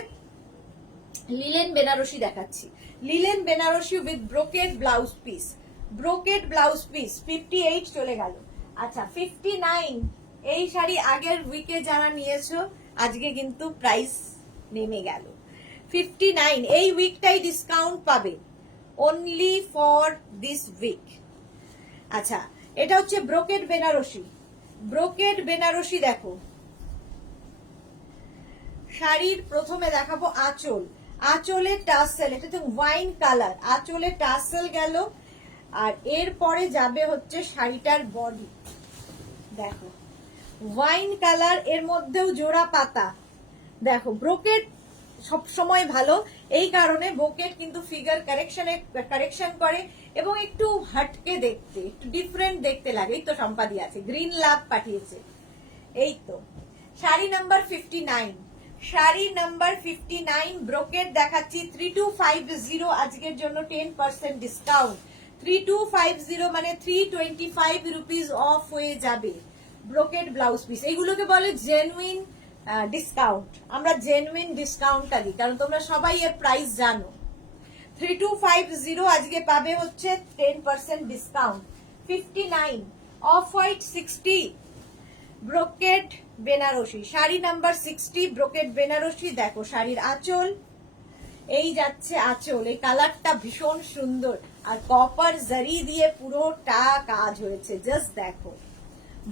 লিলেন বেনারসি দেখাচ্ছি। Linen Banarasi with brocade blouse piece, brocade blouse piece. 58 চলে গেল। আচ্ছা 59, এই শাড়ি আগের উইকে যারা নিয়েছো আজকে কিন্তু প্রাইস নেমে গেল। 59 এই উইকটাই ডিসকাউন্ট পাবে, অনলি ফর দিস উইক। আচ্ছা, এটা হচ্ছে ব্রোকেড বেনারসি। ব্রোকেড বেনারসি দেখো, শাড়ির প্রথমে দেখাবো আঁচল, আঁচলের টাসেল, এটা তো ওয়াইন কালার, আঁচলের টাসেল গেল। আর এরপরে যাবে হচ্ছে শাড়িটার বডি, দেখো ওয়াইন কালার, এর মধ্যেও জোড়া পাতা। দেখো ব্রোকেড সব সময় ভালো, এই কারণে ব্রোকেড কিন্তু ফিগার কারেকশন করে এবং একটু হটকে দেখতে, একটু ডিফারেন্ট দেখতে লাগে। এই তো সম্পাদি আছে, গ্রিন লাভ পাঠিয়েছে। এই তো sari number 59, sari number 59 brocade দেখাচ্ছি 3250 আজকের জন্য 10% ডিসকাউন্ট। 3250 মানে 325 রুপিস অফ হয়ে যাবে। ব্রোকেড ব্লাউজ পিস, এইগুলোকে বলে জেনুইন ডিসকাউন্ট। আমরা জেনুইন ডিসকাউন্টটা দিই কারণ তোমরা সবাই এর প্রাইস জানো। 3250 আজকে পাবে হচ্ছে 10% discount. 59 off white 60 brocade Banarasi, sari number 60 brocade Banarasi. দেখো শাড়ির আঁচল, এই যাচ্ছে আঁচল, এই কালারটা ভীষণ সুন্দর আর কপার জারি দিয়ে পুরোটা কাজ হয়েছে। জাস্ট দেখো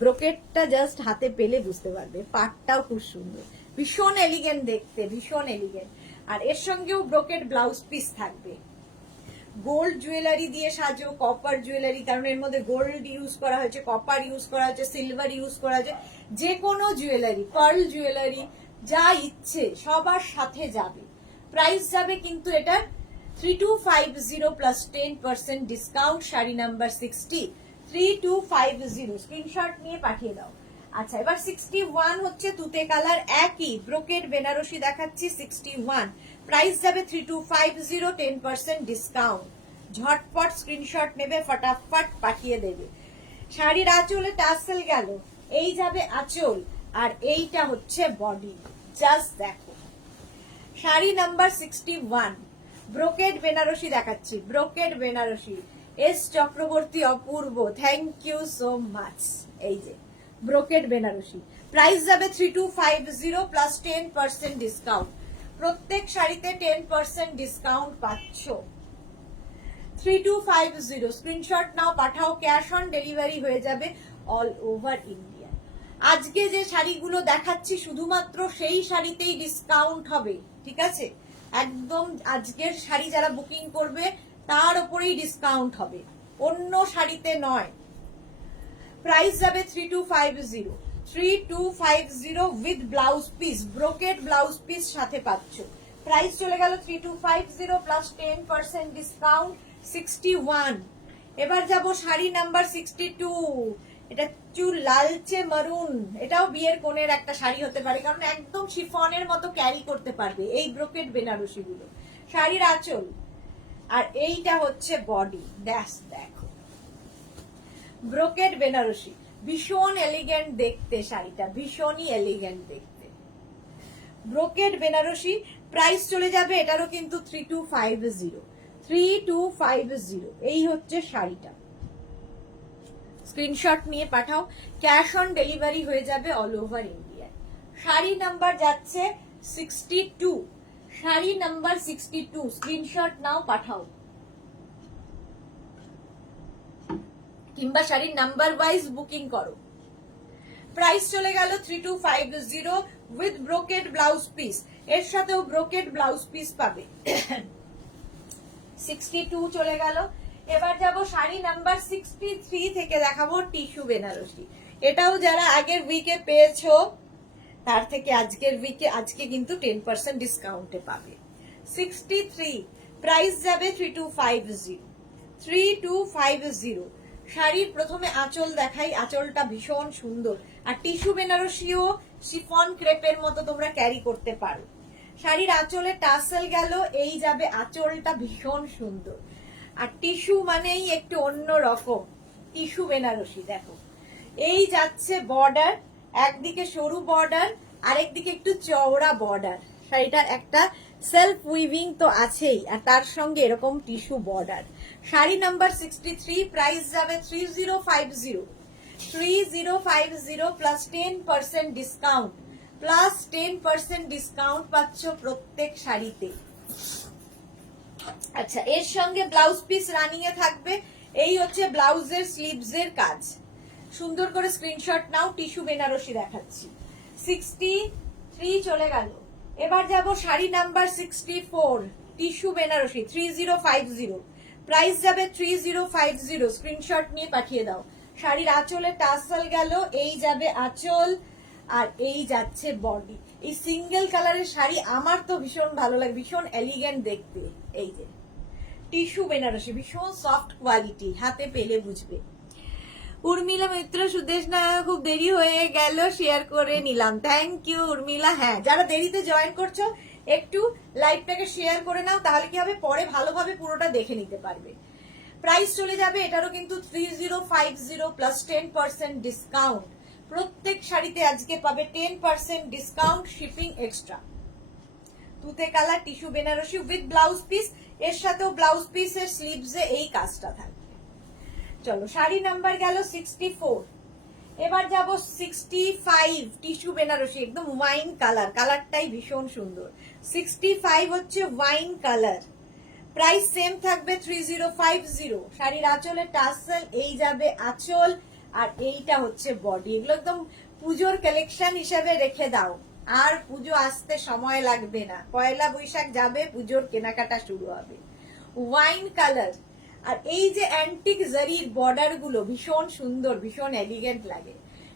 ব্রোকেডটা, জাস্ট হাতে পেলে বুঝতে পারবে। পাটটাও খুব সুন্দর, ভীষণ এলিগেন্ট দেখতে, ভীষণ এলিগেন্ট। আর এর সঙ্গেও ব্রোকেড ব্লাউজ পিস থাকবে। গোল্ড জুয়েলারি দিয়ে সাজো, কপার জুয়েলারি, কারণ এর মধ্যে গোল্ড ইউজ করা হয়েছে, কপার ইউজ করা হয়েছে, সিলভার ইউজ করা হয়েছে। যে কোনো জুয়েলারি, পার্ল জুয়েলারি, যা ইচ্ছে সবার সাথে যাবে। প্রাইস যাবে কিন্তু এটা 3250 plus 10% discount. Sari number 60 3250, screenshot নিয়ে পাঠিয়ে দাও। আচ্ছা, এবার 61 হচ্ছে তুতে কালার, একই ব্রোকেড বেনারসি দেখাচ্ছি। 61 প্রাইস যাবে 3250, 10% ডিসকাউন্ট। ঝটপট স্ক্রিনশট নেবে, ফটাফট পাঠিয়ে দেবে। শাড়ির আঁচলে টাসেল গেল, এই যাবে আঁচল, আর এইটা হচ্ছে বডি। জাস্ট দেখো শাড়ি নাম্বার 61 ব্রোকেড বেনারসি দেখাচ্ছি, ব্রোকেড বেনারসি। এস চক্রবর্তী অপূর্ব, থ্যাংক ইউ সো মাচ। এই যে ব্রোকেড বেনারসি, প্রাইস যাবে 3250 প্লাস 10% ডিসকাউন্ট। প্রত্যেক শাড়িতে 10% ডিসকাউন্ট পাচ্ছ। 3250 স্ক্রিনশট নাও, পাঠাও, ক্যাশ অন ডেলিভারি হয়ে যাবে অল ওভার ইন্ডিয়া। আজকে যে শাড়িগুলো দেখাচ্ছি শুধুমাত্র সেই শাড়িতেই ডিসকাউন্ট হবে, ঠিক আছে? একদম আজকের শাড়ি যারা বুকিং করবে তার উপরেই ডিসকাউন্ট হবে, অন্য শাড়িতে নয়। প্রাইস যাবে 3250, 3250 with blouse piece, brocade blouse piece সাথে পাচ্ছ। প্রাইস চলে গেল 3250 প্লাস 10% ডিসকাউন্ট 61। এবার যাব শাড়ি নাম্বার 62, এটা চুল লালচে মারুন, এটাও বিয়ের কোণের একটা শাড়ি হতে পারে কারণ একদম শিফনের মতো ক্যারি করতে পারবে এই ব্রোকেড বেনারসি গুলো। শাড়ির আঁচল, আর এইটা হচ্ছে বডি। দেখো ব্রোকেড বেনারসি, ভীষণ এলিগেন্ট দেখতে শাড়িটা, ভীষণই এলিগেন্ট দেখতে। ব্রোকেড বেনারসি, প্রাইস চলে যাবে এটারও কিন্তু 3250, 3250। এই হচ্ছে শাড়িটা, স্ক্রিনশট নিয়ে পাঠাও, ক্যাশ অন ডেলিভারি হয়ে যাবে all over India. Sari number যাচ্ছে 62, শাড়ি নাম্বার 62, স্ক্রিনশট নাও, পাঠাও, কিংবা শাড়ির নাম্বার ওয়াইজ বুকিং করো। প্রাইস চলে গেল 3250 উইথ ব্রোকেড ব্লাউজ পিস, এর সাথেও ব্রোকেড ব্লাউজ পিস পাবে। 62 চলে গেল। এবার যাব শাড়ি নাম্বার 63 থেকে দেখাবো টিস্যু বেনারসি। এটাও যারা আগের উইকে পেয়েছো তার থেকে আজকের উইকে আজকে কিন্তু 10% ডিসকাউন্টে পাবে। 63 প্রাইস যাবে 3250, 3250। শাড়ির প্রথমে আঁচল দেখাই, আঁচলটা ভীষণ সুন্দর, আর টিস্যু বেনারসিও শিফন ক্রেপের মতো তোমরা ক্যারি করতে পারো। শাড়ির আঁচলে টাসেল গেল, এই যাবে আঁচলটা ভীষণ সুন্দর। আর টিস্যু মানেই একটু অন্য রকম, টিস্যু বেনারসি দেখো। এই যাচ্ছে বর্ডার, একদিকে সরু বর্ডার, আরেকদিকে একটু চওড়া বর্ডার। শাড়িটার একটা সেলফ উইভিং তো আছেই, আর তার সঙ্গে এরকম tissue border. Sari number 63, price যাবে 3050। 3050 প্লাস 10% ডিসকাউন্ট, প্লাস 10% ডিসকাউন্ট পাচ্ছ প্রত্যেক শাড়িতে। আচ্ছা, এর সঙ্গে ব্লাউজ পিস রানিং এ থাকবে। এই হচ্ছে ব্লাউজের স্লিভস এর কাজ। সুন্দর করে স্ক্রিনশট নাও, টিস্যু বেনারসি দেখাচ্ছি। 63 চলে গেল। এবার যাব sari number 64, tissue Banarasi 3050, price যাবে 3050। স্ক্রিনশট নিয়ে পাঠিয়ে দাও। শাড়ির আঁচলে টাসেল গেল, এই যাবে আঁচল, আর এই যাচ্ছে বডি। এই সিঙ্গেল কালারের শাড়ি আমার তো ভীষণ ভালো লাগে, ভীষণ এলিগেন্ট দেখতে। এই যে টিস্যু বেনারসি, ভীষণ সফট কোয়ালিটি, হাতে পেলে বুঝবে। উর্মিলা মিত্র, সুদেশ না খুব দেরি হয়ে গেল, শেয়ার করে নিলাম। Thank you Urmila. হ্যাঁ, যারা দেরিতে জয়েন করছো একটু লাইভটাকে শেয়ার করে নাও, তাহলে কি হবে, পরে ভালোভাবে পুরোটা দেখে নিতে পারবে। প্রাইস চলে যাবে এটারও কিন্তু 3050 প্লাস 10% ডিসকাউন্ট। প্রত্যেক শাড়িতে আজকে পাবে 10% ডিসকাউন্ট, শিপিং এক্সট্রা। তুতে colour tissue Banarasi with blouse piece, এর সাথেও ব্লাউজ পিসের স্লিভসে এই কাজটা থাকবে। চলো, শাড়ি নাম্বার গেল 64। এবার যাব 65, টিস্যু বেনারসি, একদম ওয়াইন কালার, কালারটাই ভীষণ সুন্দর। 65 হচ্ছে ওয়াইন কালার, প্রাইস সেম থাকবে 3050। শাড়ির আঁচলে টাসেল, এই যাবে আঁচল, আর এইটা হচ্ছে বডি। এগুলো একদম পুজোর কালেকশন হিসেবে রেখে দাও, আর পুজো আসতে সময় লাগবে না। পয়লা বৈশাখ যাবে, পুজোর কেনাকাটা শুরু হবে। ওয়াইন কালার, আর এই যে অ্যান্টিক জারির বর্ডার গুলো ভীষণ সুন্দর, ভীষণ এলিগেন্ট লাগে।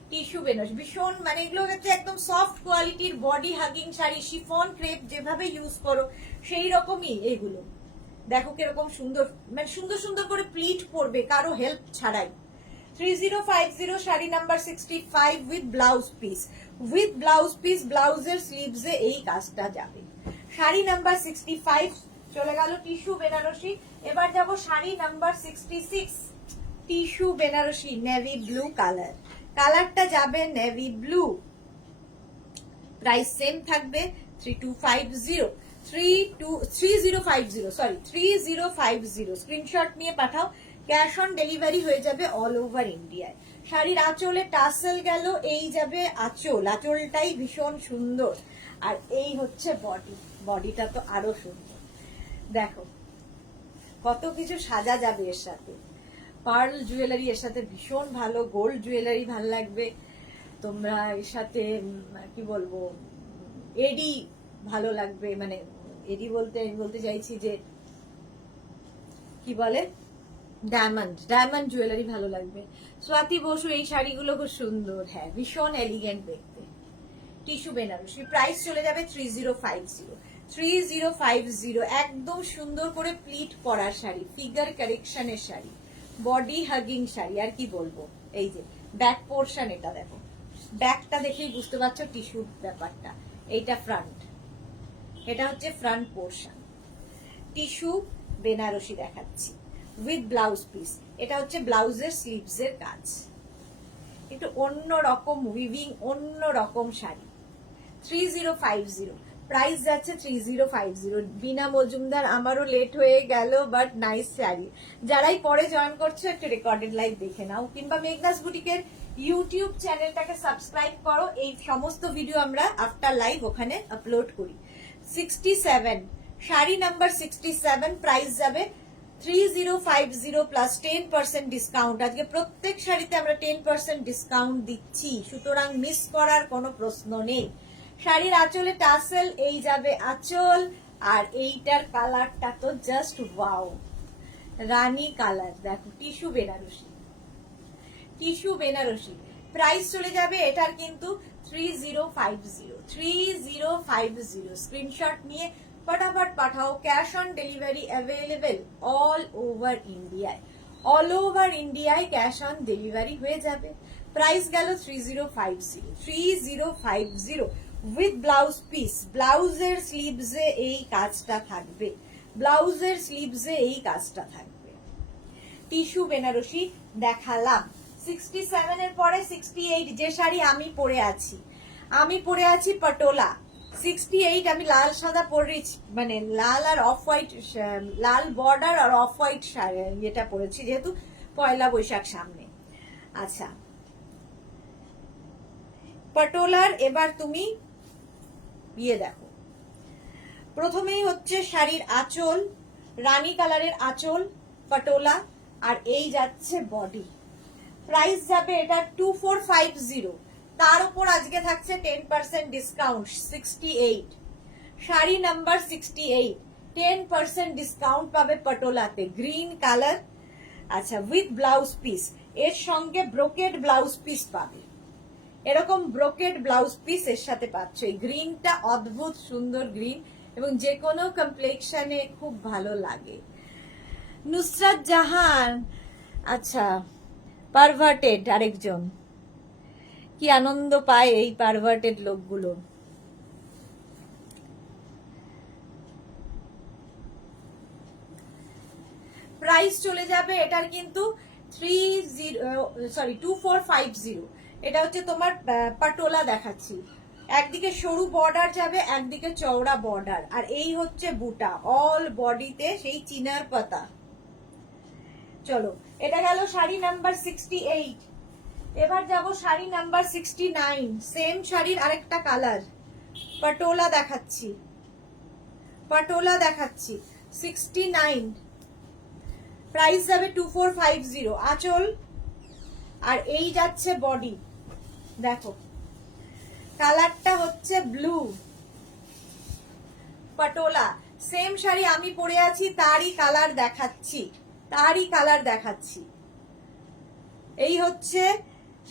টিস্যু বেনারসি ভীষণ, মানে এগুলো হচ্ছে একদম সফট কোয়ালিটির body hugging sari. Chiffon crepe যেভাবে ইউজ করো সেই রকমই এগুলো। দেখো কিরকম সুন্দর, মানে সুন্দর সুন্দর করে প্লিট পড়বে কারো হেল্প ছাড়াই। 3050 sari number 65 with blouse piece, with blouse piece, ব্লাউজের স্লিভসে এই কাজটা যাবে। শাড়ি নাম্বার 65 চলে গেল, টিস্যু বেনারসি। এবার যাব sari number 66, tissue Banarasi, navy blue colour. কালারটা যাবে নেভি ব্লু, প্রাইস সেম থাকবে 3050। স্ক্রিনশট নিয়ে পাঠাও, ক্যাশ অন ডেলিভারি হয়ে যাবে অল ওভার ইন্ডিয়ায়। শাড়ির আঁচলে টাসেল গেল, এই যাবে আঁচল, আঁচলটাই ভীষণ সুন্দর। আর এই হচ্ছে বডি, বডিটা তো আরো সুন্দর। দেখো কত কিছু সাজা যাবে এর সাথে। পার্ল জুয়েলারি এর সাথে ভীষণ ভালো, গোল্ড জুয়েলারি ভালো লাগবে। তোমরা এর সাথে কি বলবো, এডি ভালো লাগবে, মানে এডি বলতে আমি বলতে চাইছি যে কি বলে, ডায়মন্ড জুয়েলারি ভালো লাগবে। স্বাতি বসু, এই শাড়িগুলো খুব সুন্দর, হ্যাঁ ভীষণ এলিগেন্ট দেখতে। টিস্যু বেনারসি, প্রাইস চলে যাবে 3050। একদম সুন্দর করে প্লিট পরার শাড়ি, ফিগার কারেকশনের শাড়ি, বডি হাগিং শাড়ি। আর কি বলবো, এই যে ব্যাক পোর্শন, এটা দেখো, ব্যাকটা দেখেই বুঝতে পারছো টিস্যুর ব্যাপারটা। এইটা ফ্রন্ট, এটা হচ্ছে ফ্রন্ট পোর্শন। টিস্যু বেনারসি দেখাচ্ছি উইথ ব্লাউজ পিস, এটা হচ্ছে ব্লাউজের স্লিভস এর কাজ। একটু অন্য রকম উইভিং, অন্য রকম শাড়ি। 3050, প্রাইস যাচ্ছে 3050। বিনা মজুমদার, আমারও লেট হয়ে গেল, বাট নাইস শাড়ি। যারাই পরে জয়েন করছো একটু রেকর্ডেড লাইভ দেখে নাও, কিংবা মেঘনাস বুটিকের ইউটিউব চ্যানেলটাকে সাবস্ক্রাইব করো। এই সমস্ত ভিডিও আমরা আফটার লাইভ ওখানে আপলোড করি। 67, শাড়ি নাম্বার 67, প্রাইস যাবে 3050 প্লাস 10% ডিসকাউন্ট। আজকে প্রত্যেক শাড়িতে আমরা 10% ডিসকাউন্ট দিচ্ছি, সুতরাং মিস করার কোনো প্রশ্ন নেই। শাড়ির আঁচলে টাসেল, এই যাবে আঁচল, আর এইটার কালারটা তো জাস্ট ওয়াও, রানী কালার। দেখো tissue Benarasi, tissue Benarasi, price চলে যাবে এটার কিন্তু 3050। স্ক্রিনশট নিয়ে फटाफट पाठाओ, cash on delivery available all over इंडियाয়, ऑल ओवर इंडियाয় कैश ऑन डिलीवरी হয়ে যাবে। প্রাইস গেল 3050। With blouse piece. ব্লাউজের স্লিভসে এই কাজটা থাকবে, ব্লাউজের স্লিভসে এই কাজটা থাকবে। টিস্যু বেনারসি দেখালাম। 67 এর পরে 68 যে শাড়ি আমি পরে আছি পটোলা। 68 আমি লাল সাদা পরেছি, মানে লাল আর অফ হোয়াইট, লাল বর্ডার আর অফ হোয়াইট এটা পরেছি যেহেতু পয়লা বৈশাখ সামনে। আচ্ছা, পটোলার এবার তুমি ইয়ে দেখো। প্রথমেই হচ্ছে শাড়ির আঁচল, রানী কালারের আঁচল পটোলা, আর এই যাচ্ছে বডি। প্রাইস যাবে এটা 2450, তার উপর আজকে থাকছে 10% ডিসকাউন্ট 68। শাড়ি নাম্বার 68, 10% ডিসকাউন্ট পাবে পটোলাতে, গ্রিন কালার। আচ্ছা, উইথ ব্লাউজ পিস, এর সঙ্গে ব্রোকেড ব্লাউজ পিস পাবে, এরকম ব্রোকেড ব্লাউজ পিস এর সাথে পাচ্ছ। এই গ্রিনটা অদ্ভুত সুন্দর গ্রিন এবং যে কোনো কমপ্লেক্সনে খুব ভালো লাগে। নুসরাত জাহান, আচ্ছা পারভার্টেড আরেকজন, কি আনন্দ পায় এই পারভার্টেড লোকগুলো। প্রাইস চলে যাবে এটার কিন্তু 2450। এটা হচ্ছে তোমার পটোলা দেখাচ্ছি, একদিকে সরু বর্ডার যাবে, একদিকে চওড়া বর্ডার, আর এই হচ্ছে বুটা অল বডিতে সেই চিনার পাতা। চলো, এটা গেল শাড়ি নাম্বার 68। এবার যাব শাড়ি নাম্বার 69, সেম শাড়ির আরেকটা কালার, পটোলা দেখাচ্ছি, পটোলা দেখাচ্ছি 69। প্রাইস যাবে 2450, আঁচল আর এই যাচ্ছে বডি। দেখো কালারটা হচ্ছে ব্লু, পটোলা সেম শাড়ি আমি পরে আছি তারই কালার দেখাচ্ছি, তারই কালার দেখাচ্ছি। এই হচ্ছে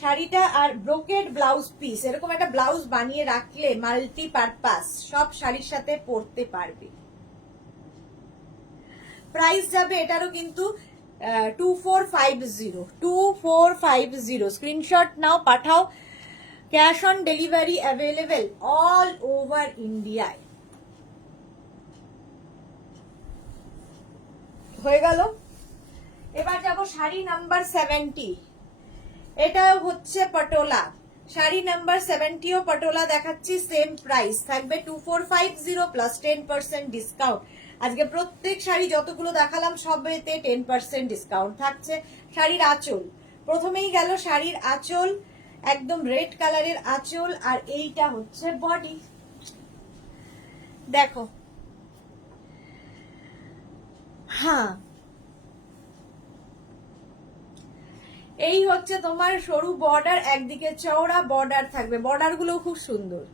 শাড়িটা, আর ব্রোকেড ব্লাউজ পিস, এরকম একটা ব্লাউজ বানিয়ে রাখলে মাল্টি পারপাস সব শাড়ির সাথে পরতে পারবে। প্রাইস যাবে এটারও কিন্তু 2450। স্ক্রিনশট নাও, পাঠাও। Cash on delivery available all over ইন্ডিয়ায়। হয়ে গেল। এবার যাব শাড়ি নাম্বার 70, এটা হচ্ছে পটোলা। শাড়ি নাম্বার 70ও পটোলা দেখাচ্ছি, সেম প্রাইস থাকবে 2450 প্লাস 10% ডিসকাউন্ট। আজকে প্রত্যেক শাড়ি যতগুলো দেখালাম সবেতে 10% ডিসকাউন্ট থাকছে। শাড়ির আঁচল, প্রথমেই গেল শাড়ির আঁচল, একদম রেড কালারের আঁচল, আর এইটা হচ্ছে বডি। দেখো, হ্যাঁ এই হচ্ছে তোমার সরু বর্ডার, একদিকে চওড়া বর্ডার থাকবে, বর্ডার গুলো খুব সুন্দর।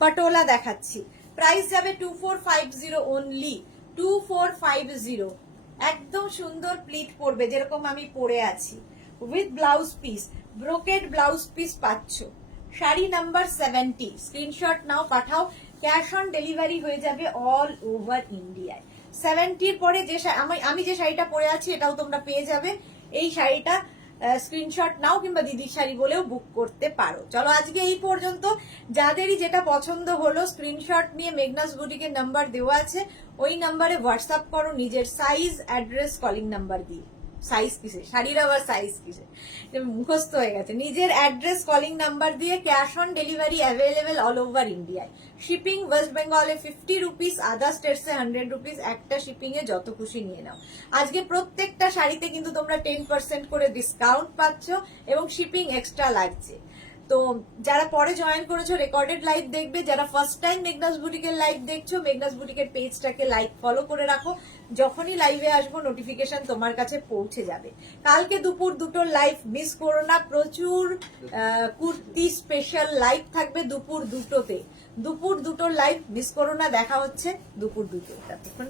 পটোলা দেখাচ্ছি, প্রাইস যাবে 2450 অনলি, 2450। একদম সুন্দর প্লিট পরবে যেরকম আমি পরে আছি, with blouse piece, brocade blouse piece পাচ্ছ। শাড়ি নাম্বার 70, স্ক্রিনশট নাও, পাঠাও। ক্যাশ অন ডেলিভারি হয়ে যাবে অল ওভার ইন্ডিয়ায়। 70-র পরে যে আমি যে শাড়িটা পরে আছি এটাও তোমরা পেয়ে যাবে। এই শাড়িটা স্ক্রিনশট নাও কিংবা দিদির শাড়ি বলেও বুক করতে পারো। চলো আজকে এই পর্যন্ত। যাদেরই যেটা পছন্দ হলো স্ক্রিনশট নিয়ে মেঘনাস বুটিকের নাম্বার দেওয়া আছে, ওই নাম্বারে হোয়াটসঅ্যাপ করো নিজের সাইজ, অ্যাড্রেস, কলিং নাম্বার দিয়ে। সাইজ কিসে, শাড়ির আবার সাইজ কিসে, মুখস্থ হয়ে গেছে। নিজের অ্যাড্রেস, কলিং নাম্বার দিয়ে। Cash on delivery available all over ইন্ডিয়ায়। শিপিং ওয়েস্ট বেঙ্গলে 50 রুপিস, আদার স্টেটসে 100 রুপিস। একটা শিপিং এ যত খুশি নিয়ে নাও। আজকে প্রত্যেকটা শাড়িতে কিন্তু তোমরা 10% করে ডিসকাউন্ট পাচ্ছ এবং শিপিং এক্সট্রা লাগছে। তো যারা পরে জয়েন করেছো রেকর্ডেড লাইভ দেখবে, যারা ফার্স্ট টাইম মেঘনাস বুটিকের লাইভ দেখছো মেঘনাস বুটিকের পেজটাকে লাইক ফলো করে রাখো, যখনই লাইভে আসবো নোটিফিকেশন তোমার কাছে পৌঁছে যাবে। কালকে দুপুর 2টোর লাইভ মিস করো না, প্রচুর কুর্তি স্পেশাল লাইভ থাকবে দুপুর 2টোতে। দুপুর 2টোর লাইভ মিস করো না, দেখা হচ্ছে দুপুর 2টো। ততক্ষণ